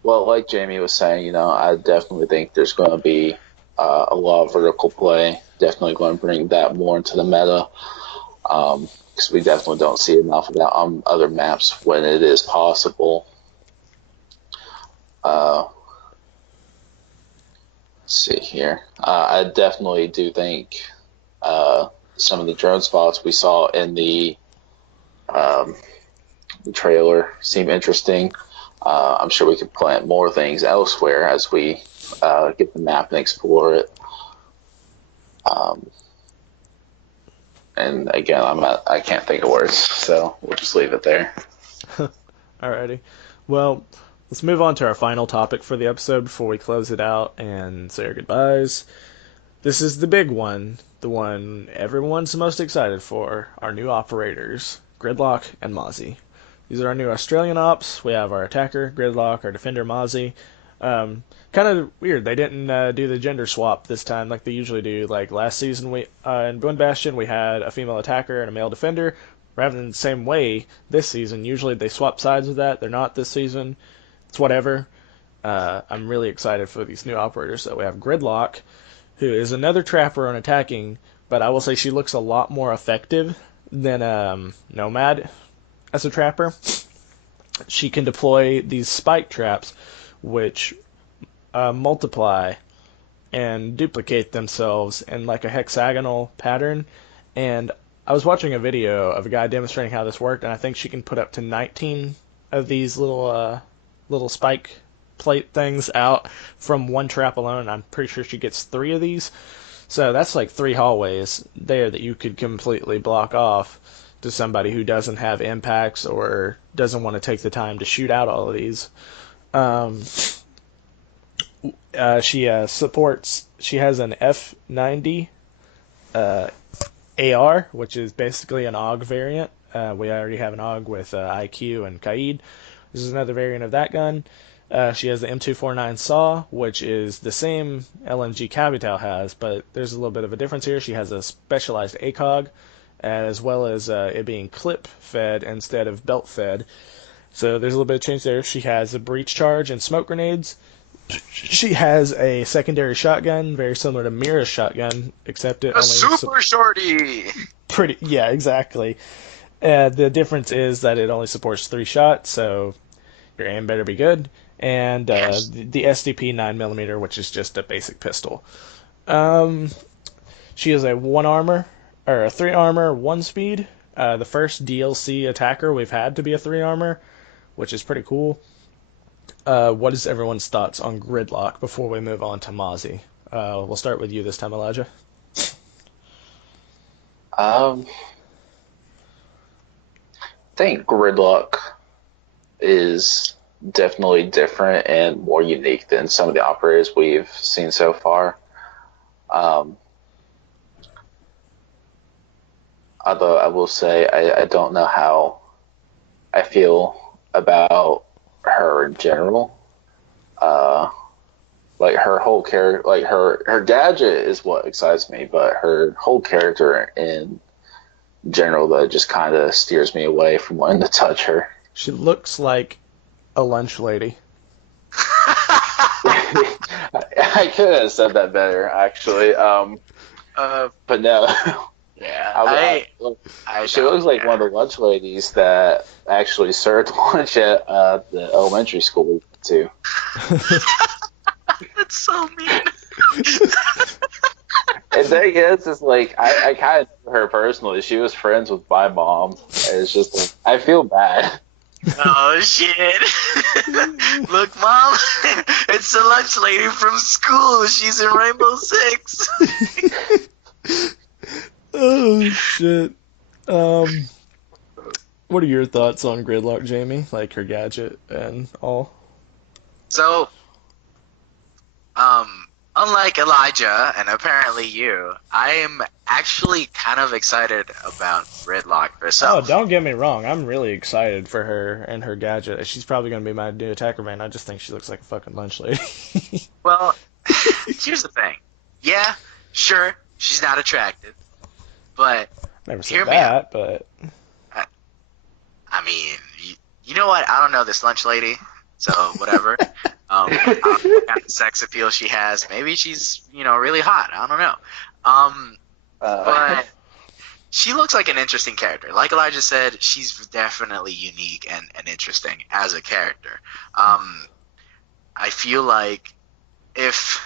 like Jamie was saying, I definitely think there's going to be a lot of vertical play. Definitely going to bring that more into the meta, because we definitely don't see enough of that on other maps when it is possible. Let's see here. I definitely do think some of the drone spots we saw in the trailer seem interesting. I'm sure we could plant more things elsewhere as we get the map and explore it. And again, I can't think of words, so we'll just leave it there. Alrighty. Well, let's move on to our final topic for the episode before we close it out and say our goodbyes. This is the big one, the one everyone's most excited for, our new operators, Gridlock and Mozzie. These are our new Australian ops. We have our attacker, Gridlock, our defender, Mozzie. Kind of weird. They didn't do the gender swap this time like they usually do. Like last season, we in Wind Bastion, we had a female attacker and a male defender. Rather than the same way this season, usually they swap sides with that. They're not this season. It's whatever. I'm really excited for these new operators. So we have Gridlock, who is another trapper on attacking, but I will say she looks a lot more effective than Nomad as a trapper. She can deploy these spike traps, which multiply and duplicate themselves in like a hexagonal pattern. And I was watching a video of a guy demonstrating how this worked, and I think she can put up to 19 of these little spike plate things out from one trap alone. I'm pretty sure she gets 3 of these. So that's like 3 hallways there that you could completely block off to somebody who doesn't have impacts or doesn't want to take the time to shoot out all of these. She supports. She has an F90 AR, which is basically an AUG variant. We already have an AUG with IQ and Kaid. This is another variant of that gun. She has the M249 SAW, which is the same LMG Cavital has, but there's a little bit of a difference here. She has a specialized ACOG, as well as it being clip-fed instead of belt-fed. So there's a little bit of change there. She has a breach charge and smoke grenades. She has a secondary shotgun, very similar to Mira's shotgun, except it A super shorty! Yeah, exactly. The difference is that it only supports 3 shots, so your aim better be good. And the SDP 9mm, which is just a basic pistol. She is a 1 armor, or a 3 armor, 1 speed. The first DLC attacker we've had to be a 3 armor, which is pretty cool. What is everyone's thoughts on Gridlock before we move on to Mozzie? We'll start with you this time, Elijah. I think Gridlock is definitely different and more unique than some of the operators we've seen so far. Although I will say I don't know how I feel about her in general. Like her whole character, like her gadget is what excites me, but her whole character in general that just kind of steers me away from wanting to touch her. She looks like a lunch lady. I could have said that better, actually. But no. Yeah, she looks like one of the lunch ladies that actually served lunch at the elementary school we went to. That's so mean. And the thing is like, I kind of knew her personally. She was friends with my mom. And it's just like, I feel bad. Oh, shit. Look, Mom, it's the lunch lady from school. She's in Rainbow Six. Oh, shit. What are your thoughts on Gridlock, Jamie? Like her gadget and all? So, unlike Elijah and apparently you, I am actually kind of excited about Gridlock herself. Oh, don't get me wrong. I'm really excited for her and her gadget. She's probably going to be my new attacker man. I just think she looks like a fucking lunch lady. Well, here's the thing. Yeah, sure, she's not attractive. But Never said that, but I mean, you know what? I don't know this lunch lady, so whatever. I don't know what kind of sex appeal she has. Maybe she's, really hot. I don't know. But she looks like an interesting character. Like Elijah said, she's definitely unique and interesting as a character. I feel like if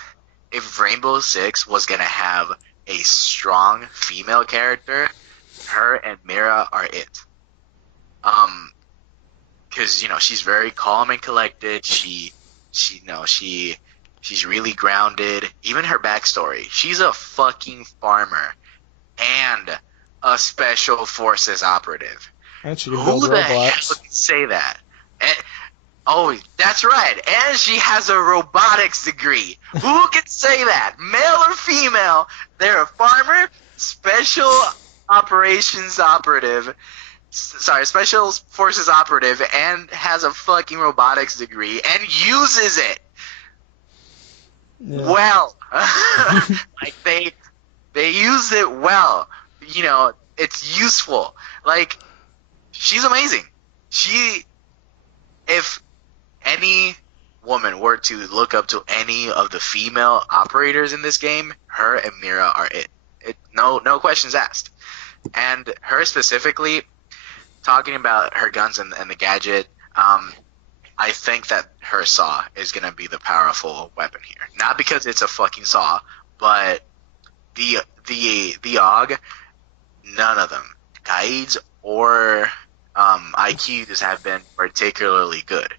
Rainbow Six was gonna have a strong female character, her and Mira are it. because she's very calm and collected. She's really grounded. Even her backstory, she's a fucking farmer and a special forces operative. And she can build Who the hell Roblox. can say that? And, oh, that's right. And she has a robotics degree. Who can say that? Male or female? They're a farmer, special operations operative. Sorry, special forces operative, and has a fucking robotics degree and uses it Yeah. well. Like they use it well. It's useful. Like, she's amazing. If any woman were to look up to any of the female operators in this game, her and Mira are it. No questions asked. And her specifically, talking about her guns and the gadget, I think that her saw is going to be the powerful weapon here. Not because it's a fucking saw, but the AUG, none of them, guides or IQs, have been particularly good.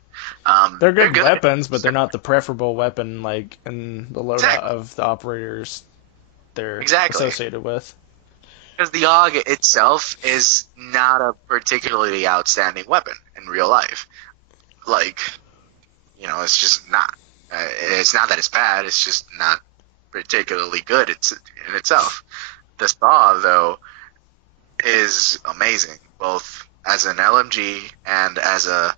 They're good weapons, but they're not the preferable weapon like in the loadout Exactly. of the operators they're Exactly. associated with. Because the AUG itself is not a particularly outstanding weapon in real life. Like, it's just not. It's not that it's bad, it's just not particularly good in itself. The saw, though, is amazing, both as an LMG and as a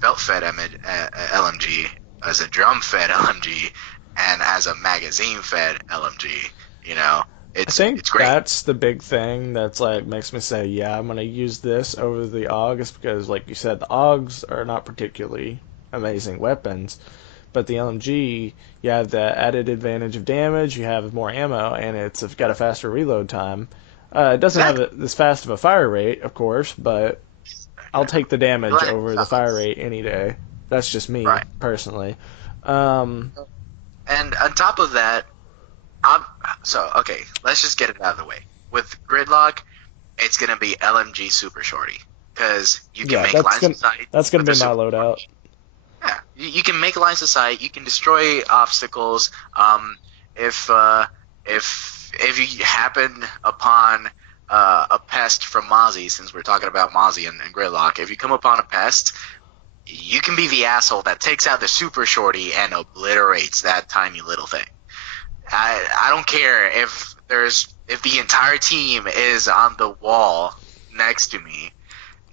belt-fed LMG, as a drum-fed LMG, and as a magazine-fed LMG. I think it's great. that's the big thing that's like makes me say, yeah, I'm gonna use this over the AUG, is because, like you said, the AUGs are not particularly amazing weapons, but the LMG, you have the added advantage of damage, you have more ammo, and it's got a faster reload time. It doesn't have this fast of a fire rate, of course, but I'll take the damage Right. over the fire rate any day. That's just me, Right. personally. And on top of that, okay, let's just get it out of the way. With Gridlock, it's going to be LMG Super Shorty. Because you can make lines of sight. That's going to with be the my super loadout. Yeah, you can make lines of sight. You can destroy obstacles. If you happen upon a pest from Mozzie, since we're talking about Mozzie and Gridlock, if you come upon a pest, you can be the asshole that takes out the super shorty and obliterates that tiny little thing. I don't care if the entire team is on the wall next to me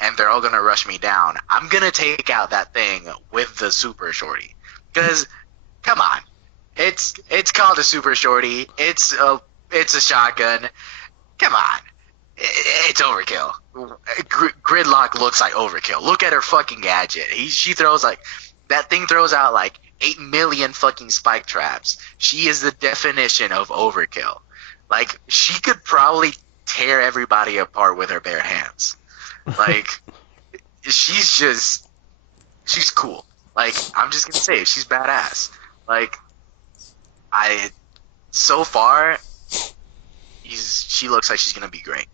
and they're all gonna rush me down. I'm gonna take out that thing with the super shorty. Because, come on, it's called a super shorty. It's a shotgun. Come on, it's overkill. Gridlock looks like overkill. Look at her fucking gadget. She throws that thing throws out 8 million fucking spike traps. She is the definition of overkill. She could probably tear everybody apart with her bare hands. She's cool. I'm just gonna say it, she's badass. So far, she looks like she's gonna be great.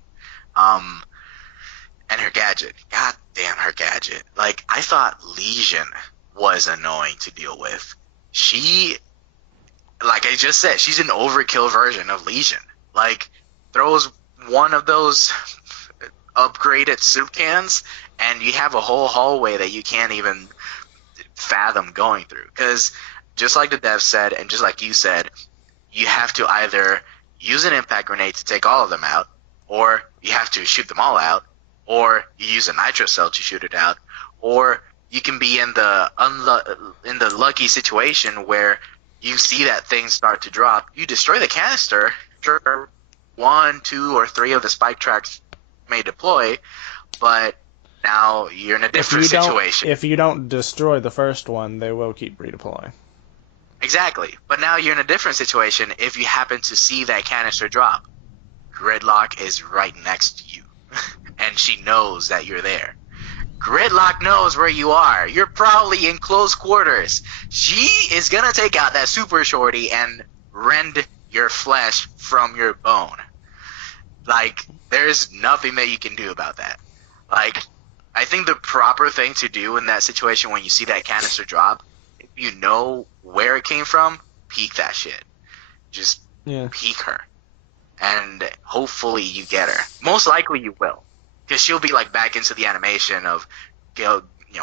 And her gadget, god damn her gadget. I thought Legion was annoying to deal with. She, like I just said, she's an overkill version of Legion. Throws one of those upgraded soup cans, and you have a whole hallway that you can't even fathom going through. Because just like the dev said, and just like you said, you have to either use an impact grenade to take all of them out, or you have to shoot them all out, or you use a nitro cell to shoot it out, or you can be in the lucky situation where you see that thing start to drop, you destroy the canister, sure, 1, 2, or 3 of the spike tracks may deploy, but now you're in a different situation. If you don't destroy the first one, they will keep redeploying. Exactly. But now you're in a different situation if you happen to see that canister drop. Gridlock is right next to you, and she knows that you're there. Gridlock knows where you are. You're probably in close quarters. She is going to take out that super shorty and rend your flesh from your bone. There's nothing that you can do about that. I think the proper thing to do in that situation when you see that canister drop, if you know where it came from, peek that shit. Just Yeah. peek her, and hopefully you get her. Most likely you will, because she'll be like back into the animation of,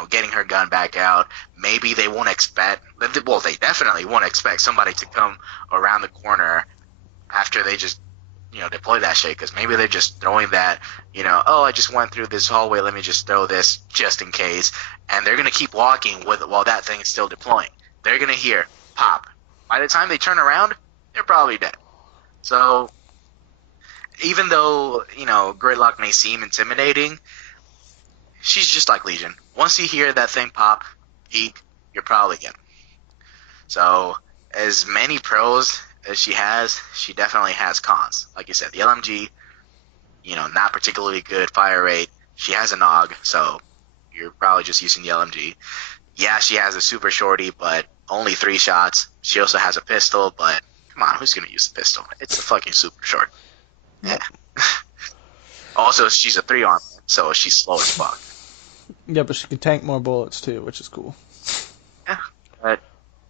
getting her gun back out. Maybe they won't expect. Well, they definitely won't expect somebody to come around the corner after they just deploy that shit, because maybe they're just throwing that, oh, I just went through this hallway, let me just throw this just in case, and they're gonna keep walking while that thing is still deploying. They're gonna hear pop. By the time they turn around, they're probably dead. So even though Gridlock may seem intimidating, she's just like Legion. Once you hear that thing pop, peek, you're probably gonna. So as many pros as she has, she definitely has cons. Like you said, the LMG, not particularly good fire rate. She has a Nog, so you're probably just using the LMG. Yeah, she has a super shorty, but only 3 shots. She also has a pistol, but come on, who's gonna use the pistol? It's a fucking super short. Yeah. Also, she's a 3 armor, so she's slow as fuck. Yeah, but she can tank more bullets too, which is cool. Yeah, but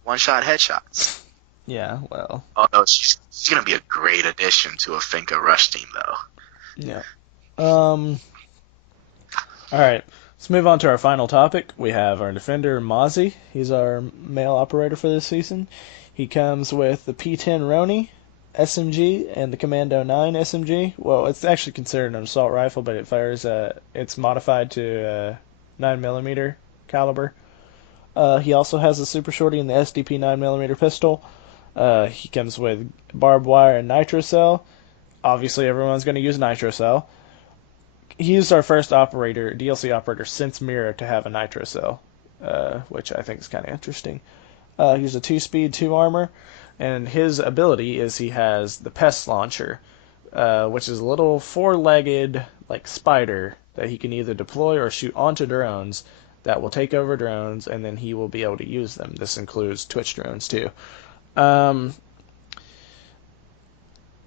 one-shot headshots. Yeah, well. Although she's gonna be a great addition to a Finka rush team, though. Yeah. All right. Let's move on to our final topic. We have our defender, Mozzie. He's our male operator for this season. He comes with the P10 Roni SMG and the Commando 9 SMG. Well, it's actually considered an assault rifle, but it fires. It's modified to 9mm caliber. He also has a Super Shorty and the SDP 9mm pistol. He comes with barbed wire and nitro cell. Obviously, everyone's going to use nitro cell. He's our first DLC operator since Mira to have a nitro cell, which I think is kind of interesting. He's a 2-speed, 2 armor, and his ability is he has the pest launcher, which is a little 4-legged like spider that he can either deploy or shoot onto drones that will take over drones, and then he will be able to use them. This includes Twitch drones too.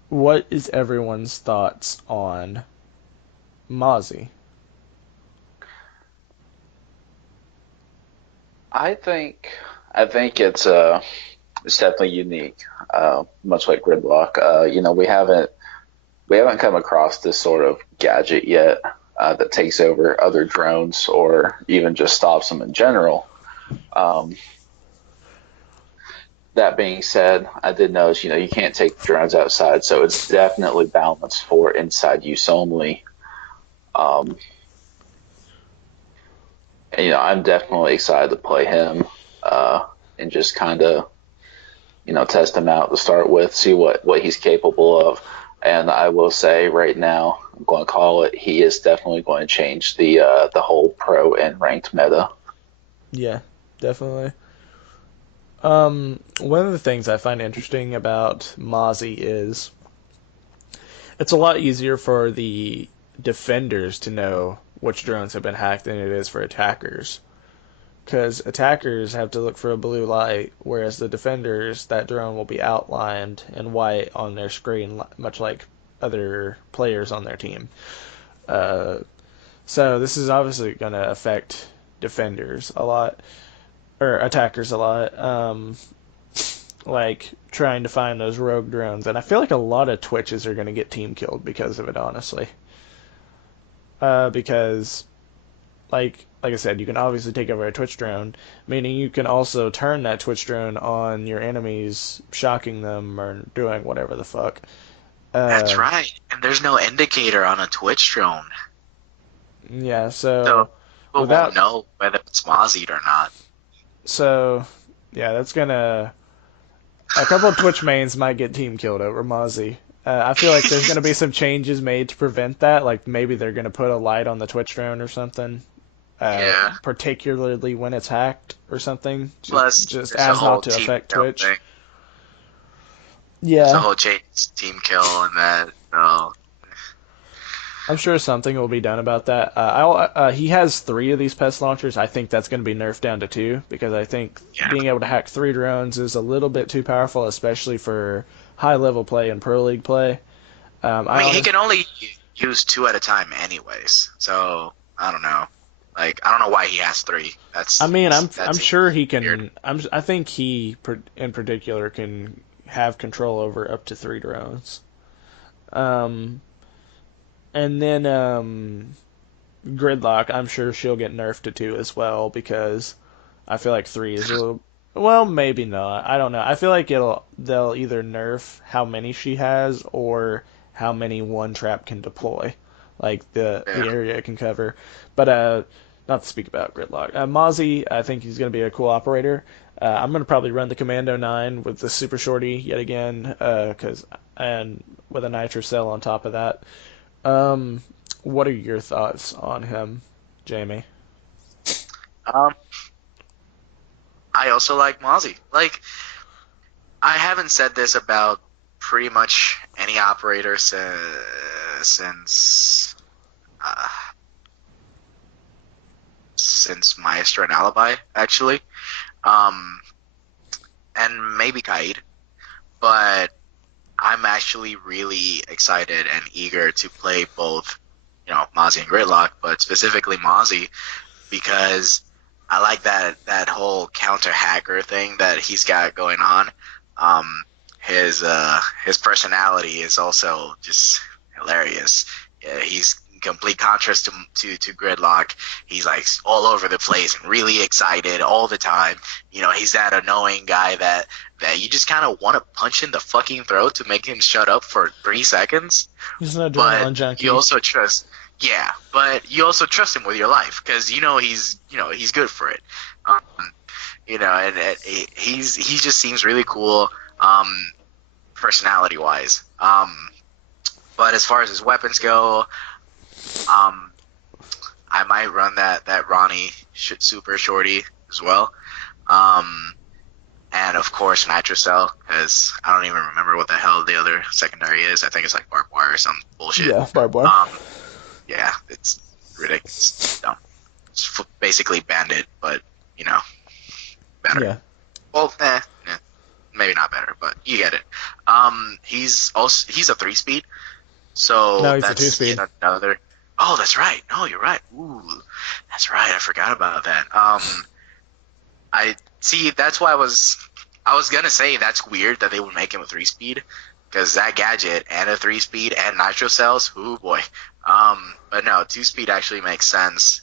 What is everyone's thoughts on Mozzie? I think it's definitely unique, much like Gridlock. We haven't come across this sort of gadget yet that takes over other drones or even just stops them in general. That being said, I did notice, you can't take drones outside, so it's definitely balanced for inside use only. And, I'm definitely excited to play him and just kind of, test him out to start with, see what he's capable of. And I will say right now, I'm going to call it, he is definitely going to change the whole pro and ranked meta. Yeah, definitely. One of the things I find interesting about Mozzie is it's a lot easier for the defenders to know which drones have been hacked than it is for attackers. Because attackers have to look for a blue light, whereas the defenders, that drone will be outlined in white on their screen, much like other players on their team. So this is obviously going to affect defenders a lot, or attackers a lot. Like trying to find those rogue drones, and I feel like a lot of Twitches are going to get team killed because of it, honestly. Because like I said, you can obviously take over a Twitch drone, meaning you can also turn that Twitch drone on your enemies, shocking them or doing whatever the fuck. That's right. And there's no indicator on a Twitch drone. Yeah, So people won't know whether it's Mozzie or not. So, yeah, that's gonna... A couple of Twitch mains might get team killed over Mozzie. I feel like there's gonna be some changes made to prevent that. Like, maybe they're gonna put a light on the Twitch drone or something. Yeah. Particularly when it's hacked or something. Plus, just as not to affect Twitch. Thing. Yeah. There's a whole team kill and that. I'm sure something will be done about that. He has 3 of these pest launchers. I think that's going to be nerfed down to 2 because I think being able to hack 3 drones is a little bit too powerful, especially for high-level play and Pro League play. He can only use 2 at a time anyways, so I don't know. Like, I don't know why he has 3. I mean, I'm That's sure he weird. can. I think he, in particular, can have control over up to 3 drones. Um, and then Gridlock, I'm sure she'll get nerfed to 2 as well because I feel like 3 is a little. Well, maybe not. I don't know. I feel like they'll either nerf how many she has or how many one trap can deploy, like the Yeah. area it can cover. But not to speak about Gridlock. Mozzie, I think he's going to be a cool operator. I'm going to probably run the Commando 9 with the Super Shorty yet again, and with a Nitro Cell on top of that. Um, what are your thoughts on him, Jamie? Um, I also like Mozzie. Like, I haven't said this about pretty much any operator uh, since Maestro and Alibi, actually. Um, and maybe Kaid, but I'm actually really excited and eager to play both, Mozzie and Gridlock, but specifically Mozzie because I like that whole counter hacker thing that he's got going on. Um, his personality is also just hilarious. Yeah, he's complete contrast to Gridlock. He's like all over the place and really excited all the time. He's that annoying guy that you just kind of want to punch in the fucking throat to make him shut up for 3 seconds. He's an But adrenaline junkie. you also trust, yeah, but you also trust him with your life because he's good for it. Um, and he just seems really cool, personality wise. But as far as his weapons go, um, I might run that Ronnie Super Shorty as well. And of course Nitrocell, because I don't even remember what the hell the other secondary is. I think it's like barbed wire or some bullshit. Yeah, barbed wire. Yeah, it's ridiculous. It's dumb. It's basically Bandit, but better. Yeah. Well, maybe not better, but you get it. He's a 3-speed, so No, he's a that's 2-speed. yet another. Oh, that's right. No, you're right. Ooh, that's right. I forgot about that. I see. That's why I was gonna say that's weird that they would make him a 3-speed because that gadget and a 3-speed and nitro cells. Ooh boy. But no, 2-speed actually makes sense.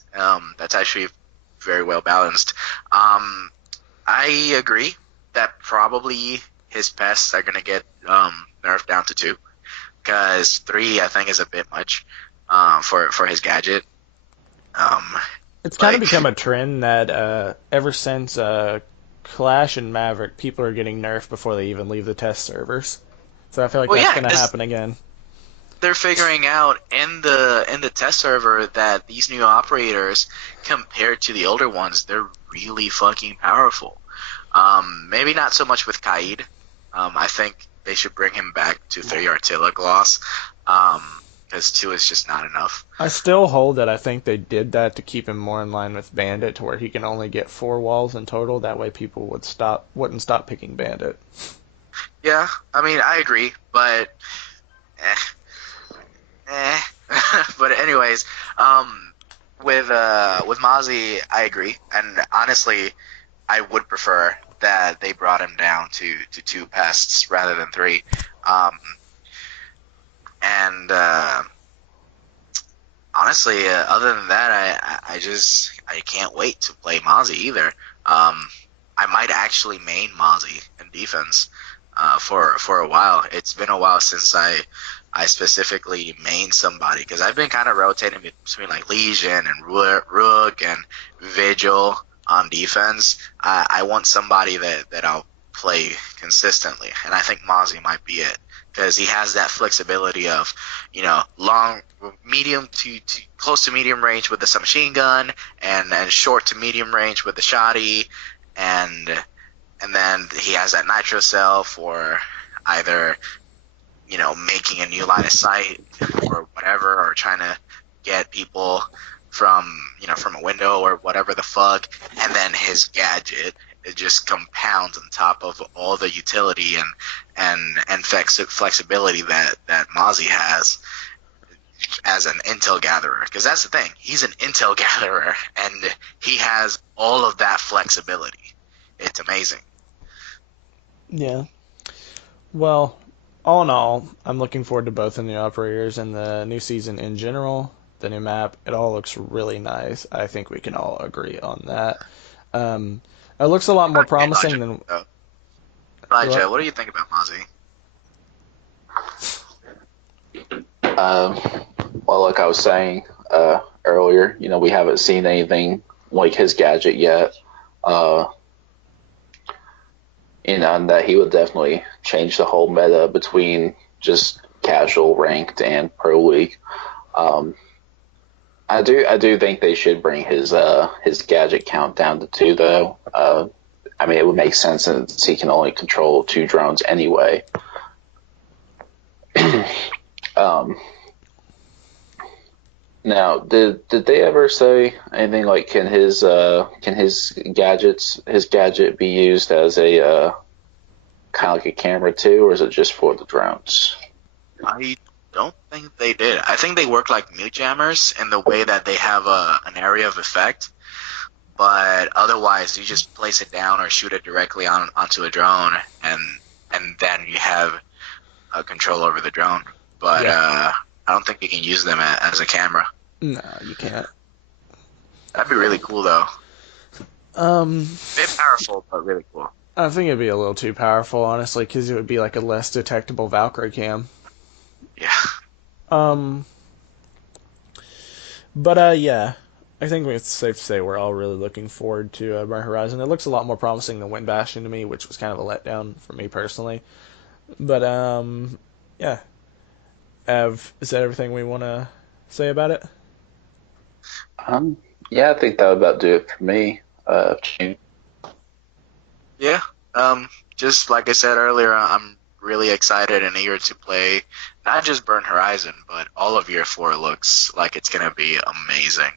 That's actually very well balanced. I agree that probably his pests are gonna get nerfed down to 2 because 3 I think is a bit much for his gadget. It's kind of Like, become a trend that ever since Clash and Maverick, people are getting nerfed before they even leave the test servers. So I feel like well, that's yeah, going to 'cause happen again. they're figuring out in the test server that these new operators, compared to the older ones, they're really fucking powerful. Maybe not so much with Kaid. I think they should bring him back to 3 Artilla Gloss. Because 2 is just not enough. I still hold that I think they did that to keep him more in line with Bandit, to where he can only get 4 walls in total. That way, people wouldn't stop picking Bandit. Yeah, I mean, I agree, but eh. But anyways, with Mozzie, I agree, and honestly, I would prefer that they brought him down to 2 pests rather than 3. And honestly, other than that, I can't wait to play Mozzie either. I might actually main Mozzie in defense for a while. It's been a while since I specifically main somebody because I've been kind of rotating between like Legion and Rook and Vigil on defense. I want somebody that I'll play consistently, and I think Mozzie might be it. Because he has that flexibility of, long, medium to close to medium range with the submachine gun, and short to medium range with the shoddy, and then he has that nitro cell for either, making a new line of sight or whatever, or trying to get people from a window or whatever the fuck, and then his gadget. It just compounds on top of all the utility and flexibility that Mozzie has. as an intel gatherer, because that's the thing. He's an intel gatherer, and he has all of that flexibility. It's amazing. Yeah. Well, all in all, I'm looking forward to both the new operators and the new season in general. The new map, it all looks really nice. I think we can all agree on that. Um, it looks a lot more promising than. Elijah, what do you think about Mozzie? Well, like I was saying earlier, we haven't seen anything like his gadget yet. And that he would definitely change the whole meta between just casual, ranked, and pro league. I do think they should bring his gadget count down to 2, though. I mean, it would make sense since he can only control 2 drones anyway. Now, did they ever say anything like can his gadget be used as a kind of like a camera too, or is it just for the drones? I don't think they did. I think they work like mute jammers in the way that they have an area of effect, but otherwise you just place it down or shoot it directly onto a drone, and then you have control over the drone. But yeah. I don't think you can use them as a camera. No, you can't. That'd be really cool, though. A bit powerful, but really cool. I think it'd be a little too powerful, honestly, because it would be like a less detectable Valkyrie cam. Yeah. But yeah, I think it's safe to say we're all really looking forward to Burn Horizon. It looks a lot more promising than Wind Bastion to me, which was kind of a letdown for me personally. But yeah. Is that everything we want to say about it? Yeah, I think that would about do it for me. Yeah. Just like I said earlier, I'm really excited and eager to play not just Burn Horizon, but all of Year 4 looks like it's going to be amazing.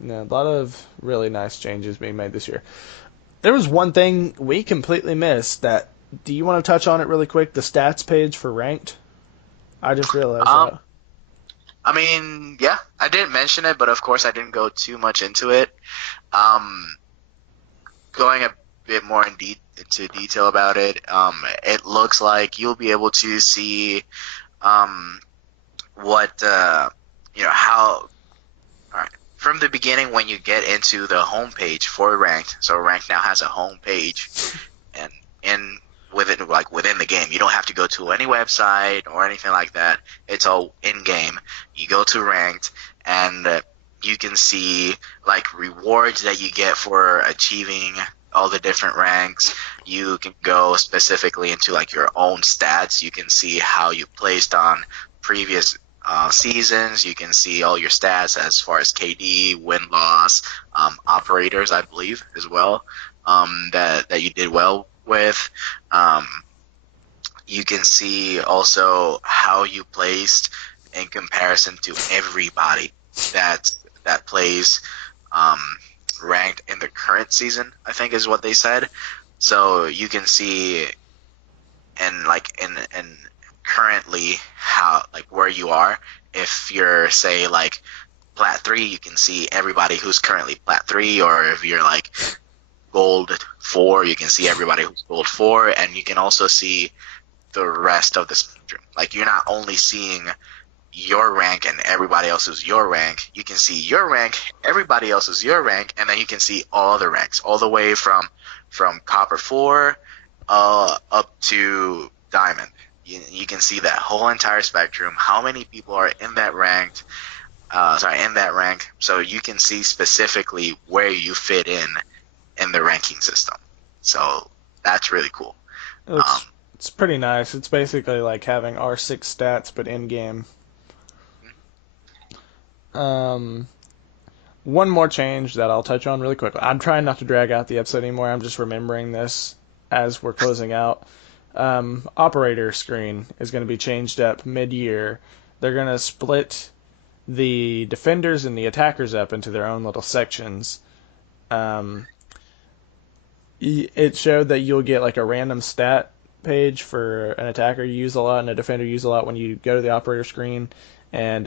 Yeah, a lot of really nice changes being made this year. There was one thing we completely missed that. Do you want to touch on it really quick? The stats page for ranked? I just realized that. I mean, yeah, I didn't mention it, but of course I didn't go too much into it. Going a bit more into detail about it, it looks like you'll be able to see what, how, all right, from the beginning when you get into the homepage for Ranked, so Ranked now has a homepage, and within the game. You don't have to go to any website or anything like that. It's all in game. You go to Ranked, and you can see like rewards that you get for achieving all the different ranks. You can go specifically into like your own stats. You can see how you placed on previous seasons. You can see all your stats as far as KD, win-loss, operators, I believe, as well, that you did well with. You can see also how you placed in comparison to everybody that plays ranked in the current season, I think is what they said. So you can see and currently how like where you are. If you're say like plat 3, you can see everybody who's currently plat 3, or if you're like gold 4, you can see everybody who's gold 4, and you can also see the rest of the spectrum. Like you're not only seeing your rank and everybody else is your rank, you can see your rank, everybody else is your rank, and then you can see all the ranks, all the way from copper 4 up to diamond. You can see that whole entire spectrum, how many people are in that rank, so you can see specifically where you fit in the ranking system. So that's really cool. It's pretty nice. It's basically like having R6 stats, but in-game. One more change that I'll touch on really quickly. I'm trying not to drag out the episode anymore. I'm just remembering this as we're closing out. Operator screen is going to be changed up mid-year. They're going to split the defenders and the attackers up into their own little sections. It showed that you'll get like a random stat page for an attacker you use a lot and a defender you use a lot when you go to the operator screen, and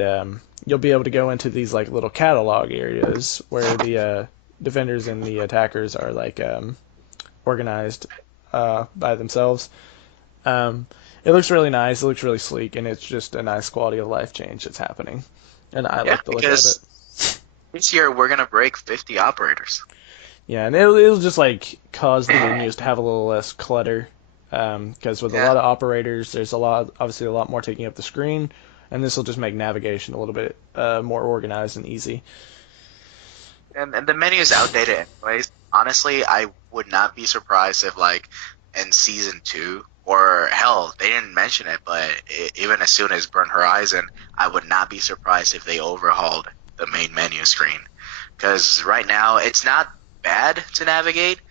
you'll be able to go into these like little catalog areas where the defenders and the attackers are like organized by themselves. It looks really nice. It looks really sleek, and it's just a nice quality of life change that's happening. And I Yeah, like the look of it. because this year we're gonna break 50 operators. Yeah, and it'll just like cause the menus to have a little less clutter. Because with a Yeah, lot of operators, there's obviously a lot more taking up the screen, and this will just make navigation a little bit more organized and easy. and the menu is outdated anyways. Honestly, I would not be surprised if like in season 2 or hell, they didn't mention it, but even as soon as Burn Horizon, I would not be surprised if they overhauled the main menu screen. Because right now it's not bad to navigate,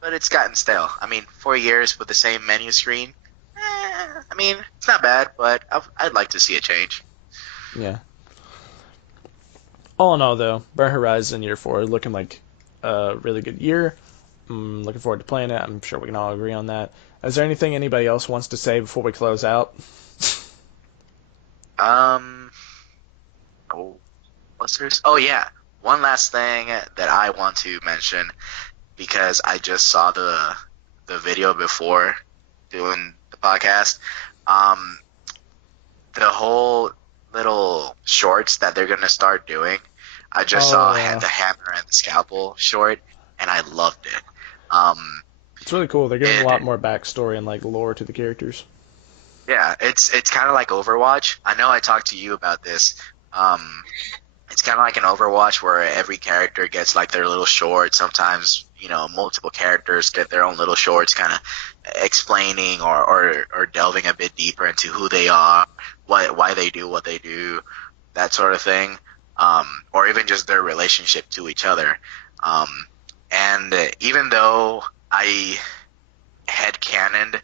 but it's gotten stale. I mean, 4 years with the same menu screen. I mean, it's not bad, but I'd like to see a change. Yeah. All in all, though, Burn Horizon Year 4 looking like a really good year. Looking forward to playing it. I'm sure we can all agree on that. Is there anything anybody else wants to say before we close out? Um, oh, what's there? Oh yeah, one last thing that I want to mention because I just saw the video before doing the podcast. Um, the whole little shorts that they're gonna start doing. I just Oh, saw yeah. the hammer and the scalpel short, and I loved it. Um, It's really cool. They're giving a lot it, more backstory and like lore to the characters. yeah, it's kind of like Overwatch. I know I talked to you about this. Um, it's kind of like an Overwatch where every character gets like their little short. Sometimes, multiple characters get their own little shorts, kind of explaining or delving a bit deeper into who they are, why they do what they do, that sort of thing, or even just their relationship to each other. Um, and even though I headcanoned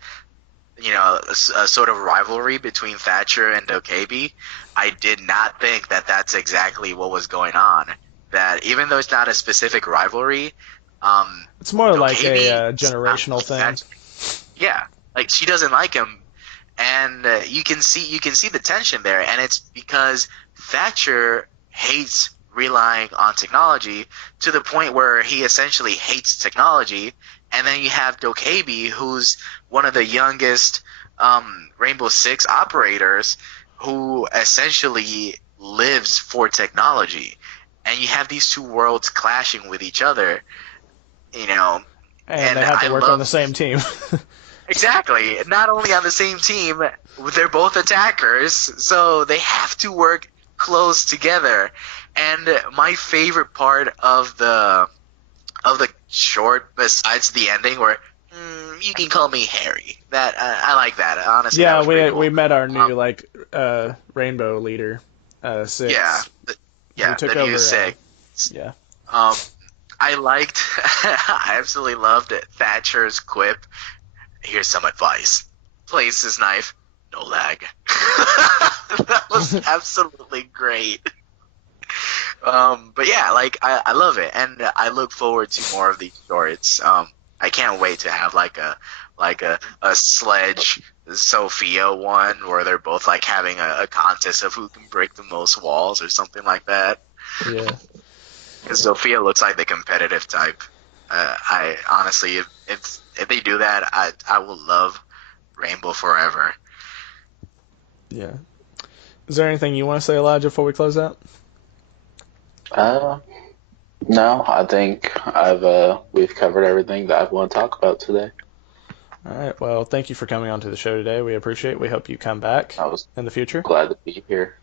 a sort of rivalry between Thatcher and Dokebi, I did not think that that's exactly what was going on. That even though it's not a specific rivalry, It's more like a Dokebi does not generational like thing. Thatcher. Yeah, like she doesn't like him, and you can see the tension there, and it's because Thatcher hates relying on technology to the point where he essentially hates technology. And then you have Dokebi, who's one of the youngest Rainbow Six operators, who essentially lives for technology. And you have these two worlds clashing with each other, you know. And And they have I to work on love the same team. exactly. Not only on the same team, they're both attackers, so they have to work close together. And my favorite part of the short, besides the ending, where you can call me Harry. That I like that. Honestly, that Yeah, was pretty we cool. met our new Um, like rainbow leader, yeah, Six. He yeah, took the new over. sig. Yeah, Um, I liked, I absolutely loved Thatcher's quip. Here's some advice: place his knife, no lag. That was absolutely great. But yeah, like I love it, and I look forward to more of these shorts. I can't wait to have like a Sledge Sophia one where they're both like having a contest of who can break the most walls or something like that. yeah, Because Sophia looks like the competitive type. I honestly, if they do that, I will love Rainbow forever. yeah. Is there anything you want to say, Elijah, before we close out? Uh, no, I think we've covered everything that I want to talk about today. All right. Well, thank you for coming on to the show today. We appreciate it. We hope you come back I was in the future. glad to be here.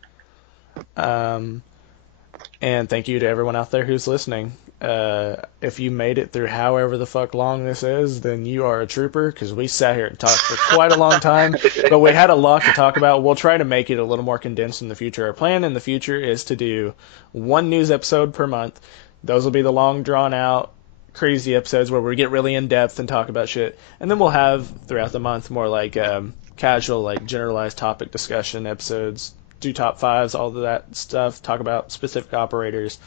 Um, and thank you to everyone out there who's listening. If you made it through however the fuck long this is, then you are a trooper, because we sat here and talked for quite a long time, but we had a lot to talk about. We'll try to make it a little more condensed in the future. Our plan in the future is to do one news episode per month. Those will be the long, drawn out, crazy episodes where we get really in depth and talk about shit. And then we'll have throughout the month more like casual, like generalized topic discussion episodes, do top fives, all of that stuff, talk about specific operators,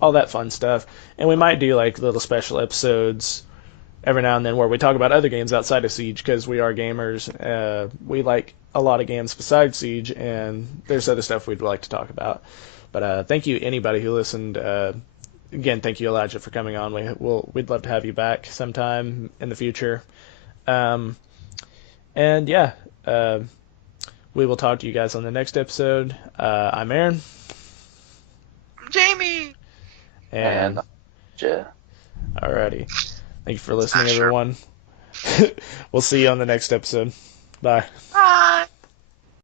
all that fun stuff. And we might do like little special episodes every now and then where we talk about other games outside of Siege because we are gamers. We like a lot of games besides Siege, and there's other stuff we'd like to talk about. But thank you anybody who listened. Again, thank you Elijah for coming on. We'd love to have you back sometime in the future. And yeah, we will talk to you guys on the next episode. I'm Aaron. Jamie. And yeah. alrighty. Thank you for listening, Sure. everyone. We'll see you on the next episode. Bye. Bye.